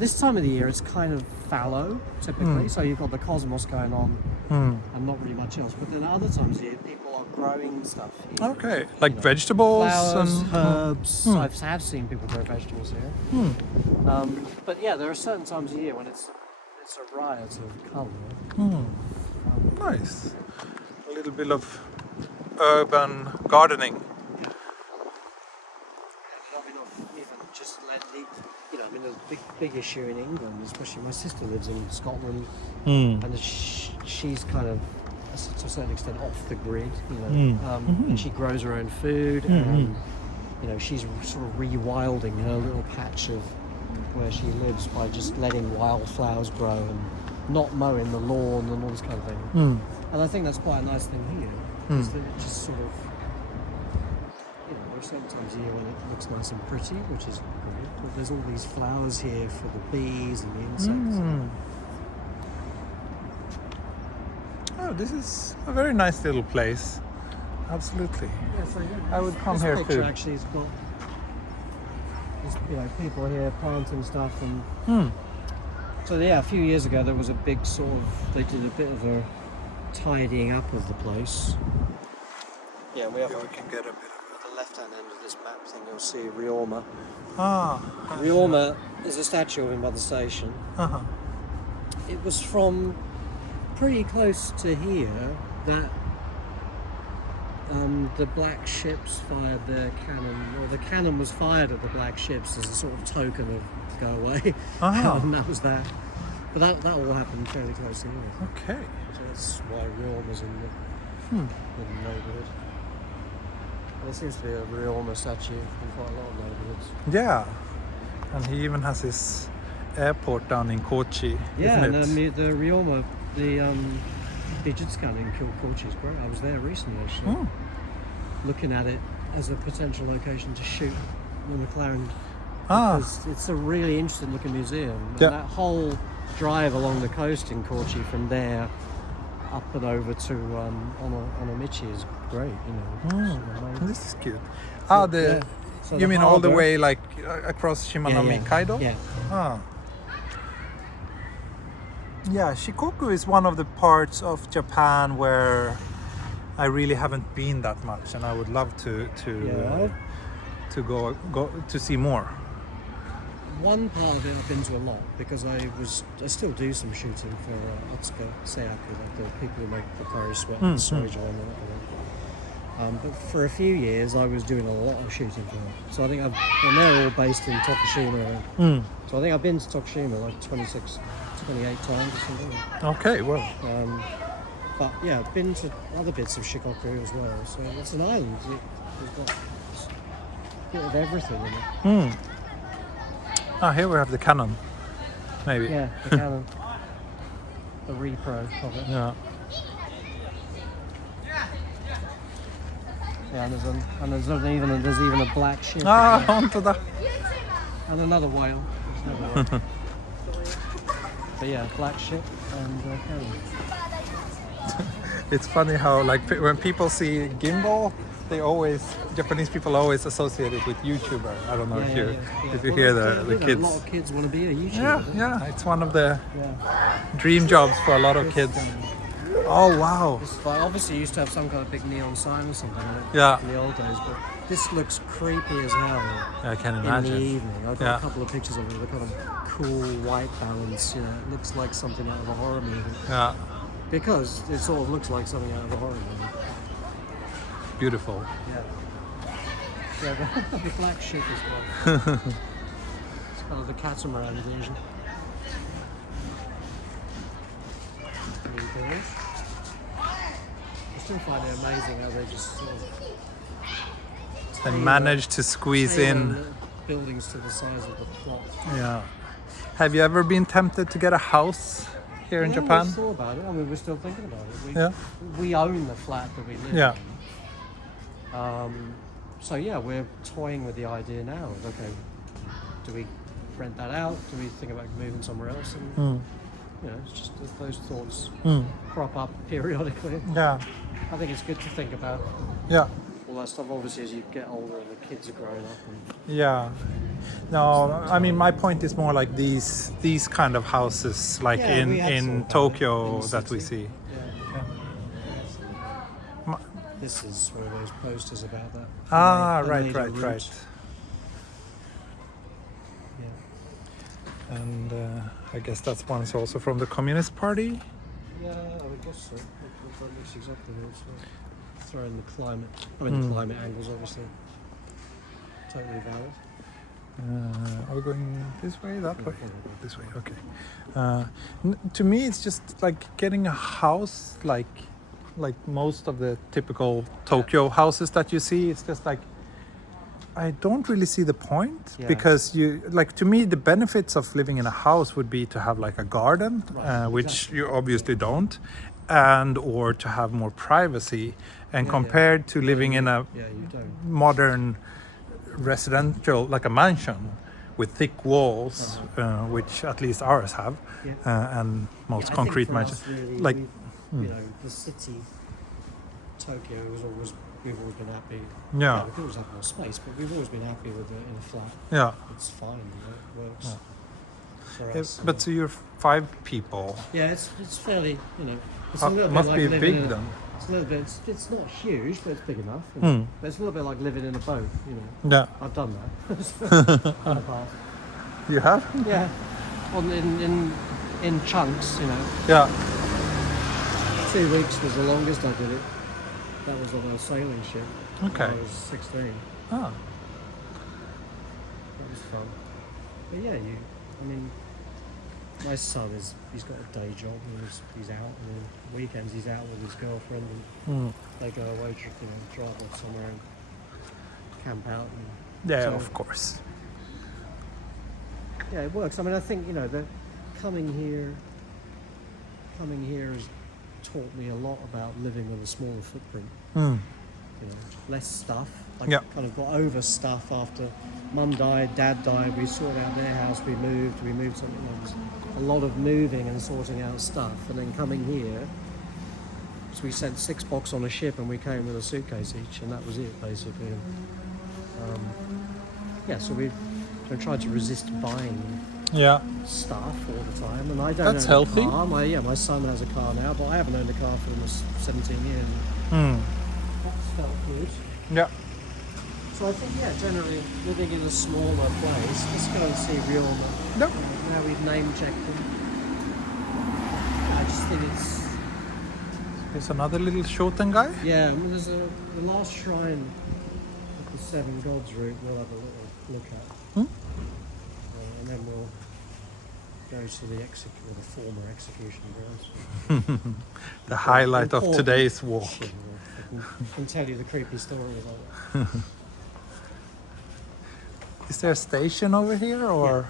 this time of the year it's kind of fallow typically, so you've got the cosmos going on and not really much else. But then other times of the year people are growing stuff here. Okay, like You know, vegetables flowers, and herbs. I have seen people grow vegetables here. But yeah, there are certain times of year when it's a riot of colour. nice. A little bit of urban gardening. I mean, even just you know, I mean, there's a big issue in England, especially my sister lives in Scotland, and she's kind of, to a certain extent, off the grid, you know, and she grows her own food, and, you know, she's sort of rewilding her little patch of where she lives by just letting wildflowers grow and not mowing the lawn and all this kind of thing. And I think that's quite a nice thing here, is that it just sort of, you know, there are certain times of year when it looks nice and pretty, which is great, but there's all these flowers here for the bees and the insects. Oh, this is a very nice little place. Absolutely. Yeah, so I would come this here picture too. actually has got, there's, you know, people here planting stuff and. So yeah, a few years ago there was a big sort of, they did a bit of a tidying up of the place. Yeah, we have We can get a bit at the left-hand end of this map thing. You'll see Ryoma. of Ryoma is a statue of him by the station. It was from pretty close to here that the black ships fired their cannon, or the cannon was fired at the black ships as a sort of token of go away. And that was that. But that all happened fairly close to here. Okay. So that's why Ryoma's in the neighbourhood. There seems to be a Ryoma statue in quite a lot of neighbourhoods. Yeah. And he even has his airport down in Kochi, Yeah, isn't and it? the Ryoma, the digit scan in Kochi is great. I was there recently actually, looking at it as a potential location to shoot the McLaren. Because it's a really interesting looking museum. And Yeah. that whole drive along the coast in Kochi from there up and over to Onomichi is great, you know. It's amazing. This is cute. So You the mean all the harbour- way like across Shinagawa? Yeah. Yeah, Shikoku is one of the parts of Japan where I really haven't been that much, and I would love to go to see more. One part of it I've been to a lot because I still do some shooting for Otsuka Seiyaku, like the people who make the curry sweat and soy joy and all that. But for a few years I was doing a lot of shooting for them. So I think and they're all based in Tokushima. So I think I've been to Tokushima like 28 times or something. Okay, well. But yeah, I've been to other bits of Shikoku as well. So it's an island. It's got a bit of everything in it. Here we have the cannon, maybe. Yeah, the cannon. The repro of it. Yeah. Yeah, and there's even a black ship. Onto the. And another whale. There's another whale. But yeah, black ship and cannon. It's funny how like when people see gimbal, Japanese people always associate it with YouTuber. I don't know if you Well, hear there's the kids. A lot of kids want to be a YouTuber. Yeah, it's one of the Yeah. dream jobs for a lot of kids. Oh wow. This obviously used to have some kind of big neon sign or something Yeah. in the old days, but this looks creepy as hell. I can In the imagine. evening, I've got Yeah. a couple of pictures of it. They've got a cool white balance. You know, it looks like something out of a horror movie Yeah, because it sort of looks like something out of a horror movie. beautiful. Yeah, the black ship as well. It's kind of the catamaran version. I still find it amazing how they just sort of They managed to squeeze tailor in. the buildings to the size of the plot. Yeah. Have you ever been tempted to get a house here in Yeah, Japan? we thought about it. I mean, we're still thinking about it. Yeah. We own the flat that we live Yeah. in. So yeah, we're toying with the idea now of, okay, do we rent that out? Do we think about moving somewhere else? And you know, it's just that those thoughts crop up periodically. Yeah. I think it's good to think about Yeah. all that stuff. Obviously, as you get older and the kids are growing up. And Yeah. No, I mean my point is more like these kind of houses, like Yeah, we had some in of that Tokyo in the that we city. see. This is one of those posters about that. The Right. major route. Yeah. And I guess that's one is also from the Communist Party. Yeah, I would guess so. That looks exactly what it's like. Throw in the climate. I mean, the climate angles, obviously. Totally valid. Are we going this way, that way? This way, okay. To me, it's just like getting a house, like most of the typical Tokyo houses that you see. It's just like I don't really see the point Yeah. because you like to me the benefits of living in a house would be to have like a garden, Right, which exactly. you obviously don't, and or to have more privacy. And Yeah, compared to yeah, living you, in a yeah, you don't. modern residential like a mansion with thick walls, which at least ours have, Yeah. and most I concrete think for mansions. us, really, Like, you know, the city, Tokyo, we've always been happy. Yeah. We could always have more space, but we've always been happy with it in a flat. yeah. It's fine, it works for Yeah, us. but so you're 5 people. Yeah, it's fairly, you know, it's How- a little must bit be like living big in a, then. it's a little bit, it's not huge, but it's big enough. You know? But it's a little bit like living in a boat, you know. Yeah. I've done that in the past. You have? Yeah, in chunks, you know. Yeah. 2 weeks was the longest I did it. That was on a sailing ship. Okay. When I was 16. Ah. That was fun. But yeah, I mean, my son he's got a day job and he's out, and then weekends he's out with his girlfriend and they go away, drive off somewhere and camp out. And Yeah, so, of course. Yeah, it works. I mean, I think, you know, that coming here has taught me a lot about living with a smaller footprint. You know, less stuff. I Yeah. kind of got over stuff after Mum died, Dad died. We sorted out their house. We moved something. There was a lot of moving and sorting out stuff, and then coming here. So we sent 6 box on a ship, and we came with a suitcase each, and that was it basically. Yeah, so we've tried to resist buying Yeah. stuff all the time, and I don't. That's own healthy. A car. My son has a car now, but I haven't owned a car for almost 17 years. That's felt good. Yeah. So I think, yeah, generally living in a smaller place. Let's go and see Ryoma. No. Now we've name checked them. I just think it's There's another little Shoten guy. yeah. I mean, there's the last shrine of the 7 gods route. We'll have a little look at, and then we'll go to the former execution grounds. The highlight of Important. today's walk. Yeah, well, I can tell you the creepy stories of it. Is there a station over here or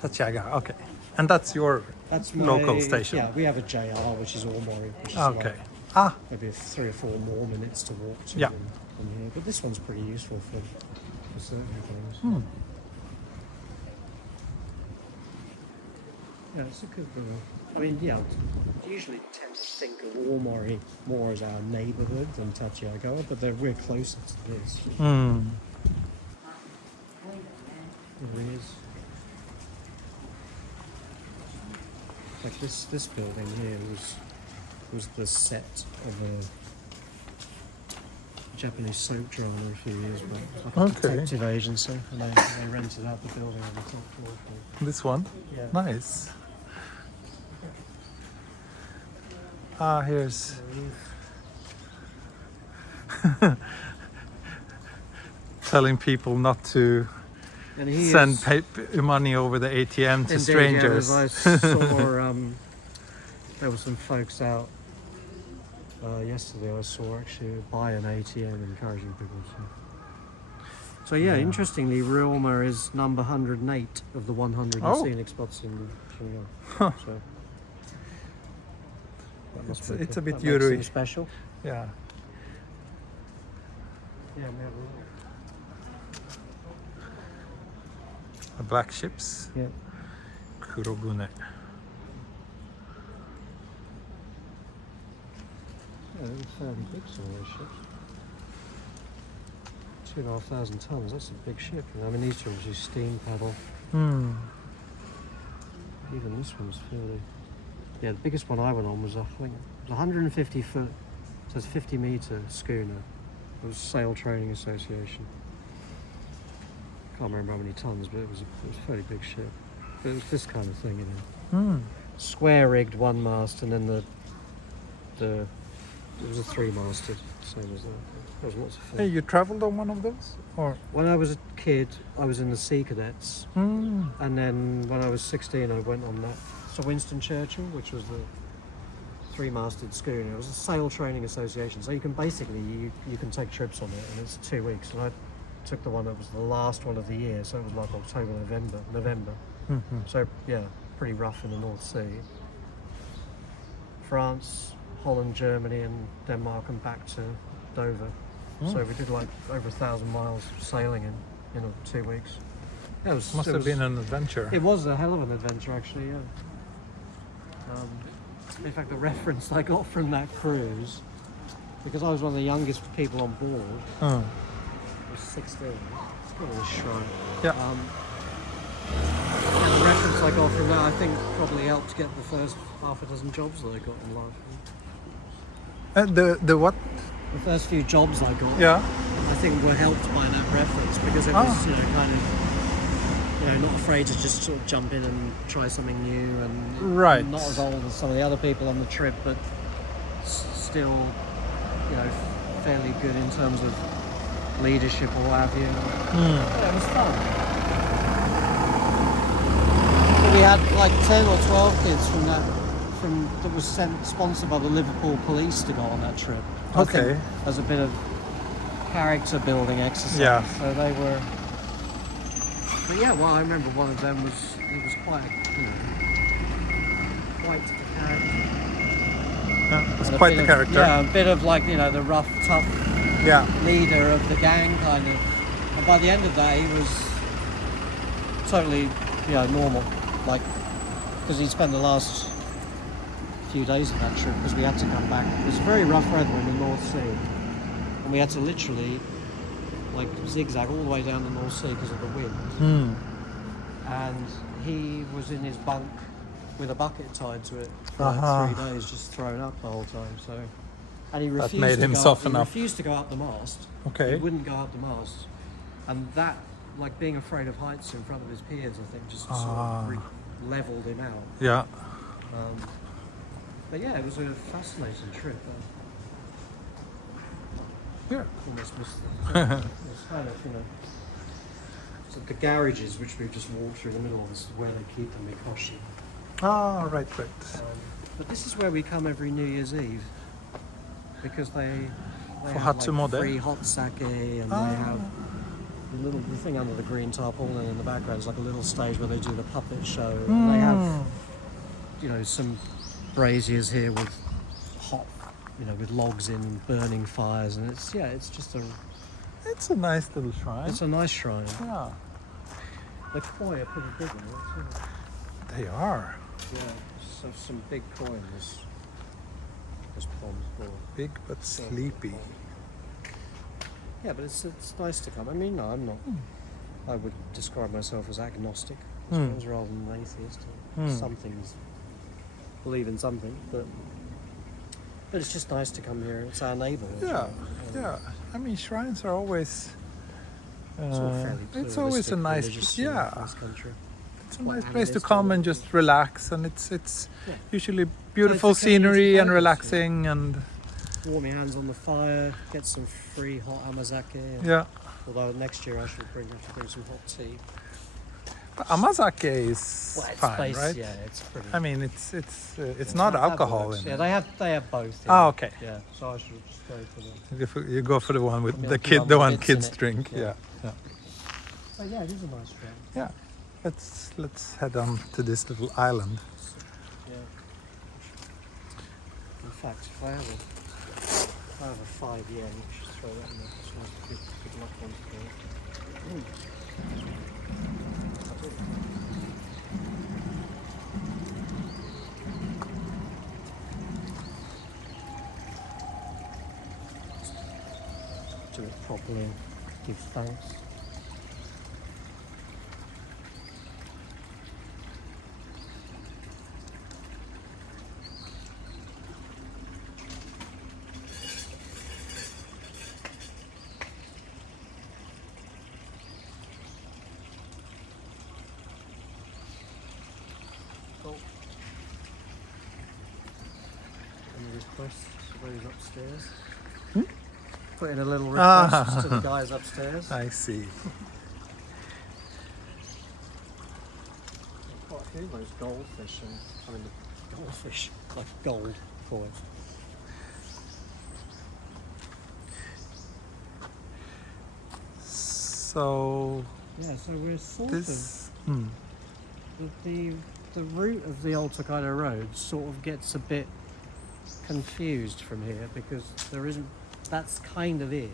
Tachiaga? Okay. And that's your That's local station. Yeah, we have a JR, which is Omori, which is Okay. like maybe 3 or 4 more minutes to walk to Yeah. from here. But this one's pretty useful for certain things. Yeah, it's a good. I mean, yeah, I usually tend to think of Omori more as our neighbourhood than Tachiagawa, but we're closer to this. It really is. Like this building here was the set of a Japanese soap drama a few years back. Like a Okay. detective agency, and they rented out the building on the top floor. This one? Yeah. Nice. Here's telling people not to And he send is, money over the ATM to indeed, strangers. Yeah, as I saw, there were some folks out yesterday. I saw actually buy an ATM, encouraging people to. So yeah, interestingly, Ryoma is number 108 of the 100 scenic spots in Shinagawa. So that must make It's a bit that makes Yuri. it special. Yeah. Yeah, we have a little. The black ships. Yeah. Kurobune. Yeah, they're fairly big, some of those ships. 2,500 tons, that's a big ship. You know? I mean, these are obviously steam paddle. Even this one's fairly... Yeah, the biggest one I went on was, I think, it was 150 foot, so it's 50 metre schooner. It was Sail Training Association. Can't remember how many tons, but it was a fairly big ship. But it was this kind of thing, you know. Square rigged one mast, and then it was a 3-masted, same as that. There was lots of fun. Hey, you traveled on one of those? Or When I was a kid, I was in the Sea Cadets, and then when I was 16, I went on that. So Winston Churchill, which was the 3-masted schooner. It was a Sail Training Association, so you can basically you can take trips on it, and it's 2 weeks. And I took the one that was the last one of the year, so it was like October, November. So yeah, pretty rough in the North Sea. France, Holland, Germany, and Denmark, and back to Dover. So we did like over 1,000 miles sailing in 2 weeks. It Must have been an adventure. It was a hell of an adventure, actually. Yeah. In fact, the reference I got from that cruise, because I was one of the youngest people on board, I was 16. It's got a shrine. Yeah. And the reference I got from that, I think, probably helped get the first half a dozen jobs that I got in life. The what? The first few jobs I got, Yeah. I think, were helped by that reference, because it was, kind of, not afraid to just sort of jump in and try something new, and Right. not as old as some of the other people on the trip, but still, fairly good in terms of leadership or what have you. Yeah, it was fun. We had like 10 or 12 kids that was sponsored by the Liverpool police to go on that trip. I think as a bit of character building exercise. Yeah. So they were. But yeah, well, I remember one of them was quite quite the character. It's And quite the character. Yeah, a bit of like the rough, tough leader of the gang kind of. And by the end of that, he was totally normal, like, because he spent the last few days of that trip, because we had to come back. It was very rough weather in the North Sea, and we had to literally like zigzag all the way down the North Sea because of the wind. And he was in his bunk with a bucket tied to it for like 3 days, just thrown up the whole time. So, and he refused made him soften up. He refused to go up the mast. Okay. He wouldn't go up the mast, and that, like being afraid of heights in front of his peers, I think, just sort of leveled him out. Yeah. But yeah, it was a fascinating trip. Yeah. Almost missed it. It's kind of, so the garages which we've just walked through in the middle of is where they keep the mikoshi. Right. But this is where we come every New Year's Eve, because they For have Hatsumode? free hot sake, and they have the thing under the green tarpaulin in the background is like a little stage where they do the puppet show. And they have, some braziers here with hot, with logs in, burning fires, and it's just It's a nice little shrine. it's a nice shrine. Yeah. The koi are pretty big, too. They are. Yeah, so some big koi in this pond. Big but sleepy. Yeah, but it's nice to come. I mean, no, I'm not. I would describe myself as agnostic, I suppose, rather than an atheist. Some things believe in something, but it's just nice to come here. It's our neighbour. Yeah. I mean, shrines are always. It's all fairly it's always a nice. religious, nice country. It's a nice Quite place to animistic. come and just relax, and it's usually beautiful It's okay, scenery it's and okay. relaxing, and Warm your hands on the fire, get some free hot amazake. yeah. Although next year I should bring some hot tea. But amazake is fine, right? Yeah, it's pretty. I mean, it's not alcohol in Yeah, it. they have both. Oh, okay. Yeah, so I should just go for the. You go for the one with Yeah, the one bits in kids it. drink. Yeah. Yeah. Oh yeah, it is a nice trip. Yeah. Let's head on to this little island. Yeah. In fact, if I have a 5 yen, you should throw that in there. It's nice, good luck one to go. Do it properly and give thanks. Cool. Any requests for those upstairs? Put in a little request to the guys upstairs. I see. Quite a few of those goldfish, the goldfish, like gold koi. So Yeah, so we're sort this. of the route of the old Tokaido Road sort of gets a bit confused from here because there isn't. That's kind of it.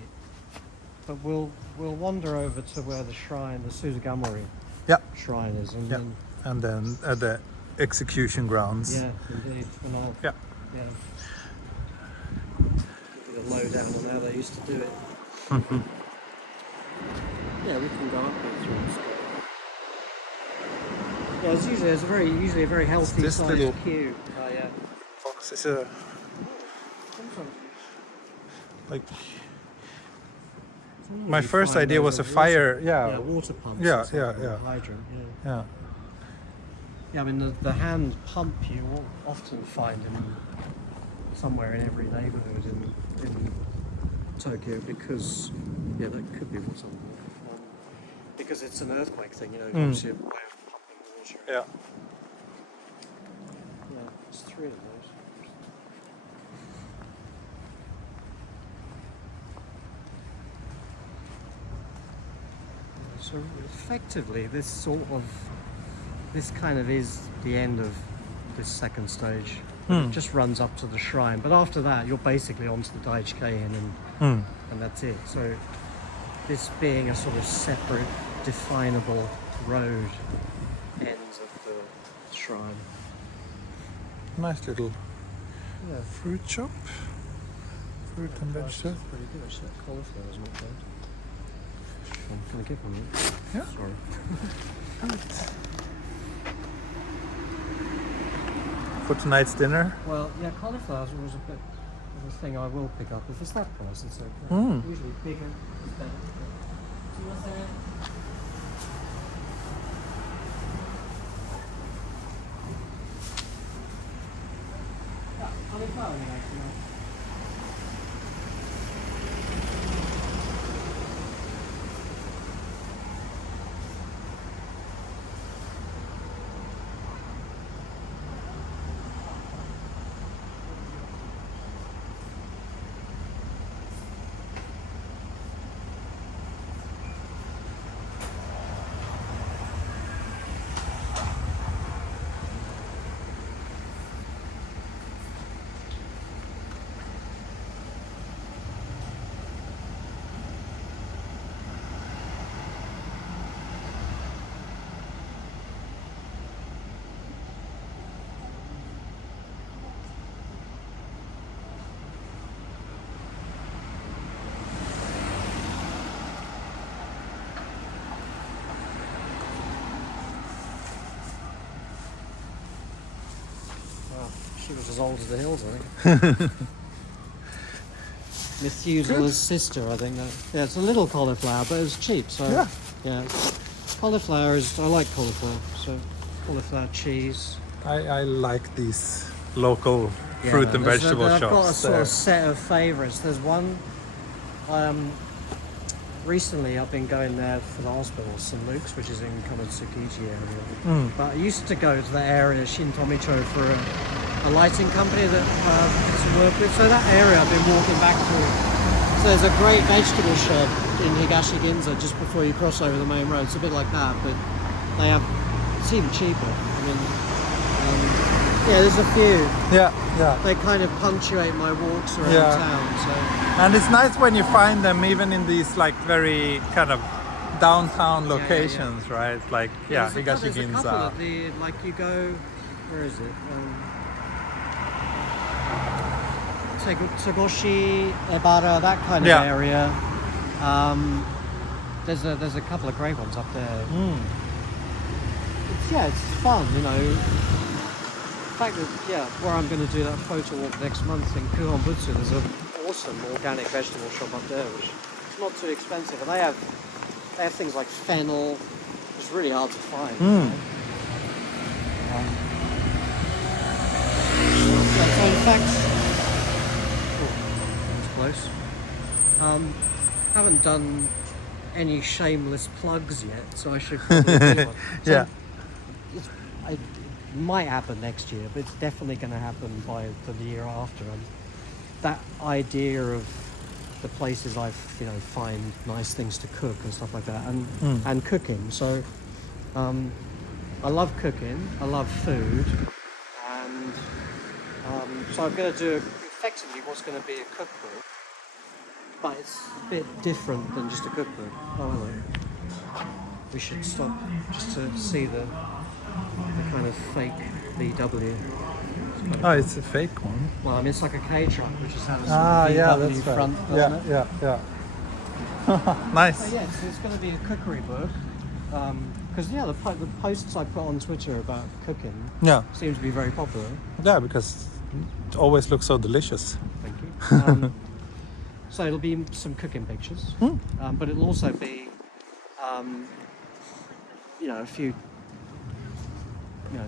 But we'll wander over to where the shrine, the Suzugamori Yeah, shrine is, and yeah. then And then at the execution grounds. yeah, indeed, and I'll Yeah. yeah give you the lowdown on how they used to do it. Yeah, we can go up here through this. Yeah, it's usually a very healthy this sized little- queue. Oh yeah. This is a like. My You first find idea was those a at fire. Yeah, water pumps. Yeah, or something, yeah, or yeah. Hydrant. Yeah. Yeah. Yeah, I mean the hand pump you will often find in somewhere in every neighbourhood in Tokyo because that could be what's on because it's an earthquake thing, obviously a way of pumping water. Yeah. Yeah, there's 3 of those. So effectively this kind of is the end of this second stage. It just runs up to the shrine, but after that you're basically onto the Daichikeien and that's it. So this being a sort of separate, definable road ends of the shrine. Nice little Yeah, fruit shop. Fruit and that's vegetables. pretty good. Actually, that cauliflower's not bad. I'm gonna give one. Yeah. Sorry. For tonight's dinner. Well, yeah, cauliflower was a bit of a thing I will pick up. If it's that price, it's okay. Usually bigger is better. Yeah, cauliflower actually. She was as old as the hills, I think. Methuselah's sister, I think. Yeah, it's a little cauliflower, but it's cheap, so yeah. Cauliflower I like cauliflower, so cauliflower cheese. I like these local fruit and vegetable I've shops. got a sort there. of set of favourites. There's one. Recently, I've been going there for the hospital, St Luke's, which is in Komotsukichi area. But I used to go to the area Shintomicho for a lighting company that I used to work with. So that area I've been walking back through. So there's a great vegetable shed in Higashi Ginza just before you cross over the main road. It's a bit like that, but it's even cheaper. I mean, there's a few. Yeah. They kind of punctuate my walks around town. So. And it's nice when you find them even in these like very kind of downtown locations, right? Like There's a Higashi couple Ginza. of you go, where is it? Tsugoshi, Ebara, that kind of area. There's a couple of great ones up there. It's fun, The fact that where I'm going to do that photo walk next month in Kuhonbutsu, there's an awesome organic vegetable shop up there, which is not too expensive, and they have things like fennel. It's really hard to find. So in fact, that was close. Haven't done any shameless plugs yet, so I should probably do one. So it might happen next year, but it's definitely going to happen by the year after. And that idea of the places I find nice things to cook and stuff like that, and cooking. So I love cooking, I love food, and so I'm going to do effectively what's going to be a cookbook, but it's a bit different than just a cookbook. Oh, hello. We should stop just to see the kind of fake VW. Oh, it's a fake one. Well, I mean, it's like a K truck, which has had a sort Ah, of yeah, VW that's right. front, doesn't it? Yeah. Nice. So, yeah, so it's going to be a cookery book. Because the posts I put on Twitter about cooking Yeah. seem to be very popular. Yeah, because it always looks so delicious. Thank you. So it'll be some cooking pictures, but it'll also be, a few,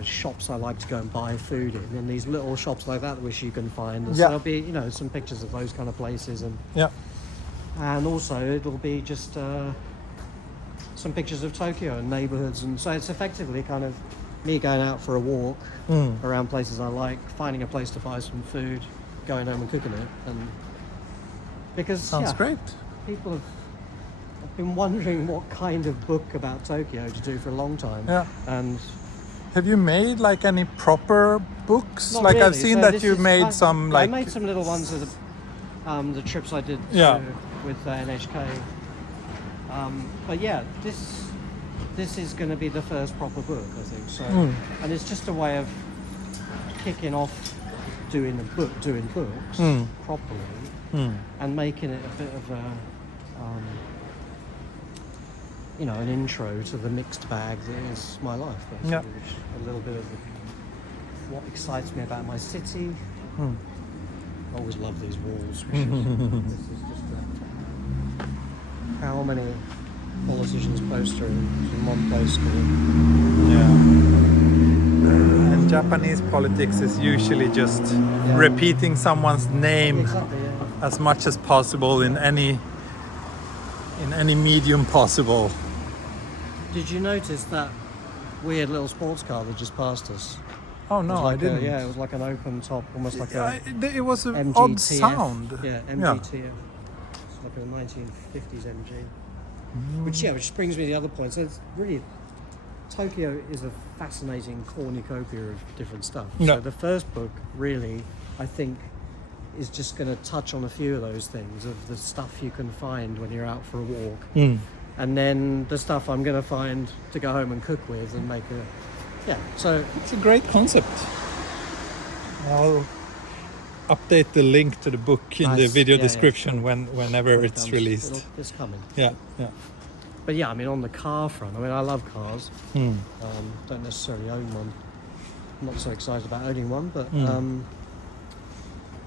shops I like to go and buy food in, and these little shops like that which you can find. And so there'll be, some pictures of those kind of places, and also it'll be just some pictures of Tokyo and neighborhoods, and so it's effectively kind of me going out for a walk around places I like, finding a place to buy some food, going home and cooking it, and because Sounds great. people have been wondering what kind of book about Tokyo to do for a long time. Yeah. And Have you made like any proper books? not Like really. I've seen So that this you is made kind- some I like made some little ones of the trips I did with NHK. But yeah, this is going to be the first proper book, I think. So, and it's just a way of kicking off doing books properly, and making it a bit of a, an intro to the mixed bag that is my life. Basically, Yeah. which a little bit of what excites me about my city. I always love these walls. Which this is just how many politicians poster in one place. And Japanese politics is usually just repeating someone's name Exactly. Yeah. as much as possible in any medium possible. Did you notice that weird little sports car that just passed us? Oh no, It was I didn't. it was like an open top, almost like a It was an MGTF. odd sound. Yeah, MGTF. It's like a 1950s MG. Which brings me to the other point. So it's really, Tokyo is a fascinating cornucopia of different stuff. Yeah. So the first book really, I think, is just going to touch on a few of those things, of the stuff you can find when you're out for a walk. And then the stuff I'm going to find to go home and cook with and make so It's a great concept. I'll update the link to the book in the Nice. video Yeah, description whenever it's released. It's coming. Yeah. But yeah, I mean, on the car front, I love cars. Don't necessarily own one. I'm not so excited about owning one, but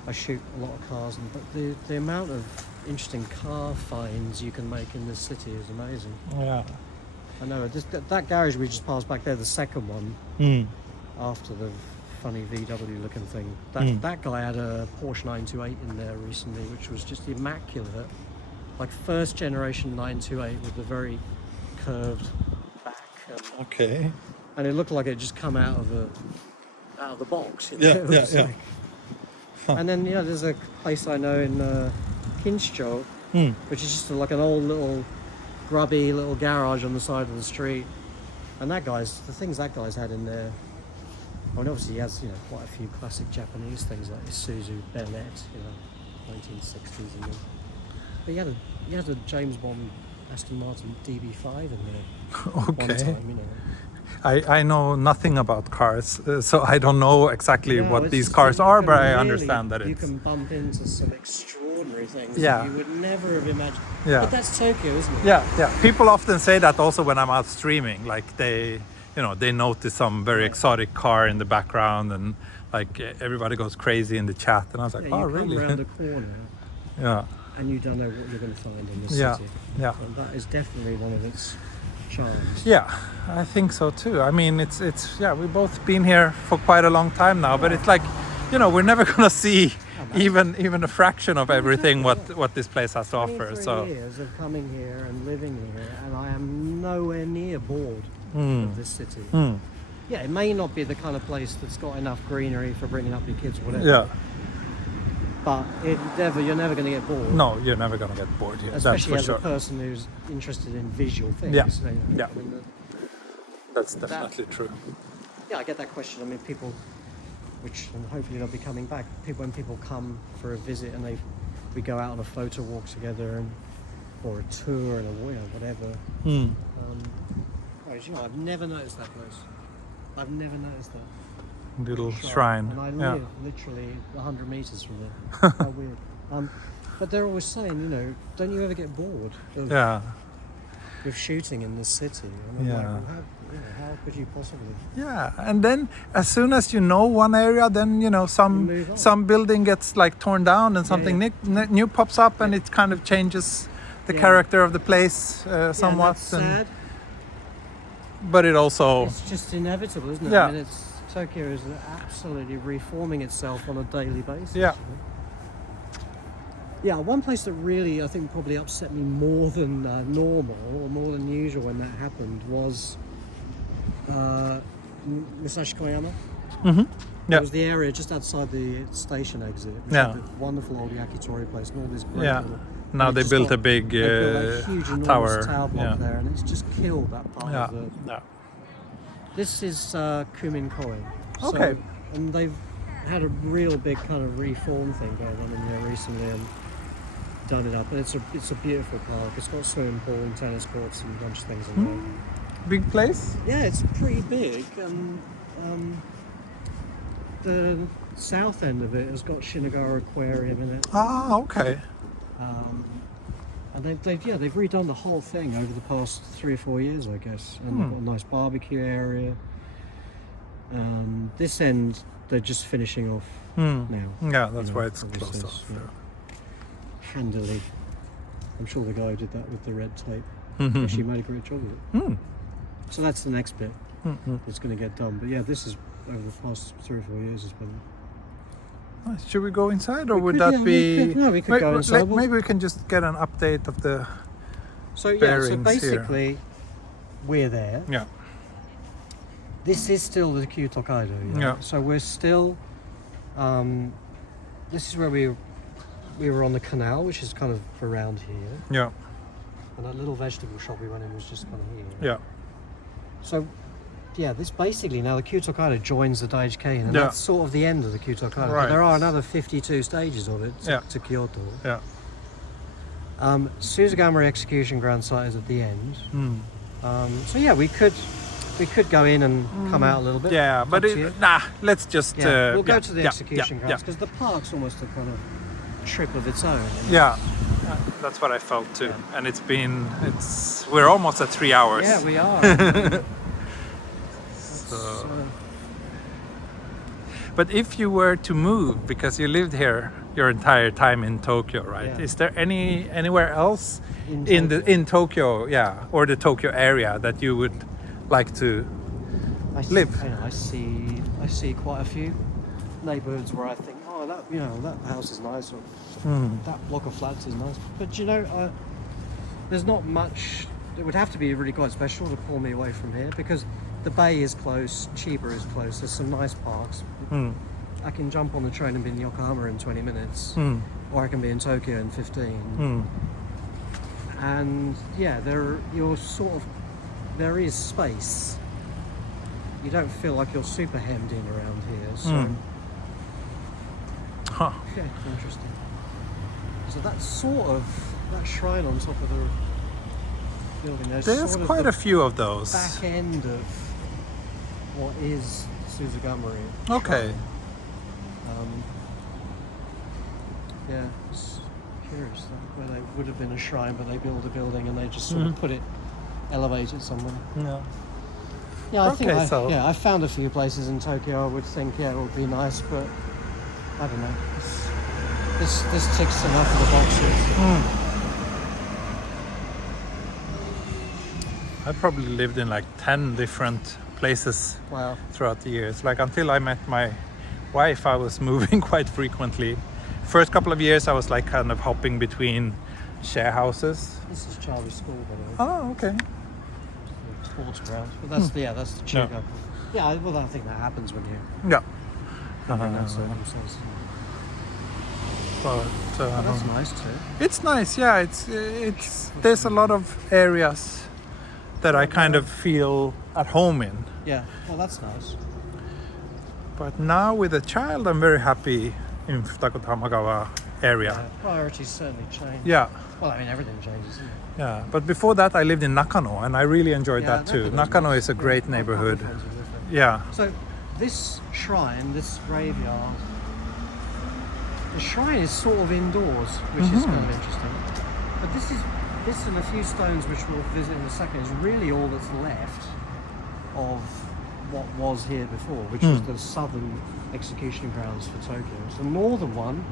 I shoot a lot of cars. But the amount of interesting car finds you can make in this city is amazing. Yeah. I know that garage we just passed back there, the second one, after the funny VW looking thing. That guy had a Porsche 928 in there recently, which was just immaculate, like first generation 928 with the very curved back. Okay. And it looked like it just come out of the box. You know? Yeah, It was yeah. like- And then there's a place I know in Kinshicho, which is just like an old little grubby little garage on the side of the street. And the things that guy's had in there. I mean, obviously he has quite a few classic Japanese things like Isuzu Bennett, 1960s and all. But he had a James Bond Aston Martin DB5 in there. One Okay. time, I know nothing about cars, so I don't know exactly Yeah, what it's these just cars you are, can but I really- understand that you it's... can bump into some extraordinary things Yeah. that you would never have imagined. Yeah. But that's Tokyo, isn't it? Yeah. People often say that also when I'm out streaming, like they notice some very exotic car in the background, and like everybody goes crazy in the chat, and I was like, Yeah, oh, you really? come around a corner Yeah. and you don't know what you're going to find in this Yeah. city. Yeah. And that is definitely one of its charms. Yeah, I think so too. I mean, it's we've both been here for quite a long time now, but it's like, we're never gonna see even a fraction of everything what this place has to offer. 23 So years of coming here and living here, and I am nowhere near bored of this city. Yeah, it may not be the kind of place that's got enough greenery for bringing up your kids or whatever. yeah, but you're never going to get bored. No, you're never gonna get bored here. Especially that's as for a sure. person who's interested in visual things. Yeah. You know, Yeah. I mean, That's definitely true. yeah, I get that question. I mean, people, and hopefully they'll be coming back. When people come for a visit and we go out on a photo walk together or a tour and whatever. Whereas, I've never noticed that place. I've never noticed that. Little shrine. And I Yeah. live literally 100 meters from there. How weird. But they're always saying, don't you ever get bored of Yeah. with shooting in the city? And I'm Yeah. like, well, how could you possibly? Yeah, and then as soon as you know one area, then move on. some building gets like torn down and something yeah. new pops up, and it kind of changes the Yeah. character of the place somewhat. Yeah, that's sad. But it also, It's just inevitable, isn't it? Yeah. I mean, Tokyo is absolutely reforming itself on a daily basis. Yeah. Yeah, one place that really, I think, probably upset me more than normal or more than usual when that happened was Musashi Koyama. Yeah. It was the area just outside the station exit. Which Yeah. had the wonderful old yakitori place and all this great Yeah. little... Now and they it just built got- a big they built that huge, enormous tower. tower block Yeah. there, and it's just killed that part Yeah. of the... Yeah. This is Kumin Koen. Okay. And they've had a real big kind of reform thing going on in there recently and done it up. And it's a beautiful park. It's got swimming pool and tennis courts and a bunch of things in there. Big place. Yeah, it's pretty big. And the south end of it has got Shinagawa Aquarium in it. Ah, okay. And they've redone the whole thing over the past 3 or 4 years, I guess. And they've got a nice barbecue area. This end, they're just finishing off now. Yeah, that's You know, why it's obviously closed it's, off. handily. I'm sure the guy who did that with the red tape Mhm. actually made a great job of it. So that's the next bit that's going to get done. But yeah, this is over the past 3 or 4 years has been. Nice. Should we go inside, or We would could, that yeah, be? we could go inside. Maybe we can just get an update of the. So yeah, so bearings here. basically, we're there. Yeah. This is still the Kyu-Tokaido. Yeah. So we're still. This is where we were on the canal, which is kind of around here, Yeah. and that little vegetable shop we went in was just kind of here. Yeah. So, yeah, this basically now the Kyu-Tokaido joins the Daijikain, and Yeah. that's sort of the end of the Kyu-Tokaido. Right. But there are another 52 stages of it to Kyoto. Yeah. Suzugama execution ground site is at the end. Mm. So yeah, we could go in and come out a little bit. Yeah, but Up to you. let's just. Yeah, we'll go yeah, to the yeah, execution yeah, grounds because the park's almost a kind of trip of its own. Yeah. Yeah. That's what I felt too, and we're almost at 3 hours. Yeah, we are. So. But if you were to move, because you lived here your entire time in Tokyo, right? Yeah. Is there anywhere else In in Tokyo, yeah, or the Tokyo area that you would like to live? I see quite a few neighbourhoods where I think, oh, that house is nice, or that block of flats is nice. But there's not much. It would have to be really quite special to pull me away from here because the bay is close, Chiba is close. There's some nice parks. I can jump on the train and be in Yokohama in 20 minutes, or I can be in Tokyo in 15. And yeah, there is space. You don't feel like you're super hemmed in around here. So yeah, interesting. So that's that shrine on top of the building. There's sort of quite the a few of those. back end of what is Suzugama. Okay. Yeah, it's curious where they would have been a shrine, but they built a building and they just sort of put it elevated somewhere. Yeah. Yeah, I think Okay, I found a few places in Tokyo I would think it would be nice, but I don't know. This ticks enough of the boxes. I probably lived in like 10 different places Wow. throughout the years. Like until I met my wife, I was moving quite frequently. First couple of years, I was like kind of hopping between share houses. This is Charlie's school, by the way. Oh, okay. Sports ground. But that's the Chuga. Yeah, well, I think that happens when you Yeah. in that circumstance. But Oh, that's nice too. it's nice, yeah. It's there's a lot of areas that I kind of feel at home in. Yeah, well, that's nice. But now with a child, I'm very happy in Futakota Hamagawa area. Priorities certainly change. Yeah, Well, I mean, everything changes, isn't it? yeah. But before that, I lived in Nakano, and I really enjoyed Yeah, that too. Nakano's Nakano nice. is a great Yeah, my neighborhood. friends who live there. Yeah, So, this shrine, this graveyard, the shrine is sort of indoors, which is kind of interesting. But this and a few stones, which we'll visit in a second, is really all that's left of what was here before, which was the southern execution grounds for Tokyo. So the northern one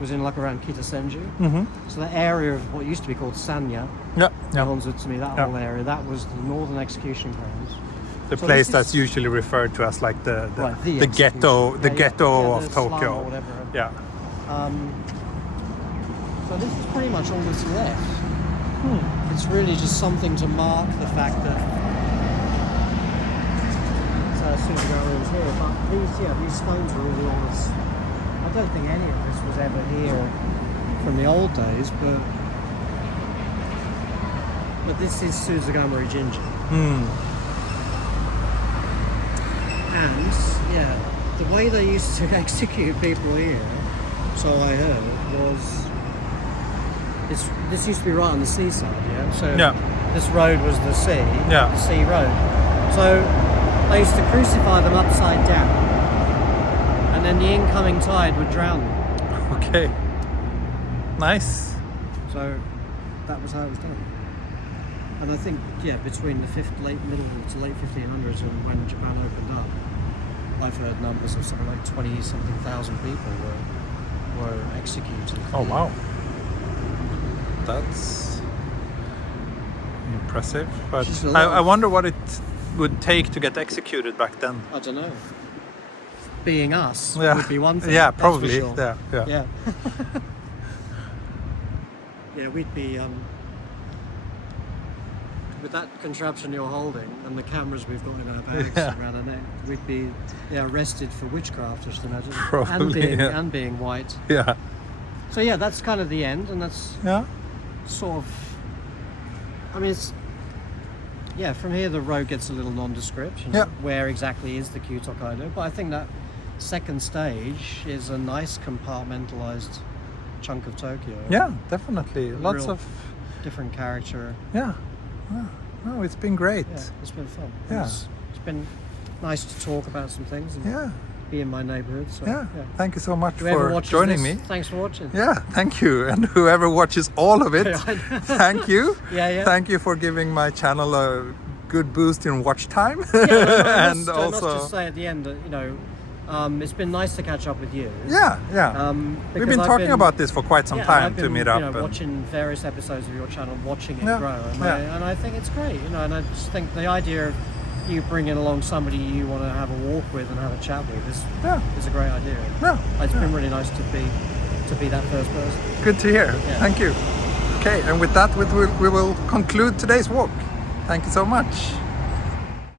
was in like around Kitasenju. So the area of what used to be called Sanya, yeah, yeah. Honzutsu, that Yeah. whole area, that was the northern execution grounds. The So place this that's is- usually referred to as like the Right, ghetto, execution. the Yeah, ghetto yeah, of the slum Tokyo. or whatever. Yeah. So this is pretty much all that's left. It's really just something to mark the fact that Shinagawa is here. But these stones are really all that's. I don't think any of this was ever here from the old days, but this is Suzugama Jinja. And yeah, the way they used to execute people here, so I heard, was this used to be right on the seaside, yeah. So Yeah. this road was the sea, Yeah. the sea road. So they used to crucify them upside down, and then the incoming tide would drown them. Okay. Nice. So that was how it was done. And I think, yeah, between the middle to late 1500s and when Japan opened up, I've heard numbers of something like 20-something thousand people were executed. Oh wow. That's impressive. But Just a lot I of- wonder what it would take to get executed back then. I don't know. Being us Yeah. would be one thing. Yeah, that's for probably. sure. Yeah, yeah. Yeah. Yeah, we'd be with that contraption you're holding and the cameras we've got in our bags Yeah. around our neck, we'd be arrested for witchcraft, I should imagine. Probably, and being white. Yeah. So yeah, that's kind of the end, and that's Yeah. sort of. I mean, it's. Yeah, from here the road gets a little nondescript. You know, Yeah. Where exactly is the Kyu-Tokaido? But I think that second stage is a nice compartmentalized chunk of Tokyo. Yeah, definitely. Lots Real of different character. yeah. No, it's been great. Yeah, it's been fun. Yeah. It's been nice to talk about some things and Yeah. be in my neighborhood. So, Yeah. Thank you so much Whoever for watches joining this, me. thanks for watching. Yeah, thank you. And whoever watches all of it, I know. thank you. Yeah, yeah. Thank you for giving my channel a good boost in watch time. I And must also just say at the end that, it's been nice to catch up with you. yeah. Because We've been I've talking about this for quite some yeah, time I've to been, meet up. You know, and- watching various episodes of your channel, watching it Yeah, grow, and, yeah. I think it's great. And I just think the idea of you bringing along somebody you want to have a walk with and have a chat with is a great idea. Yeah, It's been really nice to be that first person. good to hear. Yeah. Thank you. Okay, and with that, we will conclude today's walk. Thank you so much.